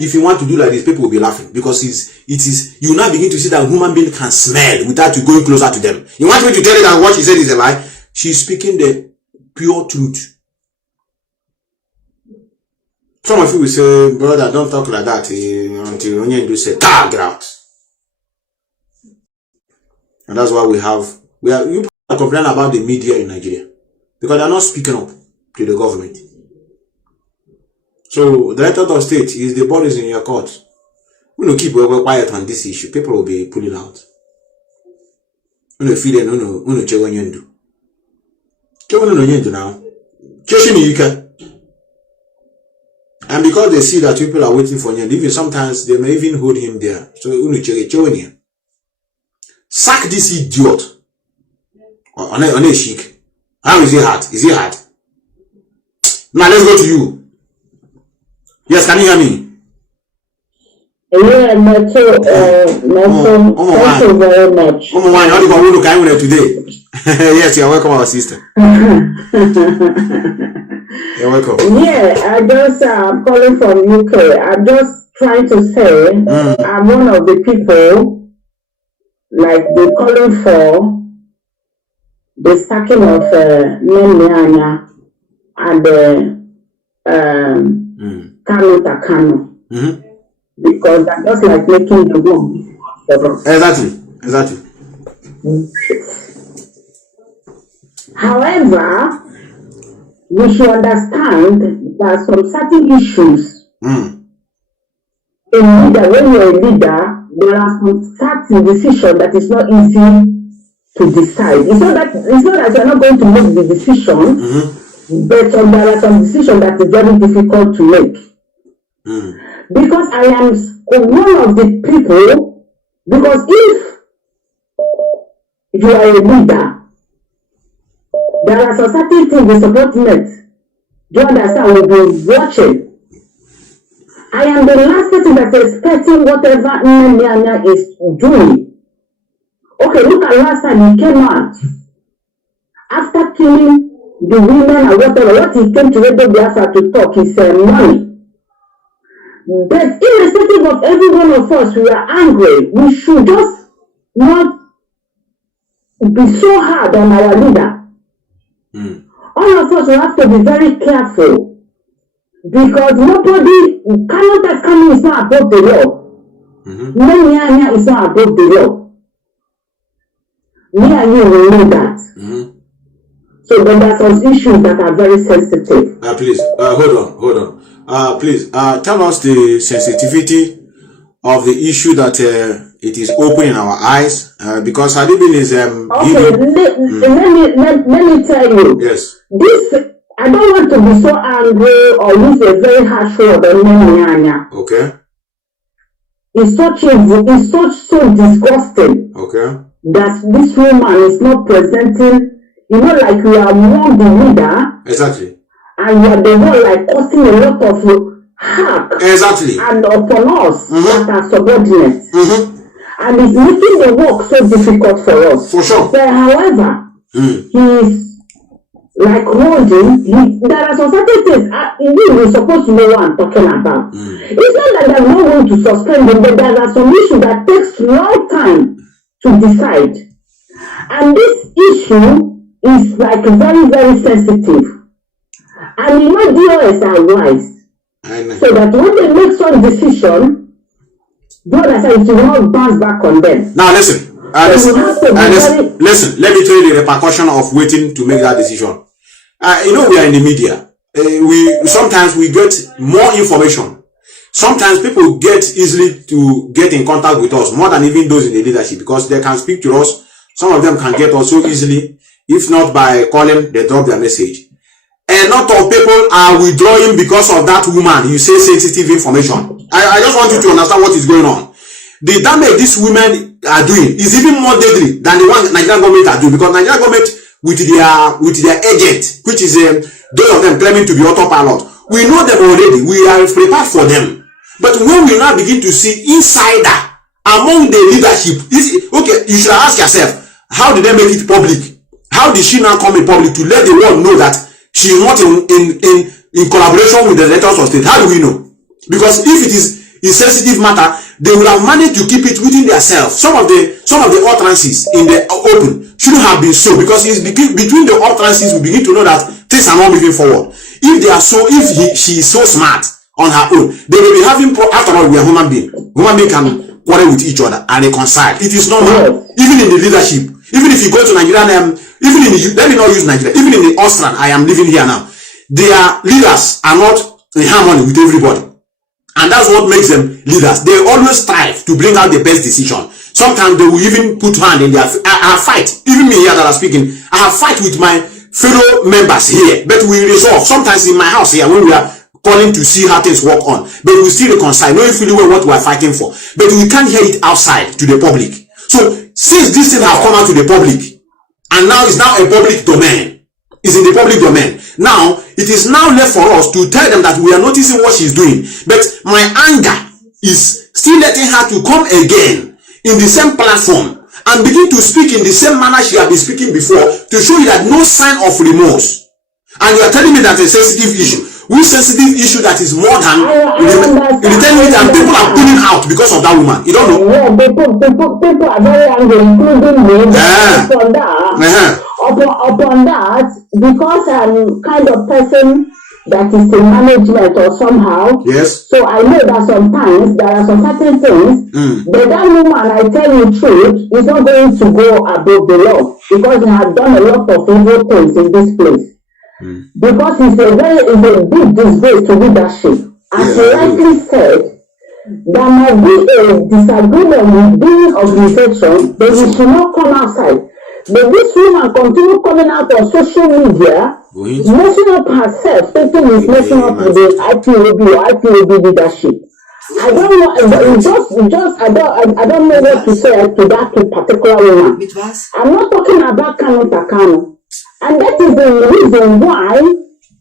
If you want to do like this, people will be laughing because you now begin to see that human being can smell without you going closer to them. You want me to tell you that what she said is a lie? She's speaking the pure truth. Some of you will say, brother, don't talk like that until you say, get out. And that's why you are complaining about the media in Nigeria because they are not speaking up to the government. So the Director of State is the bodies in your court. We don't keep quiet on this issue. People will be pulling out. We don't feel no check on you do. Check on you do now. And because they see that people are waiting for him, even sometimes they may even hold him there. So we check on him. Sack this idiot. On a chic. How is he hard? Is he hard? Now let's go to you. Yes, can you hear me? Yeah, Macho, thank you very much. How do you look at today? Yes, you're welcome, our sister. You're welcome. Yeah, I just I'm calling from UK. I'm just trying to say I'm one of the people like they're calling for the sacking of Nnamdi and Kanu. Because that's just like making the room. Exactly. However, we should understand that some certain issues in leader, when you're a leader, there are some certain decisions that is not easy to decide. It's not that you're not going to make the decision, but there are some decisions that is very difficult to make. Because I am one of the people, because if you are a leader, there are some certain things the subordinate, do you understand, will be watching. I am the last person that is expecting whatever Nnamdi is doing. Okay, look at last time he came out. After killing the women or whatever, what he came to Radio Biafra to talk, he said money. But irrespective of every one of us, we are angry. We should just not be so hard on our leader. All of us will have to be very careful because nobody cannot have Kanu is not above the law. Many is not above the law. Me and you will know that. So then there are some issues that are very sensitive. Please, hold on. Please, tell us the sensitivity of the issue that it is open in our eyes. Because Hadibin is okay, let me tell you. Yes. This I don't want to be so angry or use a very harsh word on Nyanya. Okay. It's so disgusting. Okay. That this woman is not presenting, like you are among the leader. Exactly. And you are the one like causing a lot of hack. Exactly. And upon us that are subordinates. And it's making the work so difficult for us. For sure. But however, he's like holding, there are some certain things you're supposed to know what I'm talking about. It's not that there's no way to suspend them, but there are some issues that takes long time to decide. And this issue is like very, very sensitive. And DOS are wise. So that when they make some decision, DOS will not bounce back on them. Now listen. Listen, let me tell you the repercussion of waiting to make that decision. We are in the media. Sometimes we get more information. Sometimes people get easily to get in contact with us more than even those in the leadership because they can speak to us. Some of them can get us so easily, if not by calling, they drop their message. A lot of people are withdrawing because of that woman. You say sensitive information. I just want you to understand what is going on. The damage these women are doing is even more deadly than the one Nigerian government are doing because Nigerian government with their agent, which is those of them claiming to be autopilot. We know them already. We are prepared for them. But when we now begin to see insider among the leadership, okay, you should ask yourself, how did they make it public? How did she now come in public to let the world know that she is not in collaboration with the letters of state? How do we know? Because if it is a sensitive matter, they will have managed to keep it within themselves. Some of the utterances in the open shouldn't have been so, because it's between the utterances we begin to know that things are not moving forward. If she is so smart on her own, they will be having after all, we are human beings. Human beings can quarrel with each other and reconcile. It is normal. Even in the leadership, even if you go to Nigeria, even in the, let me not use Nigeria, even in the Austrian, I am living here now, their leaders are not in harmony with everybody. And that's what makes them leaders. They always strive to bring out the best decision. Sometimes they will even put hand in their, I fight, even me here that I'm speaking, I have fight with my fellow members here, but we resolve. Sometimes in my house here, when we are calling to see how things work on, but we still reconcile, knowing fully well what we are fighting for, but we can't hear it outside to the public. So since this thing have come out to the public, and now it's now a public domain, it's in the public domain, now it is now left for us to tell them that we are noticing what she's doing. But my anger is still letting her to come again in the same platform and begin to speak in the same manner she had been speaking before, to show you that no sign of remorse. And you are telling me that a sensitive issue, which sensitive issue that is more than you're telling me that people are pulling out because of that woman. You don't know. Yeah, people are very angry, including me. Upon that, because I'm kind of person that is in management or somehow. Yes. So I know that sometimes there are some certain things, but that woman, I tell you the truth, is not going to go above the law, because he has done a lot of evil things in this place. Because it's a big disgrace to leadership. As he rightly said, there might be a disagreement within organization, but we should not come outside. But this woman continue coming out on social media, messing up herself, thinking he's messing up with the IPOB leadership. I don't know. I don't know what to say to that particular woman. I'm not talking about Kanu. And that is the reason why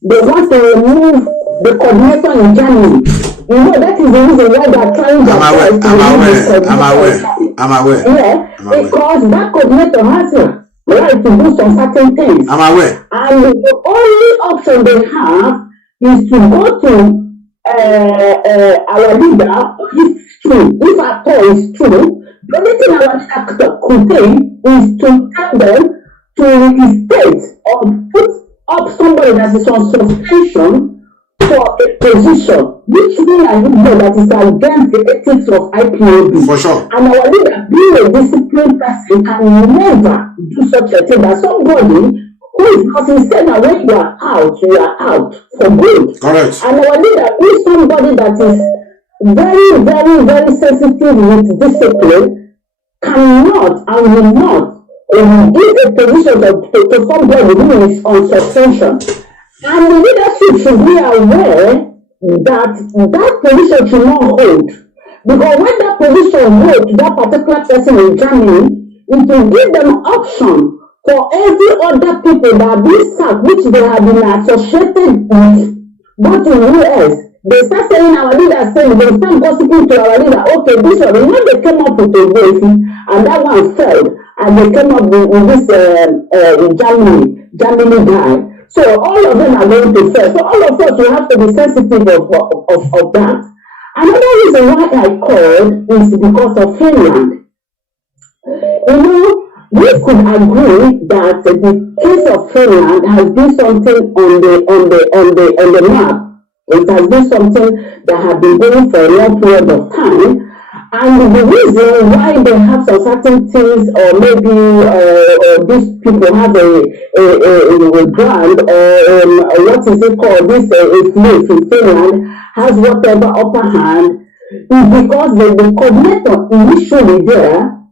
they want to remove the coordinator in Germany. That is the reason why they are trying to remove the coordinator. I'm aware. Yeah, because that coordinator has a right to do some certain things. I'm aware. And the only option they have is to go to our leader, if true, if at all is true, the only thing our leader could take is to tell them to reinstate or put up somebody that is on suspension for a position, which we are know that is against the ethics of IPOB. For sure. And our leader, being a disciplined person, can never do such a thing that somebody who is not instead that when you are out for good. Correct. And our leader is somebody that is very, very, very sensitive with discipline, cannot and will not give a position to somebody who is on suspension. And the leadership should be aware that position should not hold. Because when that position holds to that particular person in Germany, it will give them option for every other people that have been sacked, which they have been associated with, go to US. They start saying our leader saying, they start gossiping to our leader, okay, this one, you know, they came up with a voice, and that one failed, and they came up with this Germany guy. So all of them are going to fail. So all of us will have to be sensitive of that. Another reason why I called is because of Finland. You know, we could agree that the case of Finland has been something on the map. It has been something that has been going for a long period of time. And the reason why they have some certain things, or maybe these people have a grant, or what is it called, this slave in Finland has whatever upper hand, is because the coordinator initially there,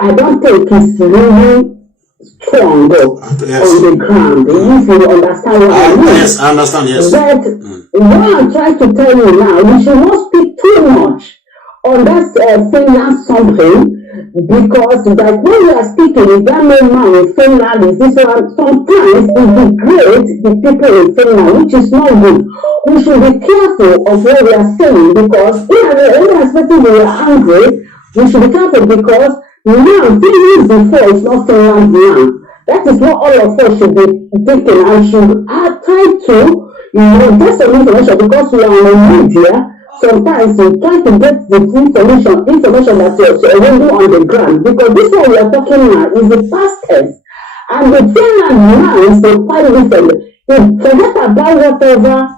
I don't think is really strong though, yes, on the ground. If you understand what I mean. Yes, I understand, yes. But what I'm trying to tell you now, we should not speak too much on that Finland something, because like when we are speaking, is that no man in Finland, is this one, sometimes it degrades the people in Finland, which is not good. We should be careful of what we are saying, because especially when we are angry, we should be careful, because now, 3 years before, it's not Finland now. That is what all of us should be thinking, and should try to, get some information, because we are on the media. Sometimes you try to get the information that is already on the ground, because this one we are talking now is the past tense, and the Finland now is quite different. Forget about whatever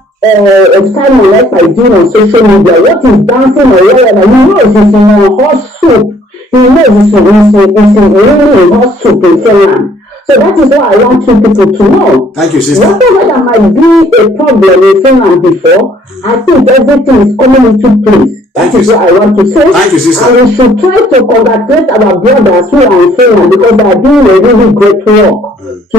Simon like by doing on social media, what is dancing or whatever, he knows it's in a hot soup. He knows it's really in hot soup in Finland. So that is what I want you people to know. Thank you, sister. Whatever that might be a problem in Finland before, I think everything is coming into place. That is what I want to say. Thank you, sister. And we should try to congratulate our brothers who are in Finland, because they are doing a really great work to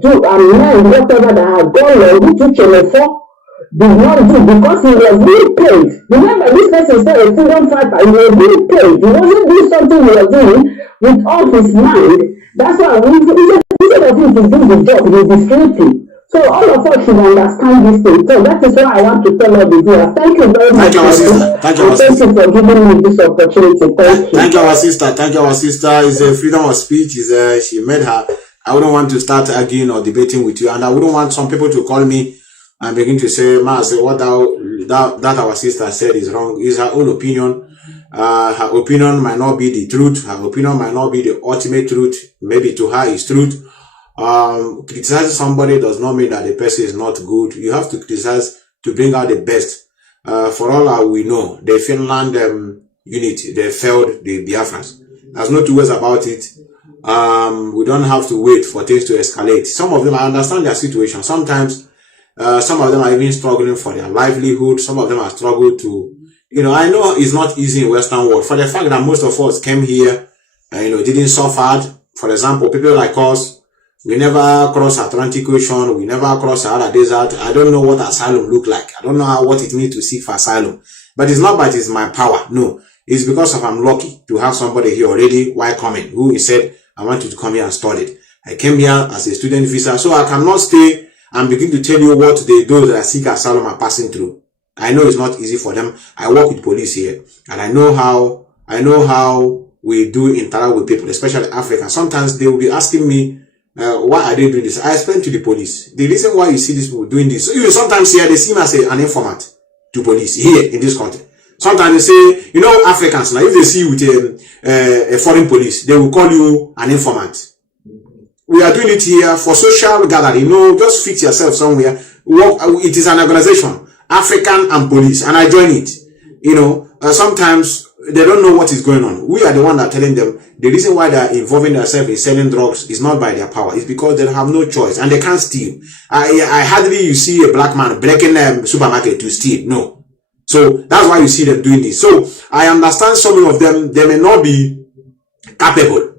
do and learn whatever that has gone wrong, which did not do, because he was being paid. Remember, this person said a freedom fighter, he was being paid. He wasn't doing something he was doing with all his mind. That's why instead of him to do the job, he is sleeping. So all of us should understand this thing. So that is why I want to tell all the viewers. Thank you very much. Thank you, our sister. Thank you, our sister. Thank you for giving me this opportunity. Thank you. Thank you, our sister. Thank you, our sister. It's a freedom of speech. She made her. I wouldn't want to start arguing or debating with you, and I wouldn't want some people to call me and begin to say, Mazi, what that our sister said is wrong. Is her own opinion. Her opinion might not be the truth. Her opinion might not be the ultimate truth. Maybe to her is truth. Criticizing somebody does not mean that the person is not good. You have to criticize to bring out the best. For all we know, the Finland unit, they failed the Biafrans. There's no two ways about it. We don't have to wait for things to escalate. Some of them, I understand their situation. Sometimes, some of them are even struggling for their livelihood. Some of them are struggling to, I know it's not easy in Western world. For the fact that most of us came here, didn't suffer. For example, people like us, we never cross Atlantic Ocean. We never cross Sahara Desert. I don't know what asylum look like. I don't know what it means to seek for asylum. But it's not that it's my power. No, it's because of I'm lucky to have somebody here already while coming who said, I want you to come here and study. I came here as a student visa, so I cannot stay and begin to tell you what those that seek asylum are passing through. I know it's not easy for them. I work with police here, and I know how we do interact with people, especially Africans. Sometimes they will be asking me, why are they doing this? I explain to the police the reason why you see these people doing this. So you sometimes here they see me as an informant to police here in this country. Sometimes they say, you know, Africans, like if they see you with a foreign police, they will call you an informant. We are doing it here for social gathering. You know, just fix yourself somewhere. It is an organization, African and police, and I join it. You know, sometimes they don't know what is going on. We are the one that are telling them the reason why they are involving themselves in selling drugs is not by their power. It's because they have no choice and they can't steal. I hardly you see a black man breaking a supermarket to steal. No. So that's why you see them doing this. So I understand some of them, they may not be capable.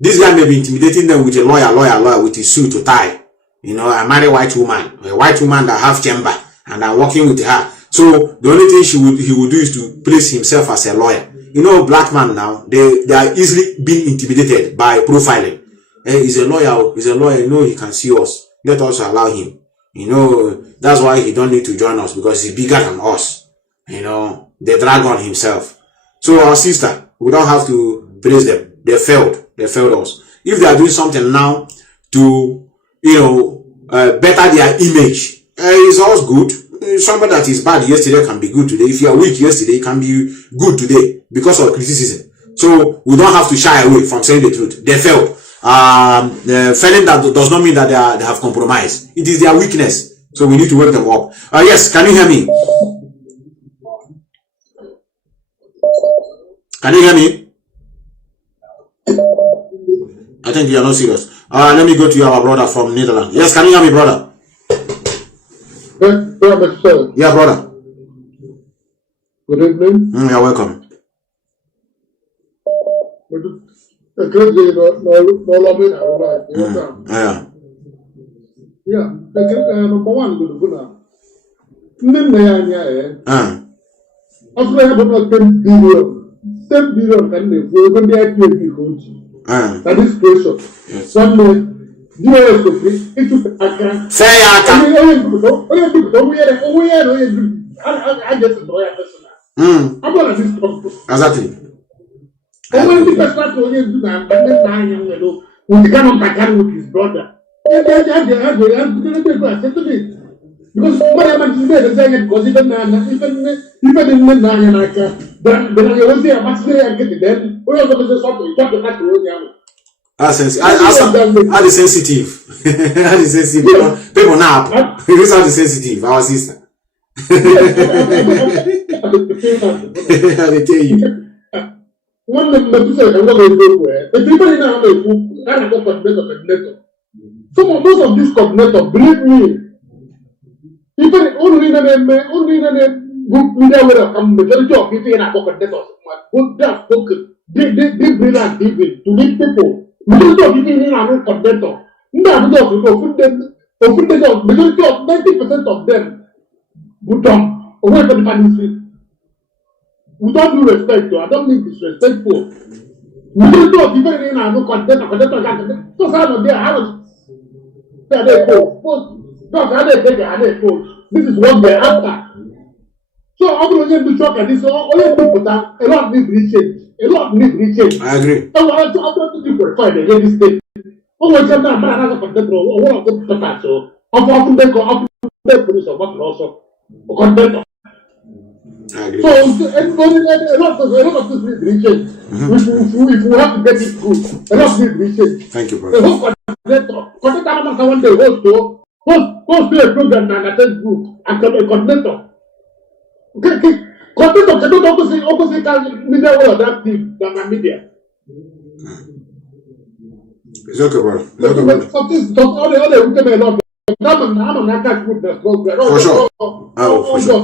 This guy may be intimidating them with a lawyer with his suit to tie. You know, I marry a white woman that have chamber, and I'm working with her. So the only thing he would do is to place himself as a lawyer. You know, black man now, they are easily being intimidated by profiling. He's a lawyer, you know, he can see us. Let us allow him. You know, that's why he don't need to join us, because he's bigger than us. You know, they drag on himself. So our sister, we don't have to praise them. They failed us. If they are doing something now to, you know, better their image, it's all good. Somebody that is bad yesterday can be good today. If you are weak yesterday, it can be good today because of criticism. So we don't have to shy away from saying the truth. They failed. Failing that does not mean that they have compromised. It is their weakness. So we need to wake them up. Yes, can you hear me? Can you hear me? I think you are not serious. Let me go to our brother from Netherlands. Yes, can you hear me, brother? Yeah, brother. Good evening. You're welcome. Yeah. Number one, $10 billion can they go when they are that is closure. Yes. One day, US to free, it took a grant. Say I can. I just enjoy a person. I'm going to this Exactly. and when the person to only do that, but then 9 young fellow, when the Kanu with his brother, because whatever you say, the second, because even in the Nanya, then I was there, I get it then. We are going to say something, talk about the How the sensitive. How the sensitive. People now. This is how the sensitive, our sister. I tell you. One of them said, I'm not going to go where. If people now have a book, I have a coordinator. Some of those of this coordinator, believe me, people only in a good media will come, majority of people in a coordinator. Good that spoken. They bring out people to lead people. Majority of people in a coordinator. Now, majority of 90% of them would come away from the family. We don't do respect, though. I don't mean disrespectful. We don't do people in a coordinator. So, how they have they coach. Not how they take a coach. This is what they're after. So, I'm going to shock at this. Only people that a lot need rechange. A lot need rechange. I agree. I'm going to do for fight against this state. Oh, what's that man? I have a contender. One of them to so. I'm often they go up to the police or what also. A contender. I agree. So, everybody, a lot of this need rechange. If we have to get it good, a lot need rechange. Thank you, The brother. whole coordinator one day host to a program and attend group and a coordinator. Coordinator cannot opposite media or that team than media. It's okay, brother. It's okay, brother. For sure. Oh, for sure.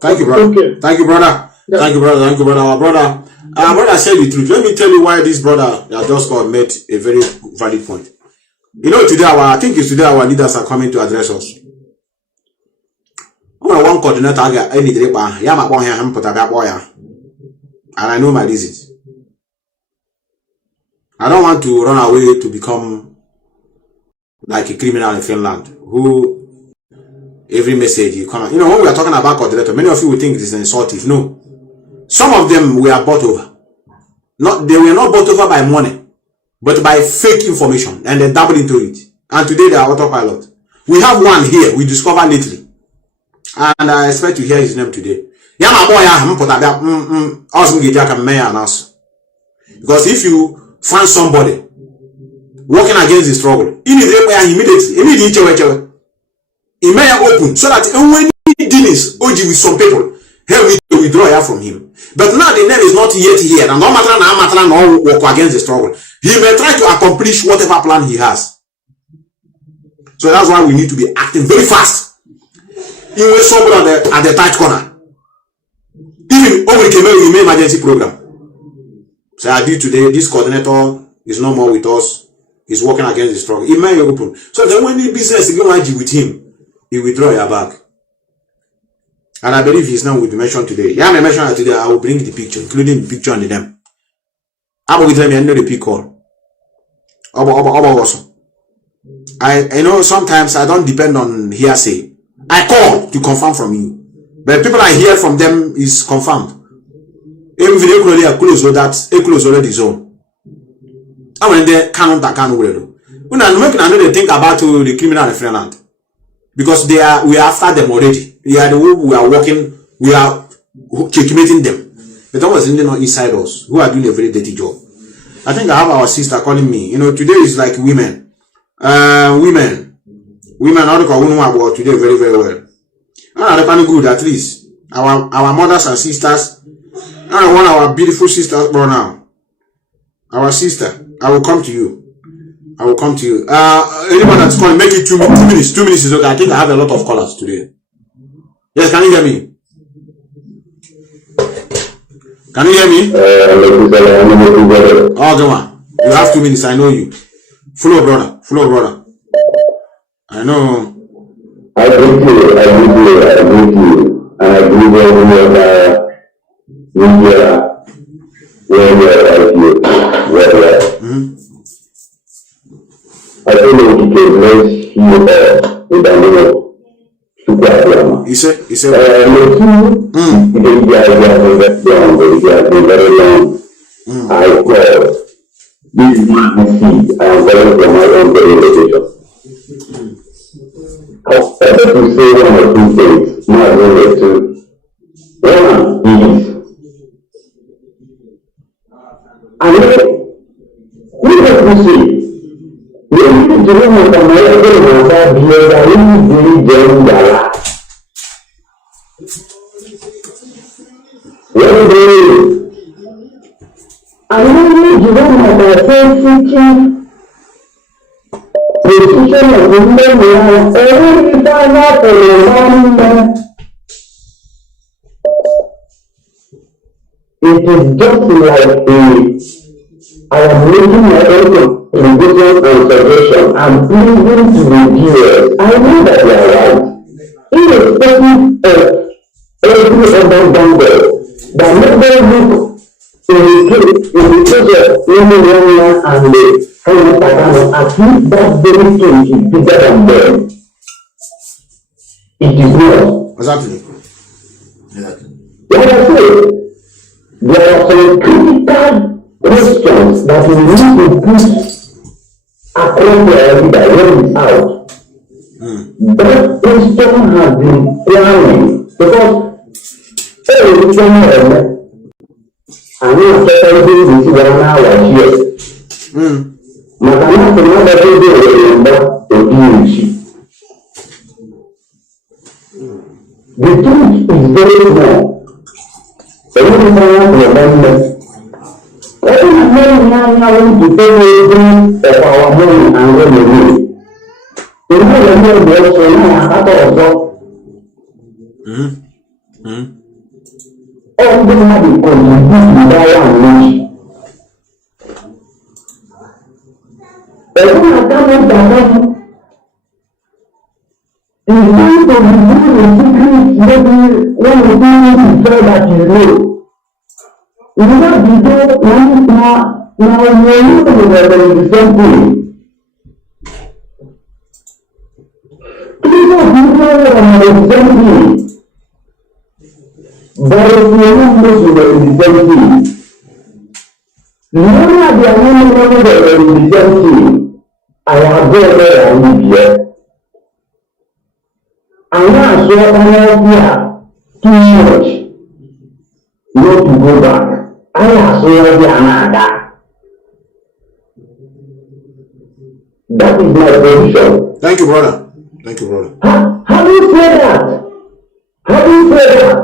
Thank you, brother. Thank you, brother. Thank you, brother. Thank you, brother. Our brother said the truth. Let me tell you why this brother that just got made a very valid point. You know, today I think it's today our leaders are coming to address us. One coordinator, and I know my reasons. I don't want to run away to become like a criminal in Finland who every message you come. You know, when we are talking about coordinator, many of you will think it is insultive. No, some of them were bought over. They were not bought over by money, but by fake information, and they dabble into it. and today they are autopilot. We have one here we discovered lately, and I expect to hear his name today. Because if you find somebody working against the struggle, immediately he may open so that when he deals with some people, he will withdraw from him. But now the name is not yet here, and no matter no work against the struggle. He may try to accomplish whatever plan he has. So that's why we need to be acting very fast. You will somebody at the tight corner. Even over the emergency program. So I did today, this coordinator is no more with us. He's working against the struggle. He may open. So then when the business is going to with him, he withdraw your back. And I believe his name will be mentioned today. Yeah, I mentioned today. I will bring the picture, including the picture and the name. I will tell me I know the pick call. I know sometimes I don't depend on hearsay. I call to confirm from you. But people I hear from them is confirmed. Even if they close already zone. I mean they cannot do. When I'm making another think about the criminal referendum. Because we are after them already. We are the one we are working, we are checkmating them. But that was not inside us, who are doing a very dirty job. I think I have our sister calling me. You know, today is like women. Women how to call women about today very, very well. They're good at least. Our mothers and sisters. I want our beautiful sisters born now. Our sister. I will come to you. Anyone that's calling, make it 2 minutes. 2 minutes is okay. I think I have a lot of callers today. Yes, can you hear me? Can you hear me? Oh, come on. You have 2 minutes. I know you. Flow, brother. I know. I greet you. And I greet every other media where you are right here. I don't know if you can bless you in the name of Super. He said, the two, they are very long. I call this man see. I am calling from my own location. I wanted to say one or two things. Now I know that too. One is, I know, we have to see. We need to do what America was at the very young. I really do not have a sensitive position of women who have already found out for a long time. It is just like I am making my own contribution and suggestion and pleasing to the viewers. I know that they are right. Irrespective of every other bundle, that never look in the case of Kanu and the Kanu, at least that very thing is bigger than them. It is not. Exactly. Like I said, there are some critical questions that we need to put across the leader when it's out. That question has been planning because I know everything we see 1 hour here. Mathematics not every day we remember to do it. The truth is very small. Every time we remember. Every morning now to take everything of our money and run away. You know the money we also now have also. All the money contribute to that one money. But when I come up that money, it's going to reveal the secret maybe when you do it so that you know. You know, now you're the same thing. People are the same thing. But if you don't listen to the same thing, none of the women the same thing. I have go there and live here. And now so here too much not to go back. I have so another. That is my position. Thank you, brother. Thank you, brother. How do you say that? How do you say that?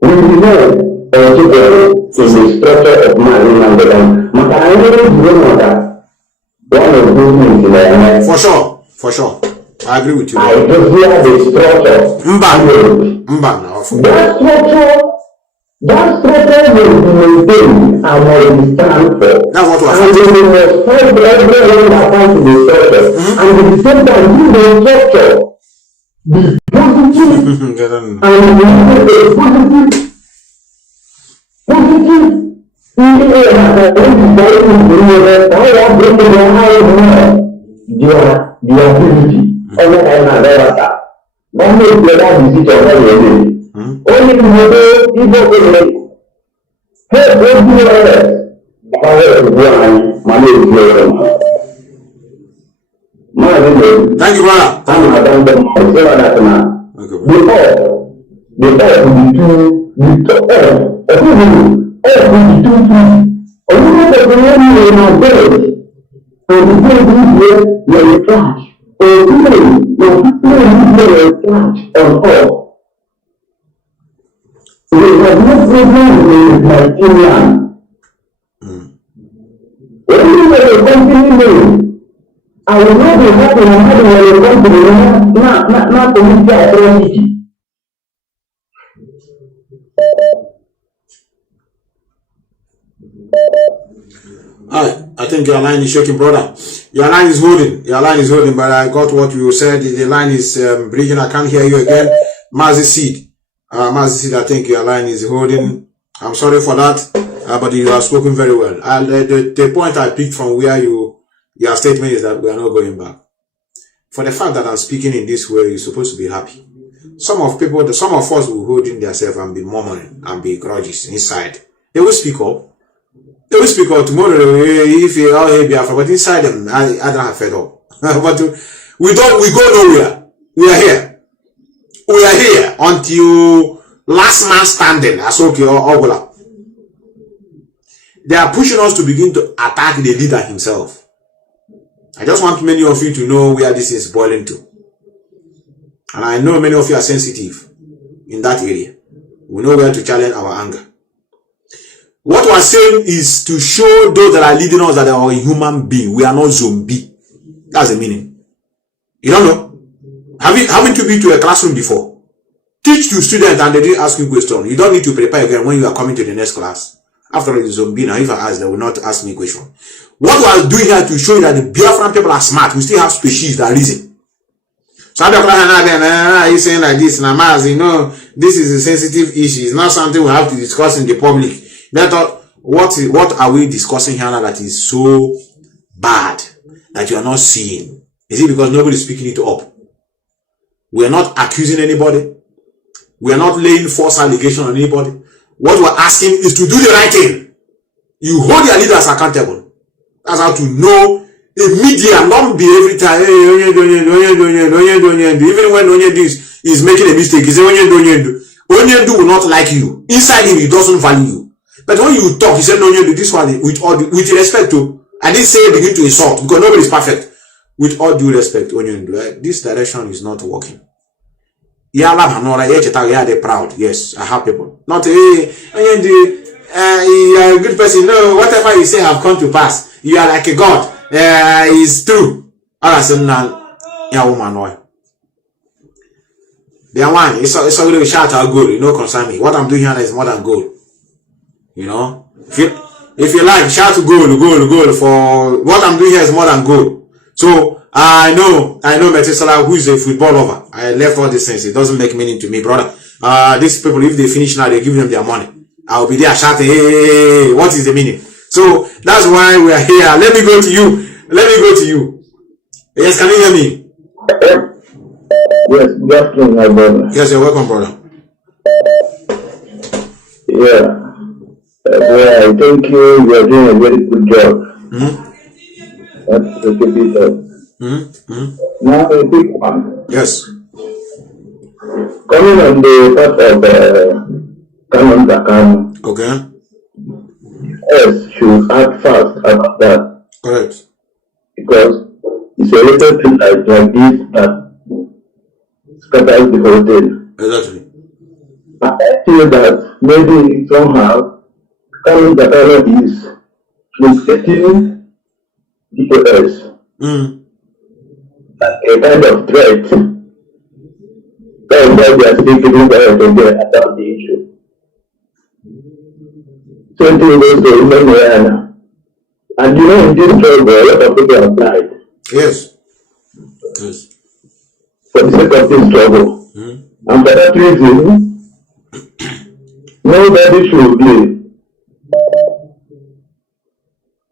We know in the structure of man for sure, for sure. I agree with you. I just hear the structure. That structure will be maintained and will be stand for. That's what was and we must fight everyone that comes to the structure. And at the same time, do the structure be positive and we need a positive their ability. Only thank you, brother. We have no problem with Nigerian. When you have a company name, I will not be happy and having a company not to meet the authority. I think your line is shaking, brother. Your line is holding. Your line is holding, but I got what you said. The line is breaking. I can't hear you again. Mazi, I think your line is holding. I'm sorry for that, but you have spoken very well. The point I picked from where your statement is that we are not going back. For the fact that I'm speaking in this way, you're supposed to be happy. Some of us will hold in themselves and be murmuring and be grudges inside. They will speak up. They will speak up tomorrow if you all hate Biafra, but inside them, I don't have fed up. But we go nowhere. We are here. We are here until last man standing. That's okay. They are pushing us to begin to attack the leader himself. I just want many of you to know where this is boiling to. And I know many of you are sensitive in that area. We know where to challenge our anger. What we are saying is to show those that are leading us that they are a human being. We are not zombie. That's the meaning. You don't know? Haven't you been to a classroom before? Teach to students and they didn't ask you questions. You don't need to prepare again when you are coming to the next class. After all, it's zombie. Now if I ask, they will not ask me question. What we are doing here to show you that the Biafran people are smart. We still have species that reason. So he's saying like this, Mazi, you know, this is a sensitive issue. It's not something we have to discuss in the public. They thought, what are we discussing here now that is so bad that you are not seeing? Is it because nobody is speaking it up? We are not accusing anybody. We are not laying false allegation on anybody. What we're asking is to do the right thing. You hold your leaders accountable. That's how to know the media, not be every time, even when Onyendu is making a mistake, he say Onyendu will not like you. Inside him, he doesn't value you. But when you talk, he said Onyendu, this one, with respect to, I didn't say begin to insult, because nobody is perfect. With all due respect, Onyendu, this direction is not working. They're proud. Yes, I have people. Not Onyendu, you are a good person. No, whatever you say have come to pass. You are like a god. It's true. All I said now, yeah, woman, they are one. It's already a shout out goal. You know, concern me. What I'm doing here is more than goal. You know, if you like, shout to goal for what I'm doing here is more than goal. So I know Methuselah, who is a football lover. I left all these things. It doesn't make meaning to me, brother. These people, if they finish now, they give them their money. I'll be there shouting, hey, what is the meaning? So that's why we are here. Let me go to you. Yes, can you hear me? Yes, good afternoon, my brother. Yes, you're welcome, brother. Yeah. Well, I think you are doing a very good job. That's a good bit. Now a big one. Yes. Coming on the part of Kanu. Okay. Yes, should act fast about that. Correct. Because it's a little thing like this that scatters the whole thing. Exactly. I feel that maybe somehow Kanu is getting DOS like a kind of threat. That's why they are still giving about the issue. Same thing goes to Nnamdi. And you know, in this struggle, a lot of people have died. Yes. Yes. For the sake of this struggle. And for that reason, nobody should be,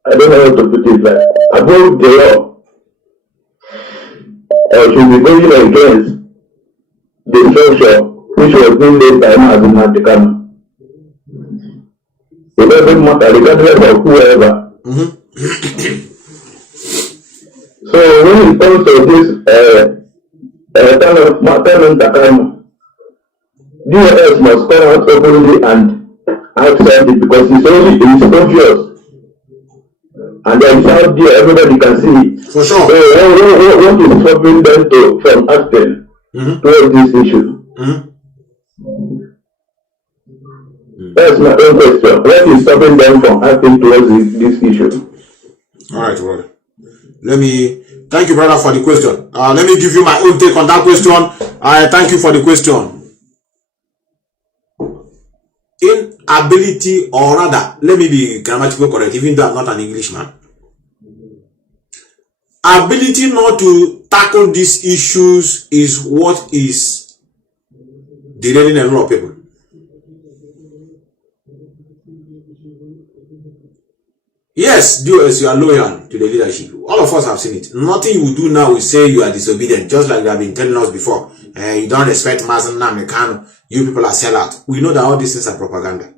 I don't know how to put it, like, above the law. Or should be going against the structure which was being laid by Mazi Kanu. It doesn't matter, regardless of whoever. So when it comes to this Kanu, DOS must come out openly and outside it because it's obvious. And then it's out there, everybody can see it. For sure. So what is stopping them from acting towards this issue? That's my own question. What is stopping them from acting towards this issue? All right, brother. Thank you, brother, for the question. Let me give you my own take on that question. I thank you for the question. Inability, or rather, let me be grammatically correct, even though I'm not an Englishman. Ability not to tackle these issues is what is derailing a lot of people. Yes, you are loyal to the leadership. All of us have seen it. Nothing you will do now will say you are disobedient, just like they have been telling us before. You don't respect Mazi Methuselah Ipob. You people are sellout. We know that all these things are propaganda.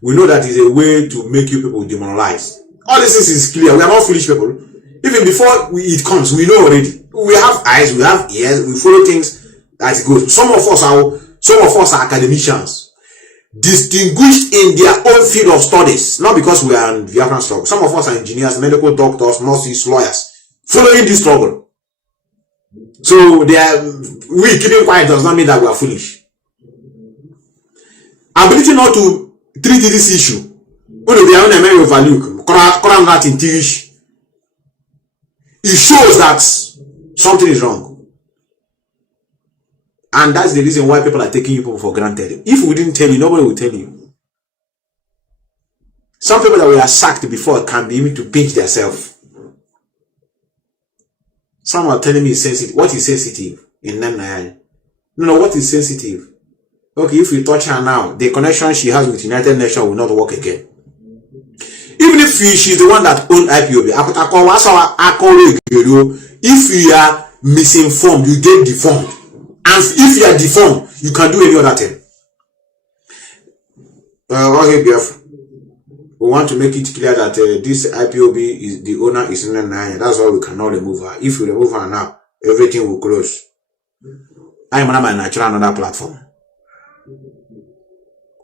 We know that is a way to make you people demoralized. All this is clear. We are not foolish people. Even before it comes, we know already. We have eyes, we have ears, we follow things as it goes. Some of us are academicians, distinguished in their own field of studies, not because we are in Biafran struggle. Some of us are engineers, medical doctors, nurses, lawyers, following this struggle. So we keeping quiet does not mean that we are foolish. Ability not to treat this issue, it shows that something is wrong. And that's the reason why people are taking you for granted. If we didn't tell you, nobody will tell you. Some people that were sacked before can be able to pinch themselves. Some are telling me it's sensitive. What is sensitive in Nnamdi? No, what is sensitive? Okay, if we touch her now, the connection she has with United Nations will not work again. Even if she's the one that owns IPOB, if you are misinformed, you get deformed. And if you are deformed, you can do any other thing. Okay, Biafra. We want to make it clear that this IPOB is the owner is Nnamdi. That's why we cannot remove her. If we remove her now, everything will close. I am on my natural another platform.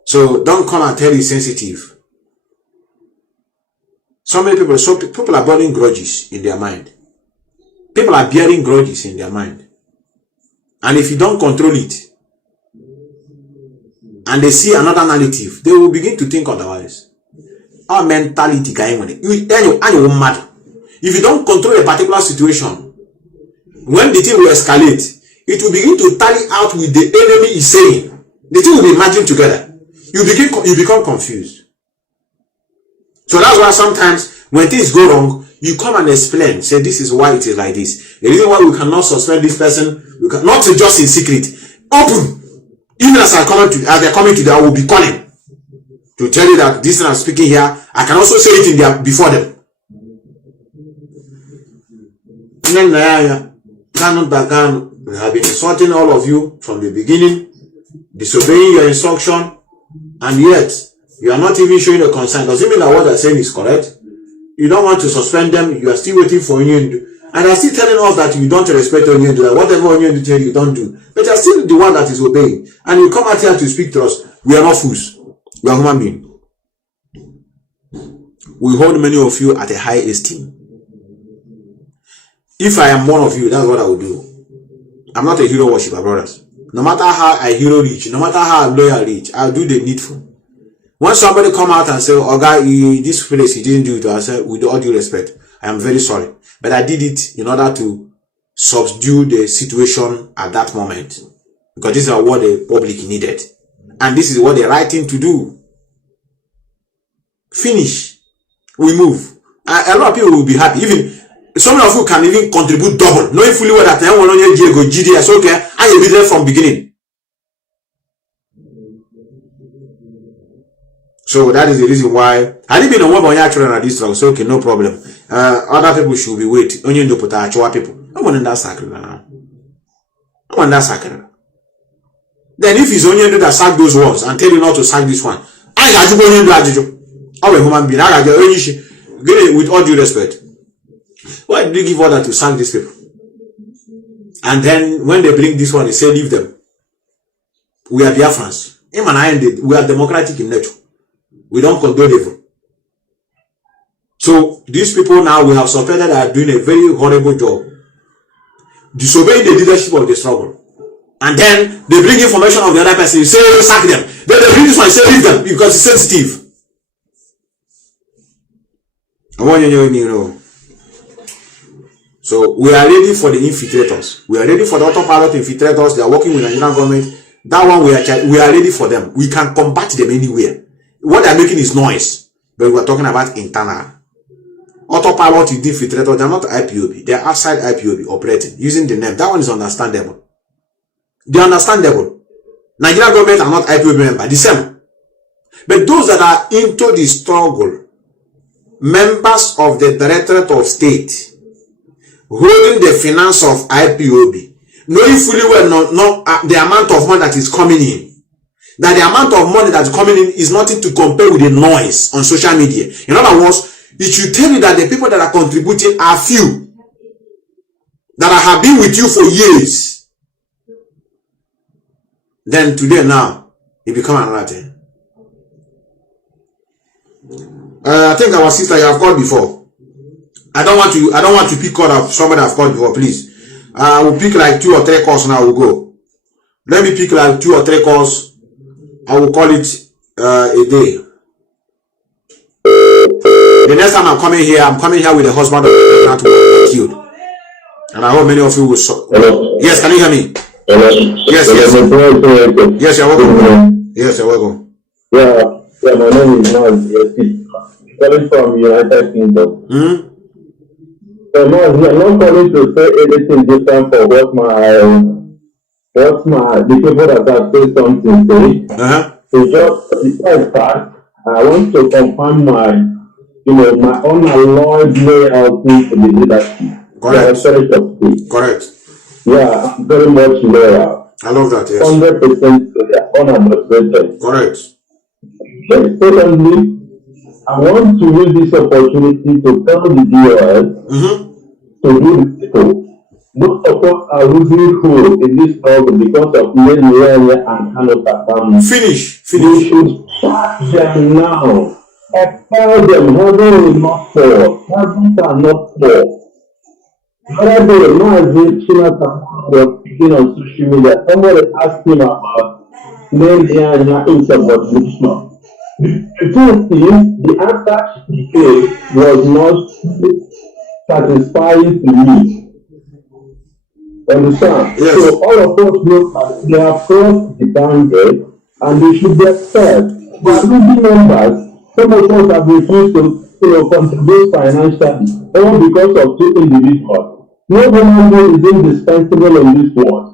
So don't come and tell you sensitive. So people are bearing grudges in their mind. People are bearing grudges in their mind. And if you don't control it, and they see another narrative, they will begin to think otherwise. Our mentality, if you don't control a particular situation, when the thing will escalate, it will begin to tally out with the enemy is saying. The two will be merging together. You become confused. So that's why sometimes when things go wrong, you come and explain, say this is why it is like this. The reason why we cannot suspend this person, we can not just in secret, open. Even as they're coming to, I will be calling to tell you that this thing I'm speaking here, I can also say it in there before them. We have been insulting all of you from the beginning, disobeying your instruction, and yet You are not even showing a concern. Does it mean that what they're saying is correct? You don't want to suspend them. You are still waiting for Onyendu. And they are still telling us that you don't respect Onyendu, that whatever Onyendu tells you don't do. But you are still the one that is obeying. And you come out here to speak to us. We are not fools. We are human beings. We hold many of you at a high esteem. If I am one of you, that's what I will do. I'm not a hero worshiper, brothers. No matter how I hero reach, no matter how I loyal reach, I'll do the needful. When somebody come out and say, "Oh God, this place he didn't do it," I say, with all due respect, I am very sorry, but I did it in order to subdue the situation at that moment, because this is what the public needed, and this is what the right thing to do. Finish. We move. A lot of people will be happy. Even some of you can even contribute double, knowing fully well that everyone on your GDS, okay, I will be there from beginning. So that is the reason why I didn't know what my children at this strong. So okay, no problem. Other people should be waiting. Only to put our people. I'm on that sacred now. I'm on that sacred. Then if it's only that sack those ones and tell you not to sack this one, I got you going to do. I'm a human being. I got you. With all due respect, why did you give order to sack these people? And then when they bring this one, they say leave them. We are Biafrans. Him and I ended. We are democratic in nature. We don't condone evil. So these people now we have suspected are doing a very horrible job, disobeying the leadership of the struggle. And then they bring information of the other person, say sack them. Then they bring this one, say leave them because it's sensitive. I want you to know. So we are ready for the infiltrators. We are ready for the autopilot infiltrators. They are working with the Nigerian government. That one we are ready for them. We can combat them anywhere. What they are making is noise, but we are talking about internal. Autopilot infiltrators, they are not IPOB. They are outside IPOB operating using the name. That one is understandable. They are understandable. Nigerian government are not IPOB members. The same. But those that are into the struggle, members of the Directorate of State, holding the finance of IPOB, knowing fully well the amount of money that is coming in, that the amount of money that's coming in is nothing to compare with the noise on social media. In other words, it should tell you that the people that are contributing are few, that have been with you for years. Then today now, it become another thing. I think our sister you have called before. I don't want to pick call of somebody I've called before, please. I will pick like 2 or 3 calls and I will go. Let me pick like 2 or 3 calls. I will call it a day. The next time I'm coming here with the husband of the to killed. And I hope many of you will Hello. Yes, can you hear me? Hello. Yes. Yes, you're welcome. Yes, you're welcome. Yeah, my name is Mazi. Calling from United Kingdom. So Mazi, I'm not calling to say anything different for the people that have said something say. So just besides that, I want to confirm my unalloyed loyalty to the leadership. Correct. Correct. Yeah, I'm very much loyal. I love that, yes. 100% unadulterated. Correct. Secondly, I want to use this opportunity to tell the viewers to do the people. Most of us are losing hope in this struggle because of Nnamdi and Kanu. Finish. We should start them now. Expel them. Heaven will not fall. Heaven cannot fall. The other day, Mazi was speaking on social media. Somebody asked him about Nnamdi insubordination. The truth is, the answer he gave was not satisfying to me. Understand? Yes. So all of us know that they have crossed the boundary and they should be expelled. But losing members, some of us have refused to contribute financially, all because of 2 individuals. No human being is indispensable in this world.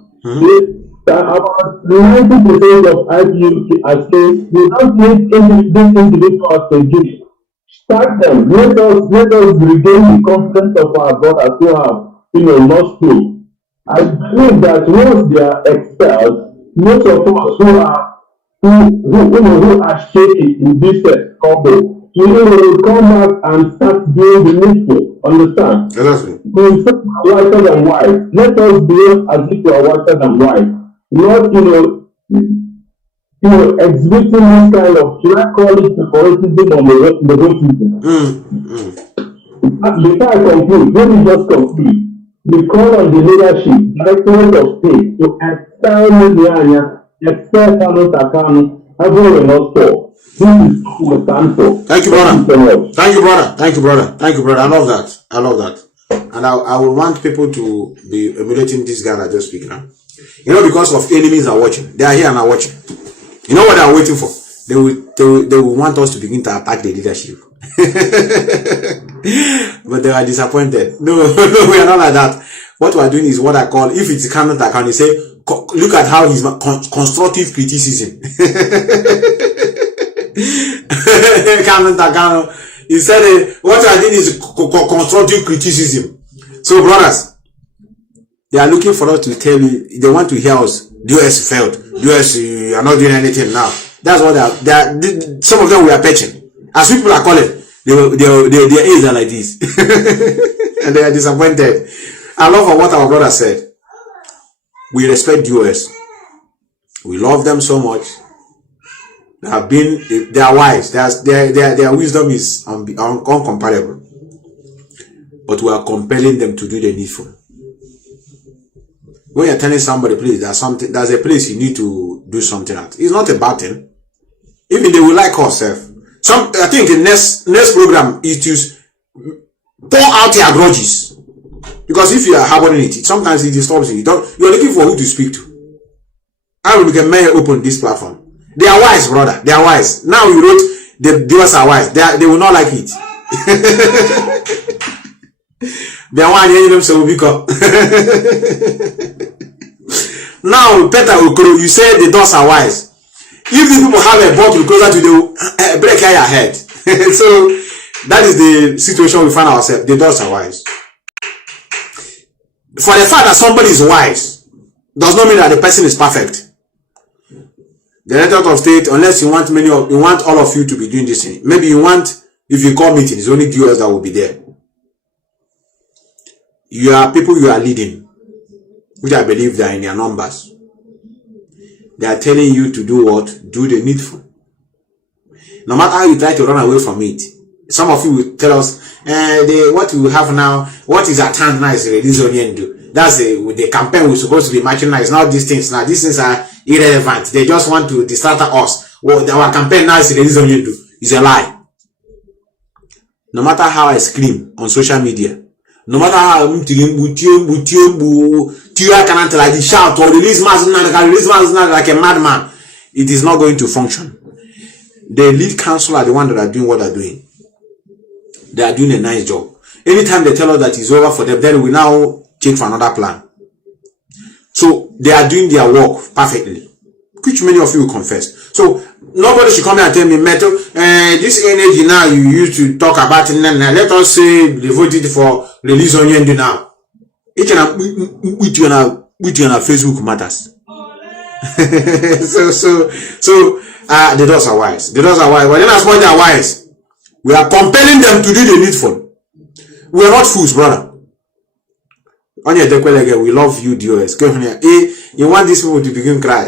About 90% of IPUC are saying we don't need these individuals to do it. Start them. Let us regain the confidence of our brothers who have lost hope. I believe that once they are expelled, most of us who who are shaky in this couple, will come back and start doing the needful. Understand? Exactly. We are whiter than white. Let us behave as if we are whiter than white. Not, exhibiting this kind of, should I call it favoritism on the voting? Before I conclude, let me just conclude. We call on the leadership, directorate of state, to expel Mediania, expel Kanu, everyone will not fall. This is what we stand for. Thank you, brother. Thank you, brother. Thank you, brother. Thank you, brother. I love that. I love that. And I will want people to be emulating this guy that just speak now. Because of enemies are watching. They are here and are watching. You know what they are waiting for? They will want us to begin to attack the leadership. But they are disappointed. No, we are not like that. What we are doing is what I call, if it's Kanu, you say, look at how he's constructive criticism. Kanu, he said, what we are doing is constructive criticism. So, brothers, they are looking for us to tell you, they want to hear us. The US failed. The US, you are not doing anything now. That's what they are. Some of them we are patching. As people are calling, their ears are like this. And they are disappointed. I love what our brother said. We respect the US. We love them so much. They have been, they are wise. Their wisdom is uncomparable. But we are compelling them to do the needful. When you're telling somebody, please, there's a place you need to do something at. It's not a bad thing. Even they will like us. I think the next program is to pour out your grudges. Because if you are harboring it, sometimes it disturbs you. You're looking for who to speak to. I will become mayor open this platform. They are wise, brother. They are wise. Now you wrote the viewers are wise. They will not like it. They are wise. Now, Peter Okoro, you say the doors are wise. If the people have a bottle closer to the break your head. So that is the situation we find ourselves. The doors are wise. For the fact that somebody is wise does not mean that the person is perfect. The director of state, unless you want all of you to be doing this thing. Maybe you want, if you call meetings, it's only viewers that will be there. You are people you are leading, which I believe they are in their numbers. They are telling you to do what? Do the needful. No matter how you try to run away from it. Some of you will tell us, what we have now, what is at hand now is release Onyendo. That's the campaign we're supposed to be marching now. It's not these things now. These things are irrelevant. They just want to distract us. Well, our campaign now is release Onyendo. It's a lie. No matter how I scream on social media, no matter how I'm like shout or release mass like a madman, it is not going to function. The lead council are the one that are doing what they're doing. They are doing a nice job. Anytime they tell us that it's over for them, then we now check for another plan. So they are doing their work perfectly, which many of you will confess. So nobody should come here and tell me, Metal, this energy now you used to talk about it, now let us say they voted for release Onyendo now. It can with you on Facebook matters. so the doors are wise. The doors are wise. But then as much they are wise, we are compelling them to do the needful. We are not fools, brother. We love you, DOS. You want these people to begin cry.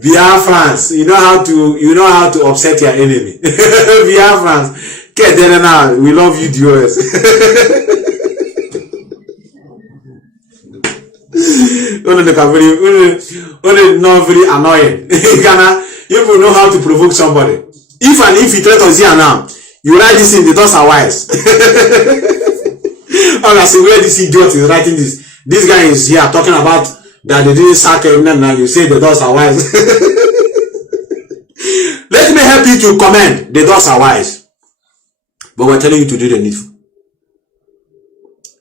Biafrans, you know how to upset your enemy. Biafrans, get there now. We love you, DOS. Only not very annoying. You will know how to provoke somebody. If you threat us here now, you write this in the doors are wise. Honestly, where this idiot is writing this? This guy is here talking about that they didn't sack him now. You say the doors are wise. Let me help you to comment. The doors are wise. But we're telling you to do the needful.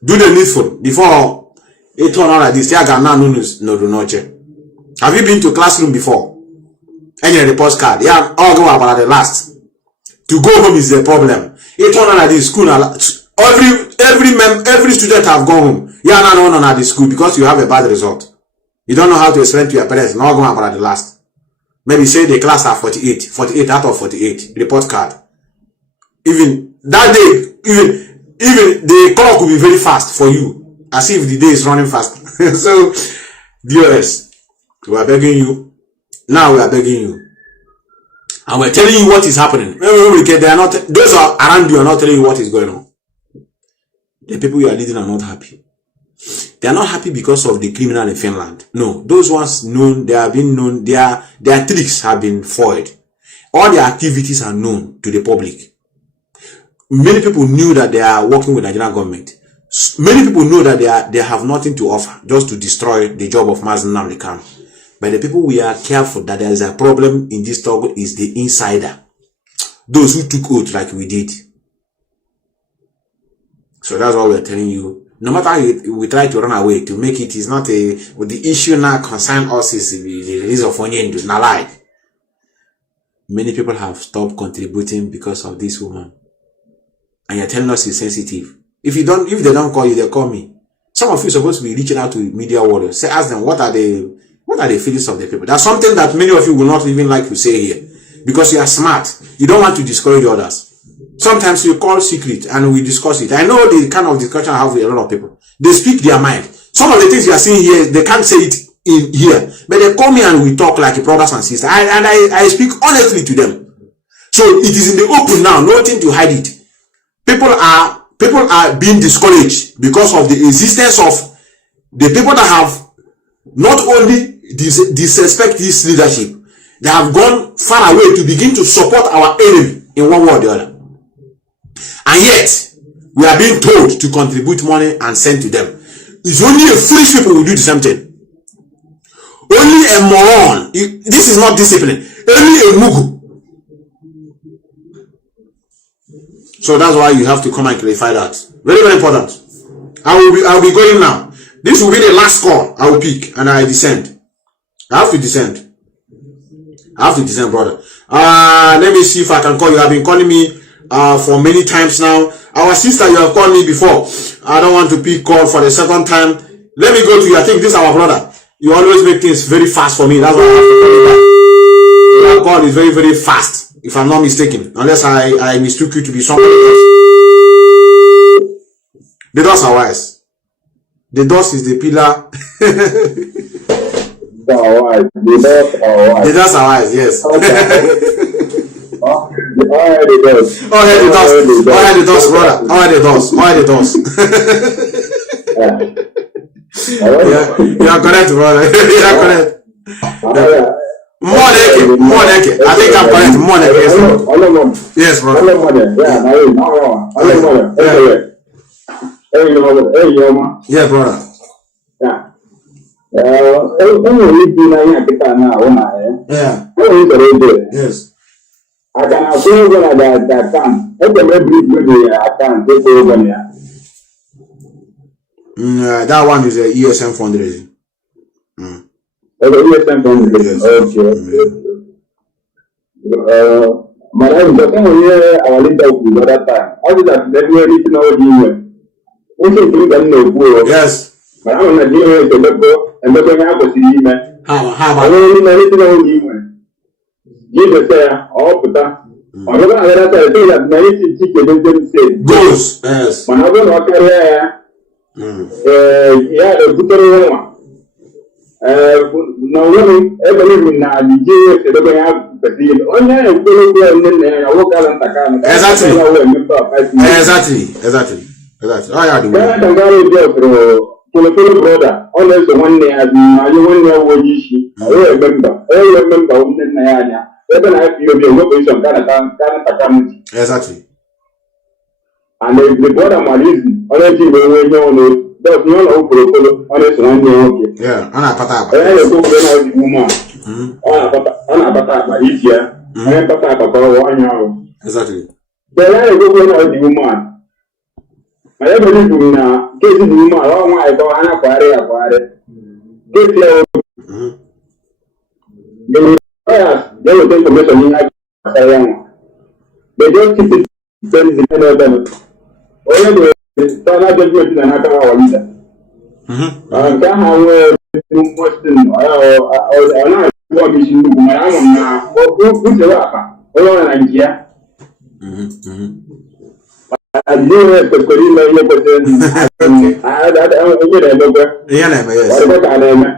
Do the needful before it turn out like this. Have you been to classroom before? And you report card. Yeah, all go about the last. To go home is the problem. It turn out like this. School, every student have gone home. Yeah, no, at the school because you have a bad result. You don't know how to explain to your parents. Not going about the last. Maybe say the class are 48 out of 48. Report card. Even that day, even the clock will be very fast for you, as if the day is running fast. So, DOS, we are begging you. Now we are begging you. And we're telling you what is happening. They are not, those are around you are not telling you what is going on. The people you are leading are not happy. They are not happy because of the criminal in Finland. No, those ones known, they have been known, their tricks have been foiled. All their activities are known to the public. Many people knew that they are working with the Nigerian government. Many people know that they have nothing to offer, just to destroy the job of Mazi Methuselah Ipob. But the people we are careful that there is a problem in this struggle is the insider. Those who took oath like we did. So that's what we're telling you. No matter how we try to run away to make it is not a, with the issue now concern us is the release of onion to lie. Many people have stopped contributing because of this woman. And you're telling us it's sensitive. If they don't call you, they call me. Some of you are supposed to be reaching out to media warriors. Say, ask them, what are the feelings of the people? That's something that many of you will not even like to say here. Because you are smart. You don't want to discourage others. Sometimes you call secret and we discuss it. I know the kind of discussion I have with a lot of people. They speak their mind. Some of the things you are seeing here, they can't say it in here. But they call me and we talk like brothers and sisters. I speak honestly to them. So it is in the open now. Nothing to hide it. People are being discouraged because of the existence of the people that have not only disrespect this leadership, they have gone far away to begin to support our enemy in one way or the other. And yet, we are being told to contribute money and send to them. It's only a foolish people who do the same thing. Only a moron. This is not discipline. Only a mugu. So that's why you have to come and clarify that. Very, very important. I'll be going now. This will be the last call I will pick and I descend. I have to descend. Brother. Let me see if I can call you. You have been calling me for many times now. Our sister, you have called me before. I don't want to pick call for the second time. Let me go to you. I think this is our brother. You always make things very fast for me. That's why I have to call you back. Your call is very, very fast, if I'm not mistaken. Unless I mistook you to be somebody else. The doors are wise. The doors is the pillar. The doors are wise, yes. Okay. The doors, brother. The doors. You are correct, brother. You are correct. Moneke. I think I'm correct. Moneke. Yes, brother. Yeah, brother. Yes. I can afford that time. That one is a ESM fundraising. ESM fundraising. Okay. Madam, the thing here, our leader will that time. How did that definitely know the we can do that no. Yes. But I'm not dealing with the doctor and the thing I was seeing. How I don't know you. Give the say, oh, but I'm not going to say that many things say. Goes. Yes. When I go to career, yeah, the good one. No women ever live in the they don't have the field. Only a walk out and Takana. Exactly. Oh, yeah, the brother, always the one day as you one year old issue. I remember when Nayana. Even I feel the location Takana. Exactly. And the brother Marizzi, already when we know. There's no honest one day. Yeah, I'm a pata. I go to the woman. I'm a pata, easier. I am pata about 1 hour. Exactly. Then I go to the woman. I ever live in a case in woman. Oh, my God, I'm a party. Get there. They will take information in Ipob. They don't keep it. Then the other. Only the judgment in another leader.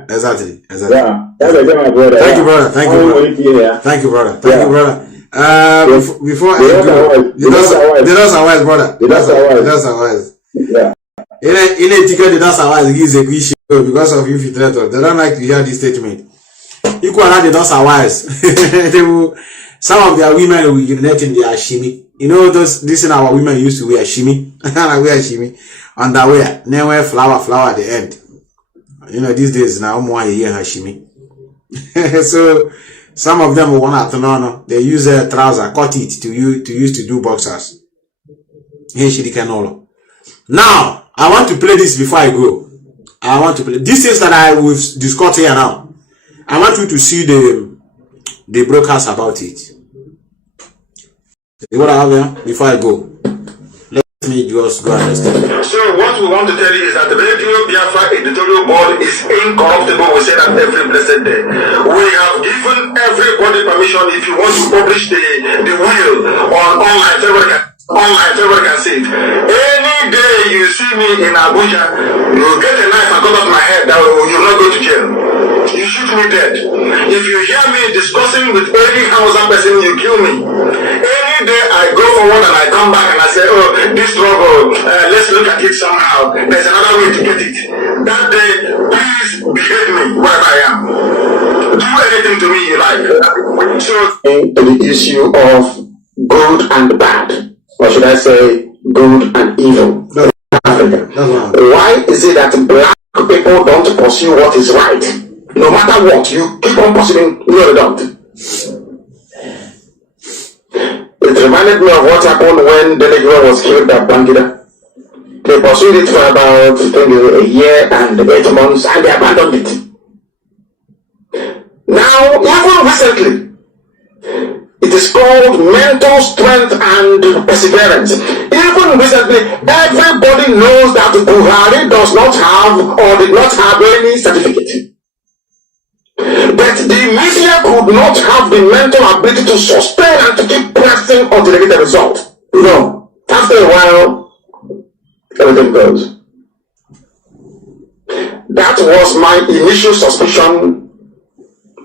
Exactly. Thank you, brother. Thank you, brother. Before I go, the does are wise, brother. The does are wise. Yeah. In a ticket, the does are wise. Gives a issue because of you, filtrators. They don't like to hear this statement. Equal and the does are wise. Some of their women will urinate in their shimi. You know, this in our women used to wear shimi. I wear shimi. Underwear. Then wear flower at the end. You know, these days now, more a year shimi. So, some of them will want to know. They use a trouser, cut it to use to do boxers. Now, I want to play this before I go. I want to play these things that I will discuss here now. I want you to see the broadcast about it. What I have here before I go. Let me just go and So what we want to tell you is that the Radio Biafra editorial board is incorruptible. We say that every blessed day. We have given everybody permission. If you want to publish the will on online, everybody can see it. Any day you see me in Abuja, you get a knife and cut off my head. That you will not go to jail. You shoot me dead. If you hear me discussing with any Hausa person, you kill me. Any day I go forward and I come back and I say, oh, this struggle, let's look at it somehow. There's another way to get it. That day, please behave me wherever I am. Do anything to me you like. So, the issue of good and bad, or should I say, good and evil in Africa. Why is it that black people don't pursue what is right? No matter what, you keep on pursuing, no, you don't. It reminded me of what happened when Delegua was killed at Bangida. They pursued it for about a year and 8 months and they abandoned it. Now, even recently, it is called mental strength and perseverance. Even recently, everybody knows that Buhari does not have or did not have any certificate. But the media could not have the mental ability to sustain and to keep pressing until they get a result. No. After a while, everything goes. That was my initial suspicion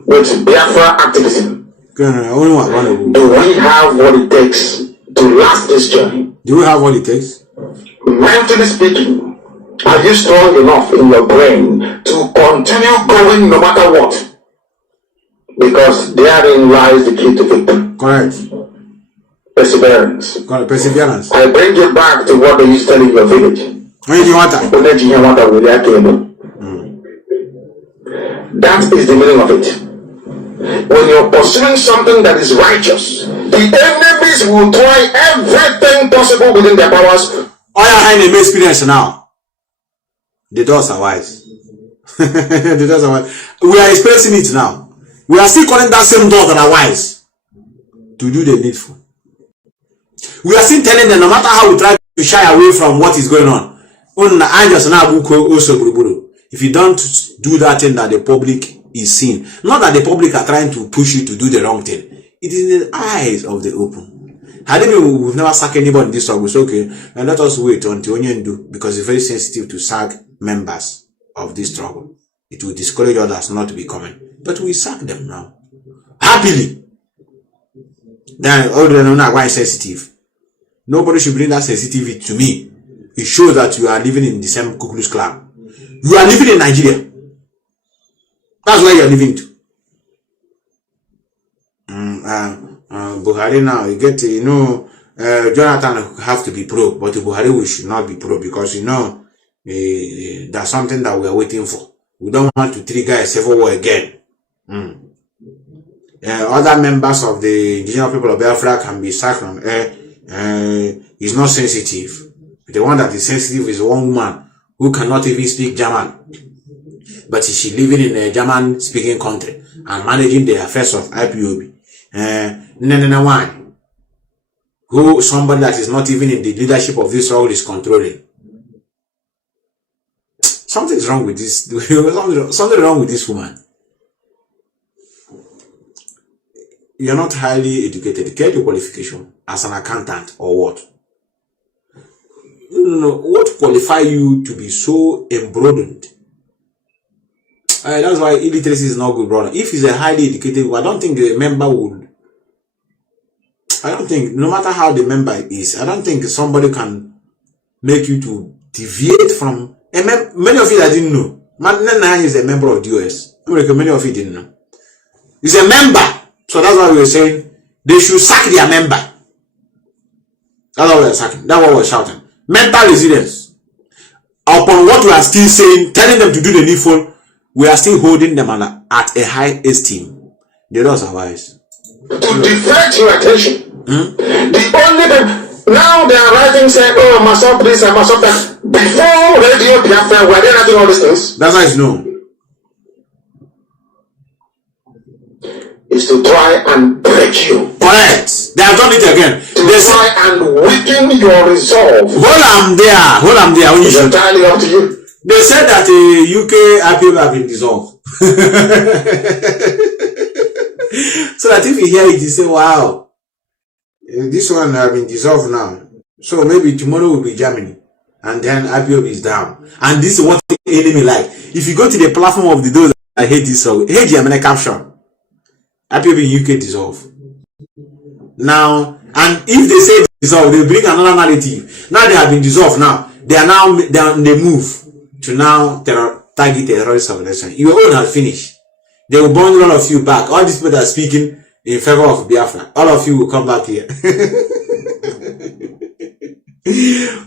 with Biafra activism. Do we have what it takes to last this journey? Do we have what it takes? Mentally speaking, are you strong enough in your brain to continue going no matter what? Because therein lies the key to victory. Correct. Perseverance. Correct. Perseverance. I bring you back to what they used to tell in your village. When you want that? That is the meaning of it. When you're pursuing something that is righteous, the enemies will try everything possible within their powers. All your hand in experience now. The doors are wise. The doors are wise. We are experiencing it now. We are still calling that same doors that are wise to do the needful. We are still telling them no matter how we try to shy away from what is going on. If you don't do that thing that the public is seeing, not that the public are trying to push you to do the wrong thing. It is in the eyes of the open. We've never sacked anybody in this struggle. So okay, and let us wait until Onion do, because it's very sensitive to sack members of this struggle. It will discourage others not to be coming. But we sack them now. Happily. Then all the not why sensitive. Nobody should bring that sensitivity to me. It shows that you are living in the same Ku Klux Klan. You are living in Nigeria. That's where you are living to. Buhari now, you get, Jonathan have to be pro, but Buhari should not be pro because, there's something that we are waiting for. We don't want to trigger a civil war again. Other members of the indigenous people of Biafra can be sacked on air. Is not sensitive. The one that is sensitive is one woman who cannot even speak German. But she living in a German speaking country and managing the affairs of IPOB. Who somebody that is not even in the leadership of this role is controlling. something is wrong with this. Something wrong with this woman. You're not highly educated. Get your qualification as an accountant or what? No. What qualify you to be so embroidered? That's why illiteracy is not good, brother. If he's a highly educated, I don't think the member would. I don't think, no matter how the member is, I don't think somebody can make you to deviate from. Many of you that didn't know, Nnamdi is a member of the US. Many of you didn't know. He's a member. So that's why we were saying they should sack their member. That's what we were saying. That's what we were shouting. Mental resilience. Upon what we are still saying, telling them to do the needful, we are still holding them at a high esteem. They don't survive. To divert your attention. The only thing, now they are writing saying, oh, I must stop this, I must stop that. Before Radio Biafra, were they writing all these things? That's how it's known. Is to try and break you. Correct. They have done it again. They try and weaken your resolve. Hold on there. It's entirely up to you. They said that the UK IPOB have been dissolved. So that if you hear it, you say, wow, this one have been dissolved now. So maybe tomorrow will be Germany. And then IPOB is down. And this is what the enemy like. If you go to the platform of those that hate this song, hate the MNK caption, IPOB in UK dissolve. Now, and if they say dissolve, they bring another narrative. Now they have been dissolved now. They move to now target terrorist organization. Your own has finished. They will bundle all of you back. All these people that are speaking in favor of Biafra, all of you will come back here.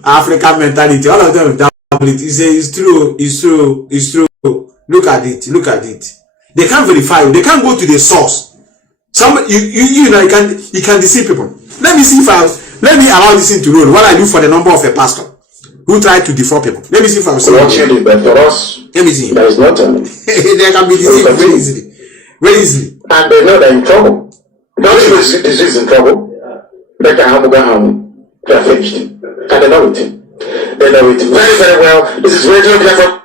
African mentality, all of them down it. It's true. Look at it. They can't verify you. They can't go to the source. You can deceive people. Let me allow this thing to roll while I look for the number of a pastor who tried to defraud people. Let me see if I will see. But for us, let me see. There is nothing. They can be deceived very easily. And they know they're in trouble. Don't you see this is in trouble? They can have they are finished. And they know it. They know it very, very well. This is Radio Biafra.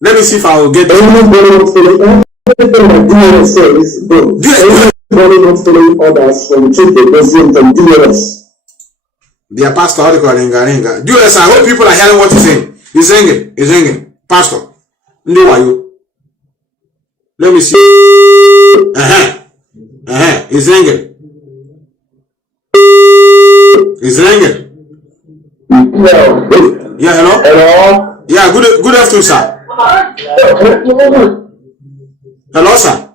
Let me see if I will get everything that DNS says, everybody not following orders from the president and DNS. Their pastor, how they call Ringa. DNS, I hope people are hearing what he's saying. He's singing. Pastor. Let me see. He's ringing. No. Yeah, hello? Hello? Yeah, good afternoon, sir. Hello, sir.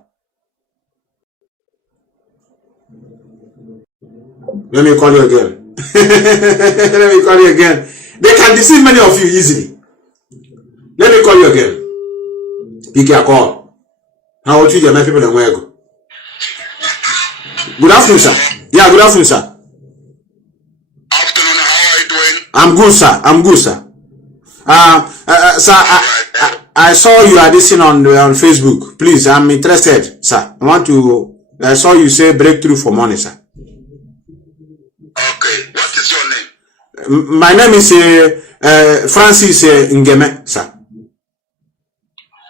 Let me call you again. They can deceive many of you easily. Let me call you again. Pick your call. How would you get my people and where go? Good afternoon, sir. Yeah, good afternoon, sir. Afternoon, how are you doing? I'm good, sir. Sir, I saw you are listening on Facebook. Please, I'm interested, sir. I saw you say breakthrough for money, sir. Okay, what is your name? My name is Francis Ngeme, sir.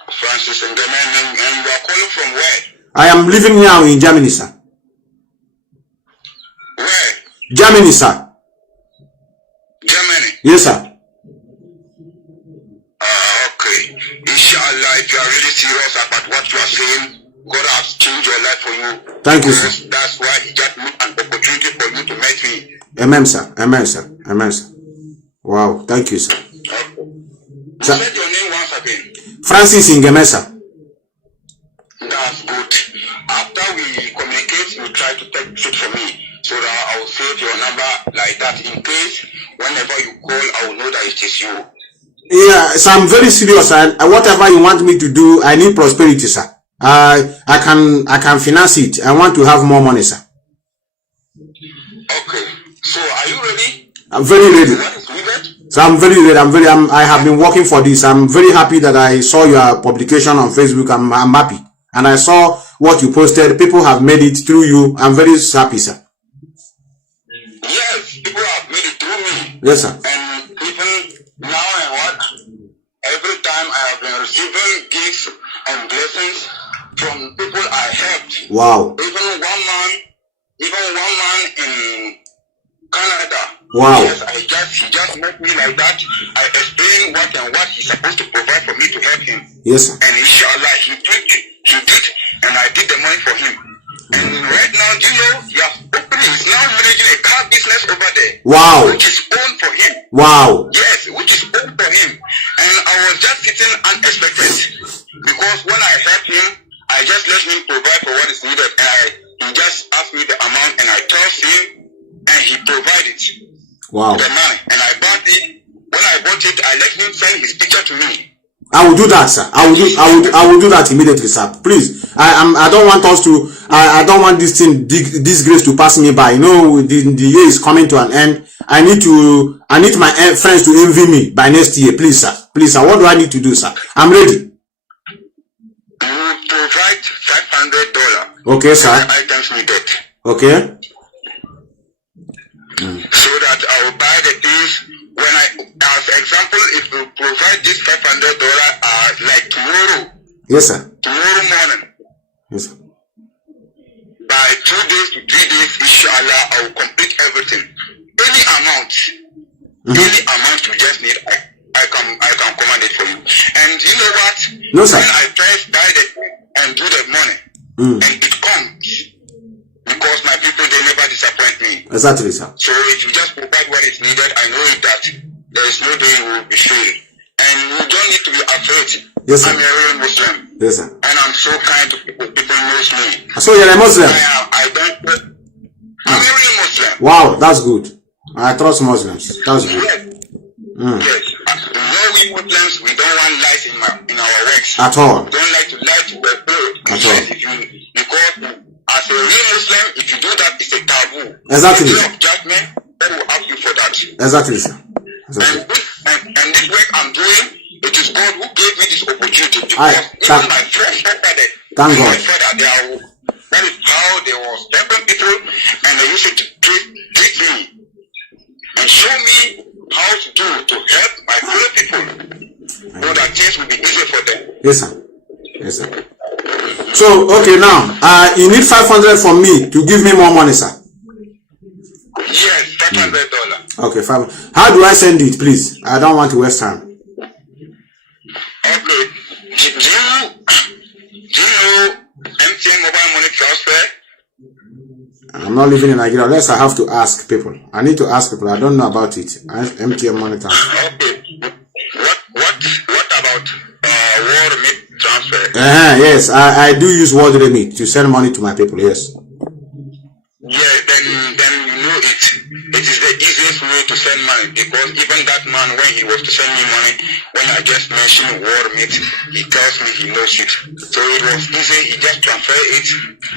Francis Ngeme, and you are calling from where? I am living now in Germany, sir. Where? Germany, sir. Germany? Yes, sir. Okay. Inshallah, if you are really serious about what you are saying, God has changed your life for you. Thank you, sir. That's why He just made an opportunity for you to meet me. Amen, sir. Wow, thank you, sir. Say your name once again. Francis Ngeme, sir. That's good. After we communicate, you try to take it from me so that I will save your number like that. In case whenever you call, I will know that it is you. Yeah, so I'm very serious, and whatever you want me to do, I need prosperity, sir. I can finance it. I want to have more money, sir. Okay. So are you ready? I'm very ready. What is needed? So I'm very ready. I have been working for this. I'm very happy that I saw your publication on Facebook. I'm happy. And I saw what you posted. People have made it through you. I'm very happy, sir. Yes, people have made it through me. Yes, sir. And even now and what? every time I have been receiving gifts and blessings from people I helped. Wow. Even one man in Canada. Wow. Yes, he just met me like that. I explained what he's supposed to provide for me to help him. Yes, sir. And inshallah, he did, and I did the money for him. And right now, you know, he's now managing a car business over there. Wow. Which is owned for him. Wow. Yes, which is owned for him. And I was just sitting unexpected. Because when I helped him, I just let him provide for what is needed. And he just asked me the amount, and I trust him, and he provided. Wow. The money. And I bought it. When I bought it, I let him send his picture to me. I will do that, sir. I will do that immediately, sir. Please. I don't want us to. I don't want this thing, this grace to pass me by. You know, the year is coming to an end. I need my friends to envy me by next year. Please, sir. Please, sir. What do I need to do, sir? I'm ready. You will provide $500. Okay, sir. For the items needed. Okay. So that I will buy the things. When as example, if you provide this $500, like tomorrow. Yes, sir. Tomorrow morning. Yes, sir. By 2 days to 3 days, inshallah, I will complete everything. Any amount you just need, I can command it for you. And you know what? No, sir. When I first buy the and do the money, and it comes. Because my people, they never disappoint me. Exactly, sir. So if you just provide what is needed, I know that there is no day you will be failed. And you don't need to be afraid. Yes, sir. I'm a real Muslim. Yes, sir. And I'm so kind to people. People knows me. So you're a Muslim? I'm a real Muslim. Wow, that's good. I trust Muslims. That's good. Yes. Yes. We Muslims, we don't want lies in our works. At all. We don't like to lie to the world. At all. Because as a real Muslim, if you do that, it's a taboo. Exactly. The day of judgment, God will ask you for that. Exactly, sir. Exactly. And this work I'm doing, it is God who gave me this opportunity. Because even my first father, thank God. My father, that is how they were helping people, and they used to treat me and show me how to do to help my fellow people, so that things will be easy for them. Yes, sir. Yes, sir. So, okay, now, you need 500 from me to give me more money, sir. Yes, $500. Okay, 500. How do I send it, please? I don't want to waste time. Okay. Do you know MTN mobile money transfer? I'm not living in Nigeria unless I have to ask people. I need to ask people. I don't know about it. MTN money transfer. Okay. What about World Remit transfer? Yes, I do use World Remit to send money to my people. Yes. Yeah, then you know it. It is the easiest way to send money, because even that man, when he was to send me money, when I just mentioned World Remit, he tells me he knows it. So it was easy. He just transferred it.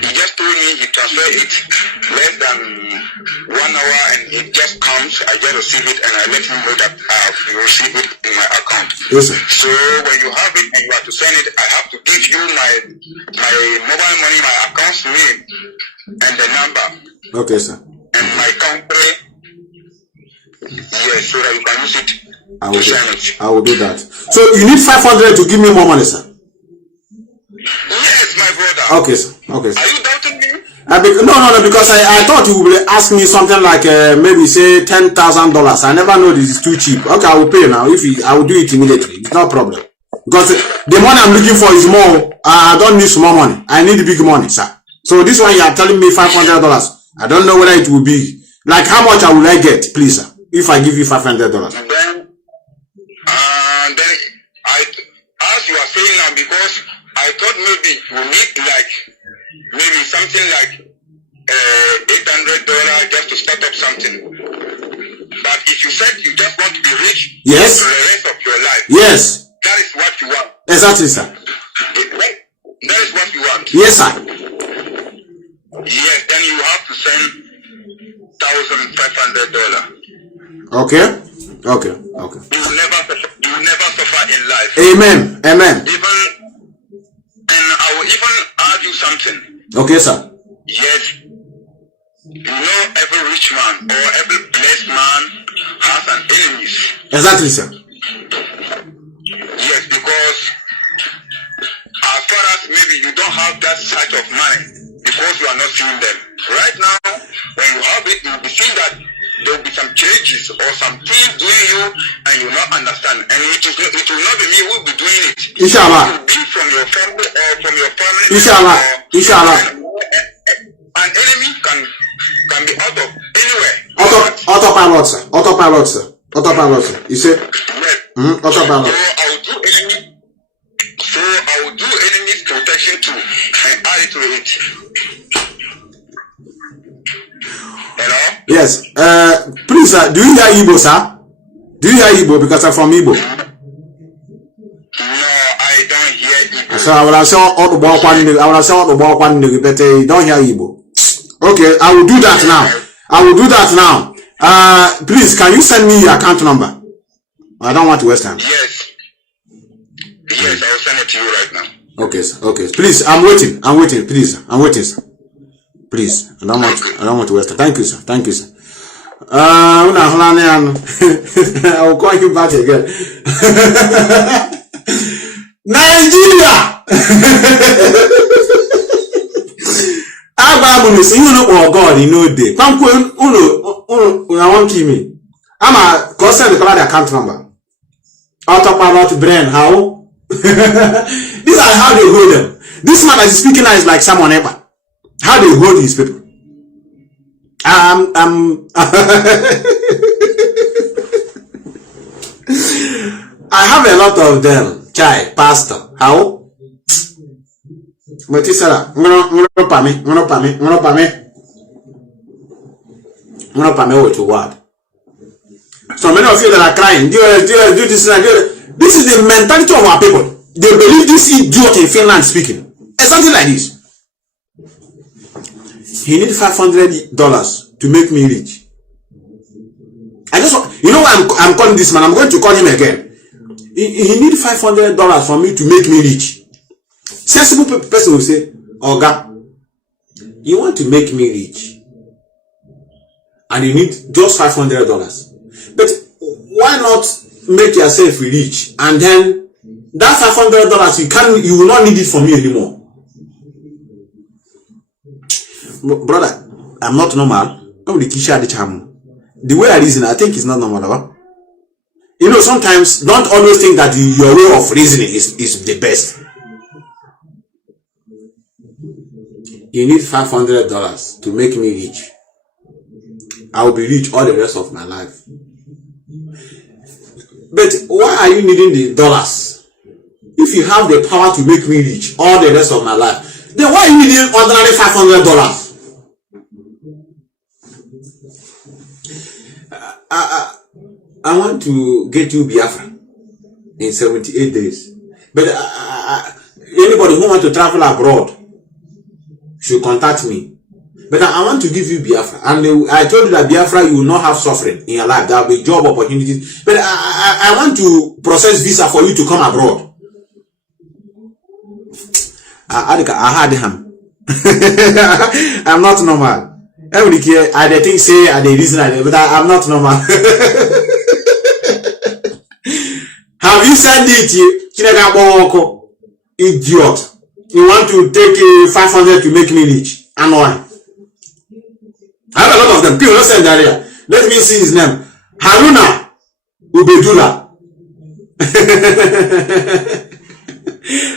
He just told me he transferred it less than 1 hour, and it just comes. I just receive it, and I let him know that I have received it in my account. Yes, sir. So when you have it and you have to send it, I have to give you my mobile money, my account name, and the number. Okay, sir. And my country. Yes, so that you can use it. I will do that. So you need 500 to give me more money, sir? Yes, my brother. Okay, sir. Okay, sir. Are you doubting me? No, because I thought you would ask me something like maybe say $10,000. I never know this is too cheap. Okay, I will pay now. I will do it immediately. It's no problem. Because the money I'm looking for is more. I don't need small money. I need big money, sir. So this one you are telling me $500. I don't know whether it will be like how much I will I get, please, sir, if I give you $500. Then as you are saying now, because I thought maybe you need maybe something like $800 just to start up something. But if you said you just want to be rich, yes, for the rest of your life, yes, that is what you want. Exactly, sir. That is what you want. Yes, sir. Yes, then you have to send $1,500. Okay. Okay. You will never suffer in life. Amen. Amen. And I will even add you something. Okay, sir. Yes. You know, every rich man or every blessed man has an enemy. Exactly, sir. have that side of mind because you are not seeing them. Right now, when you have it, you'll be seeing that there will be some changes or some things doing you and you will not understand. And it will not be me who will be doing it. Inshallah. It will be from your family or from your family. Inshallah. Inshallah. An enemy can be out of anywhere. Autopilot, sir. Autopilot, sir. Autopilot, sir. You say? Yes. Autopilot. So I will do enemies protection too and add it to it. Hello? Yes. Please, do you hear Igbo, sir? Do you hear Igbo? Because I'm from Igbo. No, I don't hear Igbo. So I will say all the ball one, but you don't hear Igbo. Okay, I will do that now. I will do that now. Please, can you send me your account number? I don't want to waste time. Yes. Yes, I will send it to you right now. Okay, sir. Okay. Please, I'm waiting. Please, I'm waiting, sir. Please, I don't want to waste time. Thank you, sir. Thank you, sir. I will call you back again. Nigeria! You know, oh God, you know, they. I won't kill me. I'm a concerned the account number. Autopilot brain, how? These are how they hold them. This man that is speaking now is like someone ever. How they hold these people. I have a lot of them. Chai, pastor. How? Methuselah, with your word. So many of you that are crying, do this and do. This is the mentality of our people. They believe this idiot in Finland speaking. Something like this. He needs $500 to make me rich. I just want, you know why I'm calling this man? I'm going to call him again. He needs $500 for me to make me rich. Sensible person will say, Oga, you want to make me rich and you need just $500. But why not make yourself rich and then that $500 you will not need it from me anymore? Brother, I'm not normal. The way I reason, I think it's not normal. You know, sometimes don't always think that your way of reasoning is the best. You need $500 to make me rich. I will be rich all the rest of my life. But why are you needing the dollars? If you have the power to make me rich all the rest of my life, then why are you needing ordinary $500? I want to get you Biafra in 78 days. But anybody who wants to travel abroad should contact me. But I want to give you Biafra. And I told you that Biafra, you will not have suffering in your life. There will be job opportunities. But I want to process visa for you to come abroad. I had him. I'm not normal. Every year, I think say, I reason, but I'm not normal. Have you sent it? Idiot. You want to take 500 to make me rich? Annoying. I have a lot of them. People don't send that here. Let me see his name. Haruna Ubedula.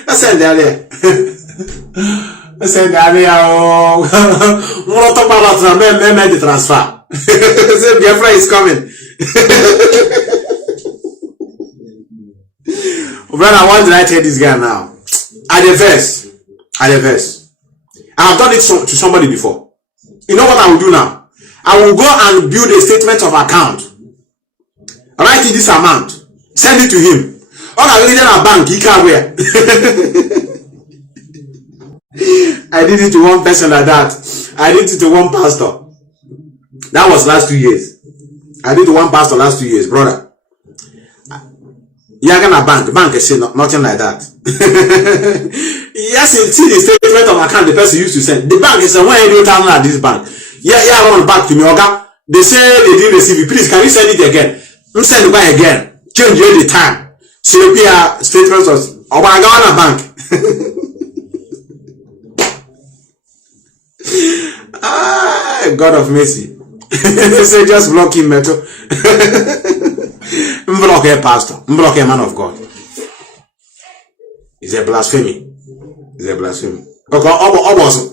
I send that here. I send that here. We'll talk about the transfer. Say Biafra is coming. Brother, why did I tell this guy now? At the verse. I have done it to somebody before. You know what I will do now? I will go and build a statement of account. Write this amount. Send it to him. All I need a bank, he can't wear. I did it to one person like that. I did it to one pastor. That was last 2 years. I did to one pastor last 2 years, brother. You're gonna bank is nothing like that. Yes, see the statement of account the person used to send. The bank is when you tell at this bank. Yeah, run back to me, okay? They say they didn't receive it. Please, can you send it again? Send it back again. Change it the time. So you pay statements of Ghana bank. God of mercy. Say just block him, Meto. Block a pastor. Block a man of God. It's a blasphemy. It's a blasphemy. Okay,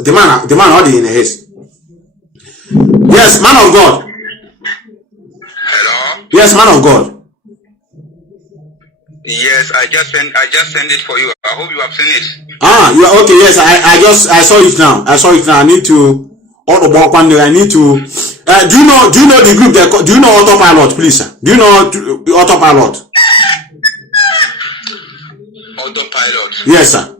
the man already in the haste. Yes, man of God. Hello? Yes, man of God. Yes, I just sent it for you. I hope you have seen it. Ah, you are okay. Yes, I saw it now. I saw it now. I need to I need to do you know the group that do you know autopilot, please, sir? Do you know autopilot? Autopilot? Yes, sir.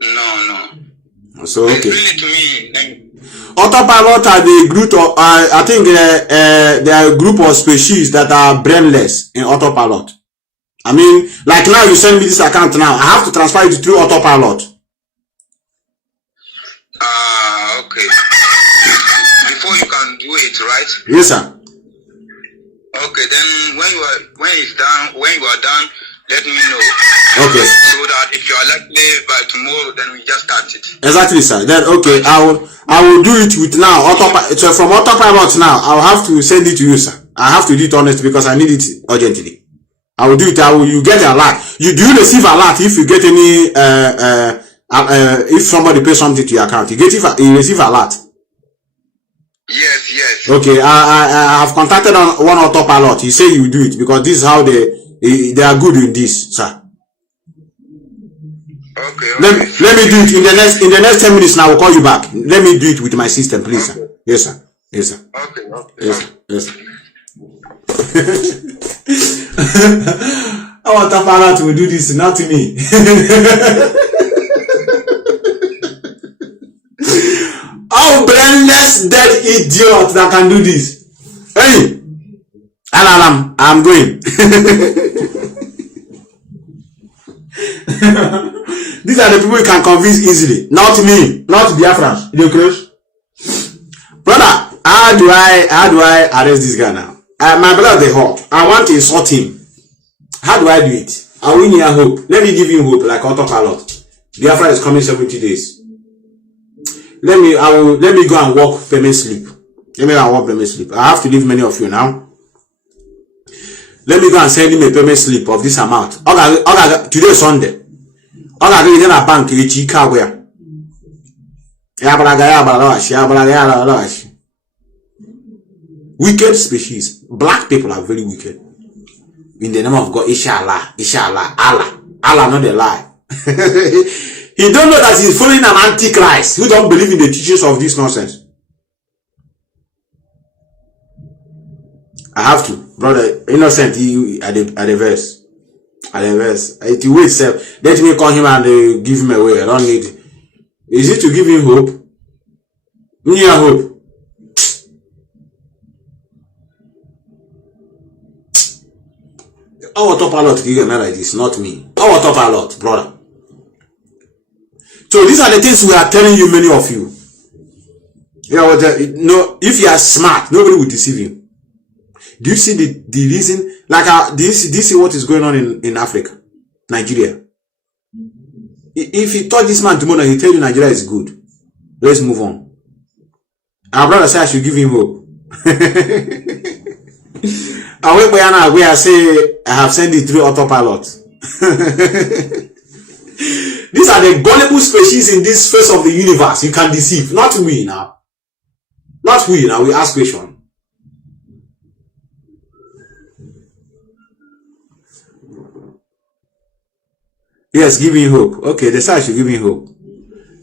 No. So okay. Explain it to me. Autopilot are the group of I think they are a group of species that are brainless in autopilot. I mean, like now you send me this account now. I have to transfer it through autopilot. Okay. Before you can do it, right? Yes, sir. Okay, then when you are done, let me know. Okay. So that if you are likely by tomorrow, then we just start it. Exactly, sir. Then okay, I will do it with now autopilot. So from autopilot now, I'll have to send it to you, sir. I have to do it honestly because I need it urgently. I will do it. You get a lot. Do you receive a lot if you get any if somebody pays something to your account? You receive a lot. Yes. Okay, I have contacted on one autopilot. He said he will do it because this is how they are good in this, sir. Okay. Let me do it in the next 10 minutes. Now I will call you back. Let me do it with my system, please, okay. Sir. Yes, sir. Yes, sir. Okay. Yes. Our autopilot will do this, not to me. Oh, brainless dead idiot that can do this. Hey, alarm! I'm going. These are the people you can convince easily. Not me, not Biafrans. You close, brother. How do I arrest this guy now? My brother, the hawk. I want to insult him. How do I do it? I will need hope. Let me give him hope, like autopilot. Biafra is coming 70 days. Let me go and walk payment slip. I have to leave many of you now. Let me go and send him a payment slip of this amount. Okay, today is Sunday. Okay, in a bank, wicked species. Black people are very wicked. In the name of God, Inshallah, Allah, not a lie. He don't know that he's following an antichrist who don't believe in the teachings of this nonsense. I have to, brother. Innocent, at the verse. It will wait, sir. Let me call him and give him away. I don't need. Is it to give him hope? Me a hope. Our autopilot give a man like this, not me. Our autopilot, brother. So these are the things we are telling you, many of you. You know what? If you are smart, nobody will deceive you. Do you see the reason? Like, do you see what is going on in Africa, Nigeria? If you touch this man tomorrow and he tell you Nigeria is good, let's move on. Our brother said I should give him hope. I wait by Anna where I say I have sent it through autopilot. These are the gullible species in this face of the universe. You can deceive. Not we now. Not we now. We ask question. Yes, give him hope. Okay, the side should give him hope.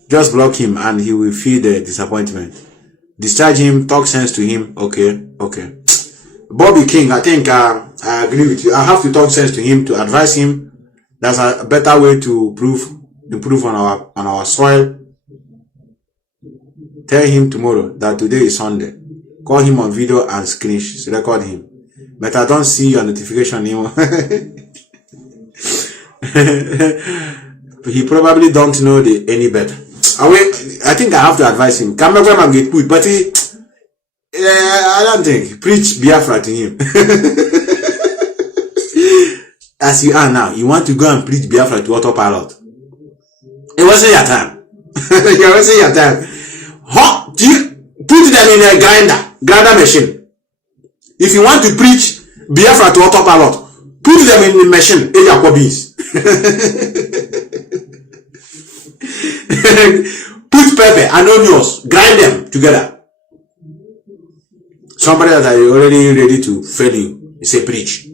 Just block him and he will feel the disappointment. Discharge him, talk sense to him. Okay. Bobby King, I think I agree with you. I have to talk sense to him to advise him. That's a better way to improve on our soil. Tell him tomorrow that today is Sunday. Call him on video and record him. But I don't see your notification anymore. He probably don't know any better. I think I have to advise him. Come back and get put, but I don't think. Preach Biafra to him. As you are now, you want to go and preach Biafra to autopilot. It wasn't your time. It wasn't your time. Put them in a grinder machine. If you want to preach Biafra to autopilot, put them in the machine. Put pepper and onions, grind them together. Somebody that are already ready to fail you, he say preach.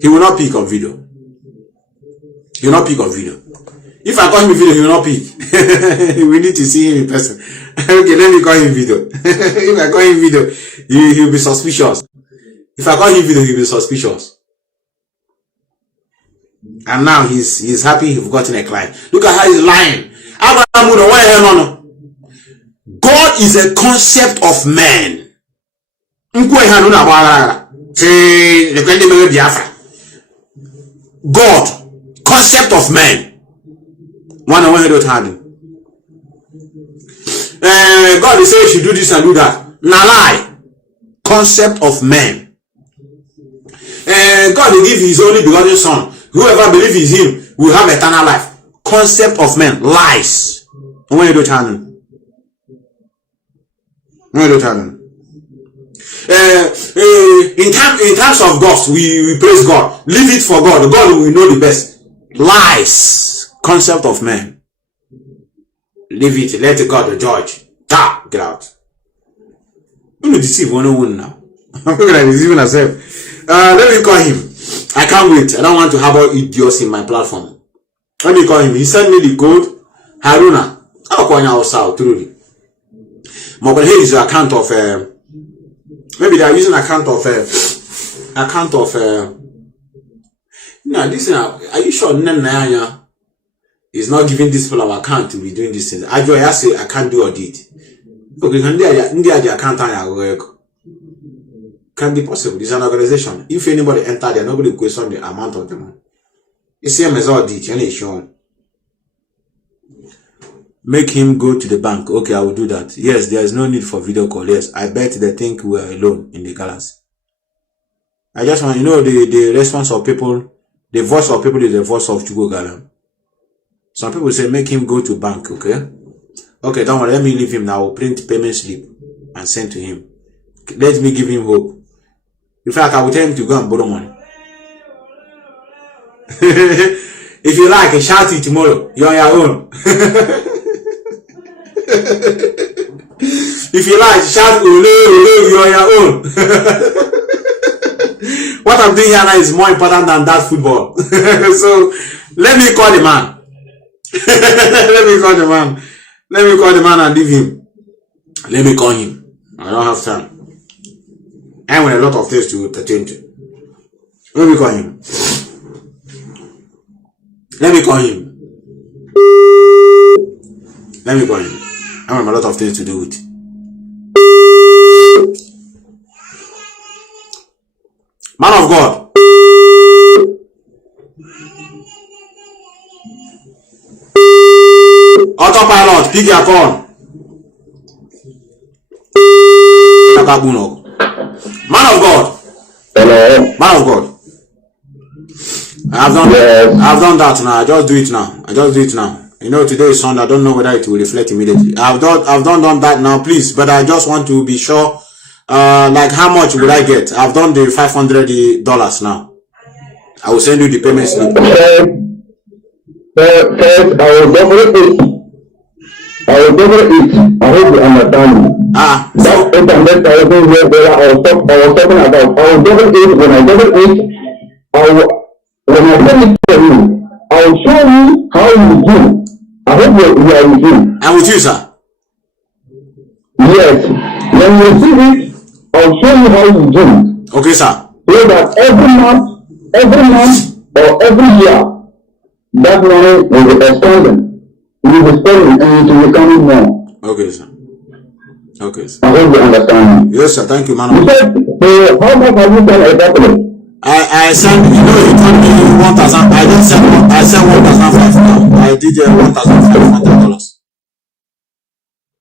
He will not pick on video. He will not pick on video. If I call him video, he will not pick. We need to see him in person. Okay, let me call him video. If I call him video, he will be suspicious. If I call him video, he will be suspicious. And now he's happy he's gotten a client. Look at how he's lying. God is a concept of man. God, concept of man. God is saying you should do this and do that. Now lie. Concept of man. God will give his only begotten son. Whoever believes in him will have eternal life. Concept of man. Lies. In terms of God, we praise God. Leave it for God. God will know the best. Lies. Concept of man. Leave it. Let God the judge. Get out. I'm going to deceive one now. I'm going to deceive myself. Let me call him. I can't wait. I don't want to have all idiots in my platform. Let me call him. He sent me the code. Haruna. I'll call you outside, truly. But here is your account of maybe they are using account of no, this are you sure Nnamdi is not giving this people our account to be doing these things? I say I can't do audit. Okay, can the account work? Can be possible. It's an organization. If anybody enter there, nobody will question the amount of them. You see him as audit, and sure. Make him go to the bank. Okay, I will do that. Yes, there is no need for video call. Yes, I bet they think we are alone in the galaxy. I just want, the response of people, the voice of people is the voice of Chugo Galam. Some people say, make him go to bank, okay? Okay, don't worry, let me leave him now. I will print payment slip and send to him. Let me give him hope. In fact, I will tell him to go and borrow money. If you like, shout it tomorrow. You're on your own. If you like, shout ole, you're on your own. What I'm doing here now is more important than that football. So let me call the man. Let me call the man and leave him. Let me call him. I don't have time. I want a lot of things to attend to. Let me call him. I have a lot of things to do with. Man of God. Autopilot, pick your call. Man of God. Hello. Man of God. I've done that now. I just do it now. Today is Sunday. I don't know whether it will reflect immediately. I've done that now, please. But I just want to be sure. Like how much will I get? I've done the $500 now. I will send you the payment slip. First, I will double it. I hope you understand. That's $800,000 I was talking about. I will double it. When I double it, when I send it to you, I will show you how you do. I hope you are with me. I'm with you, sir. Yes. When you receive it, I'll show you how you do. Okay, sir. So that every month or every year, that money will be expanding. You will be spending and it will be coming more. Okay, sir. I hope you understand me. Yes, sir. Thank you, man. You said, how much have you done exactly? I sent, you told me 1,000. I sent 1,500 now. I did $1,500.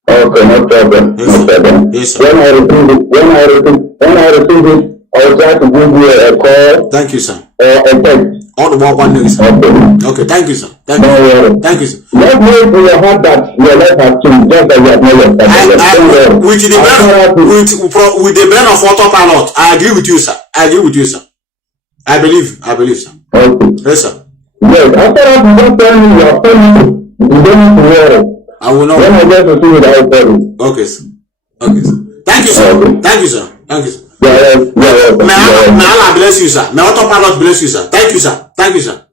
Okay, no problem. Yes, no problem. Yes, sir. When I receive it, I'll try to give you a call. Thank you, sir. Or a text. All the work one day, sir. Okay, thank you, sir. Thank you. Thank you, sir. Let me know your heart that your life has changed, just that you have not your with the brain of autopilot, I agree with you, sir. I agree with you, sir. I believe, sir. Okay. Yes, sir. Yes, after that, you don't tell me you are telling you don't need to worry. I will not. When I get to see you, I will tell you. Okay, sir. Okay, sir. Thank you, sir. Okay. Thank you, sir. Thank you, sir. May Allah bless you, sir. May autopilot bless you, sir. Thank you, sir. Thank you, sir.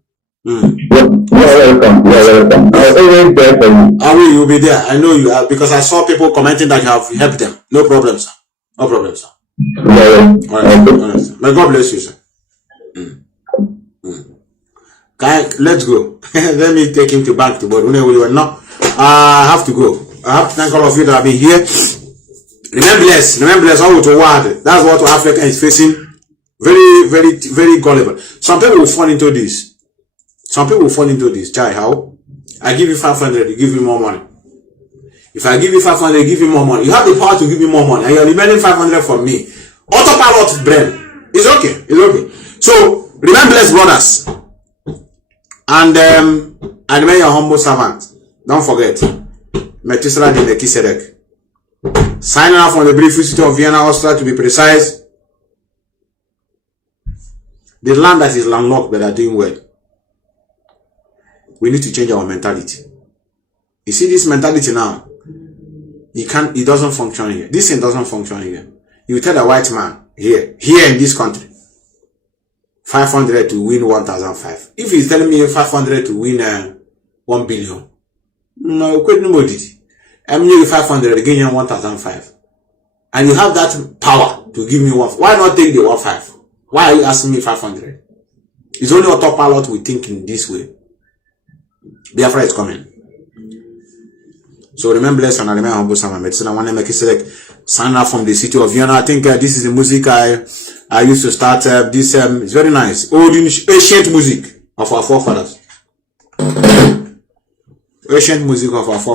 You're welcome. You're welcome. I'll always there for you. I will. You'll be there. I know you are, because I saw people commenting that you have helped them. No problem, sir. No problem, sir. Yeah. All right. All right, sir. May God bless you, sir. Let's go. Let me take him to bank to board. Now, I have to go. I have to thank all of you that have been here. Remember less, all to word. That's what Africa is facing. Very, very, very gullible. Some people will fall into this. Chai, how? I give you 500, you give me more money. If I give you 500, you give me more money. You have the power to give me more money, and you're remaining 500 from me. Autopilot brain. It's okay. It's okay. So, remember less, brothers. And I remain your humble servant. Don't forget. Methuselah Ipob. Signing off from the brief city of Vienna, Austria, to be precise. The land that is landlocked, but are doing well. We need to change our mentality. You see this mentality now? It doesn't function here. This thing doesn't function here. You tell a white man here in this country, 500 to win 1,005. If he's telling me 500 to win 1 billion, no, quit nobody. I'm giving 500 again you 1,005, and you have that power to give me one. Why not take the 1,500? Why are you asking me 500? It's only autopilot we think in this way. Biafra is coming. So remember, bless and remember humble servant Methuselah Ipob, sign up from the city of Vienna. I think this is the music I used to start. This it's very nice, old ancient music of our forefathers. Ancient music of our forefathers.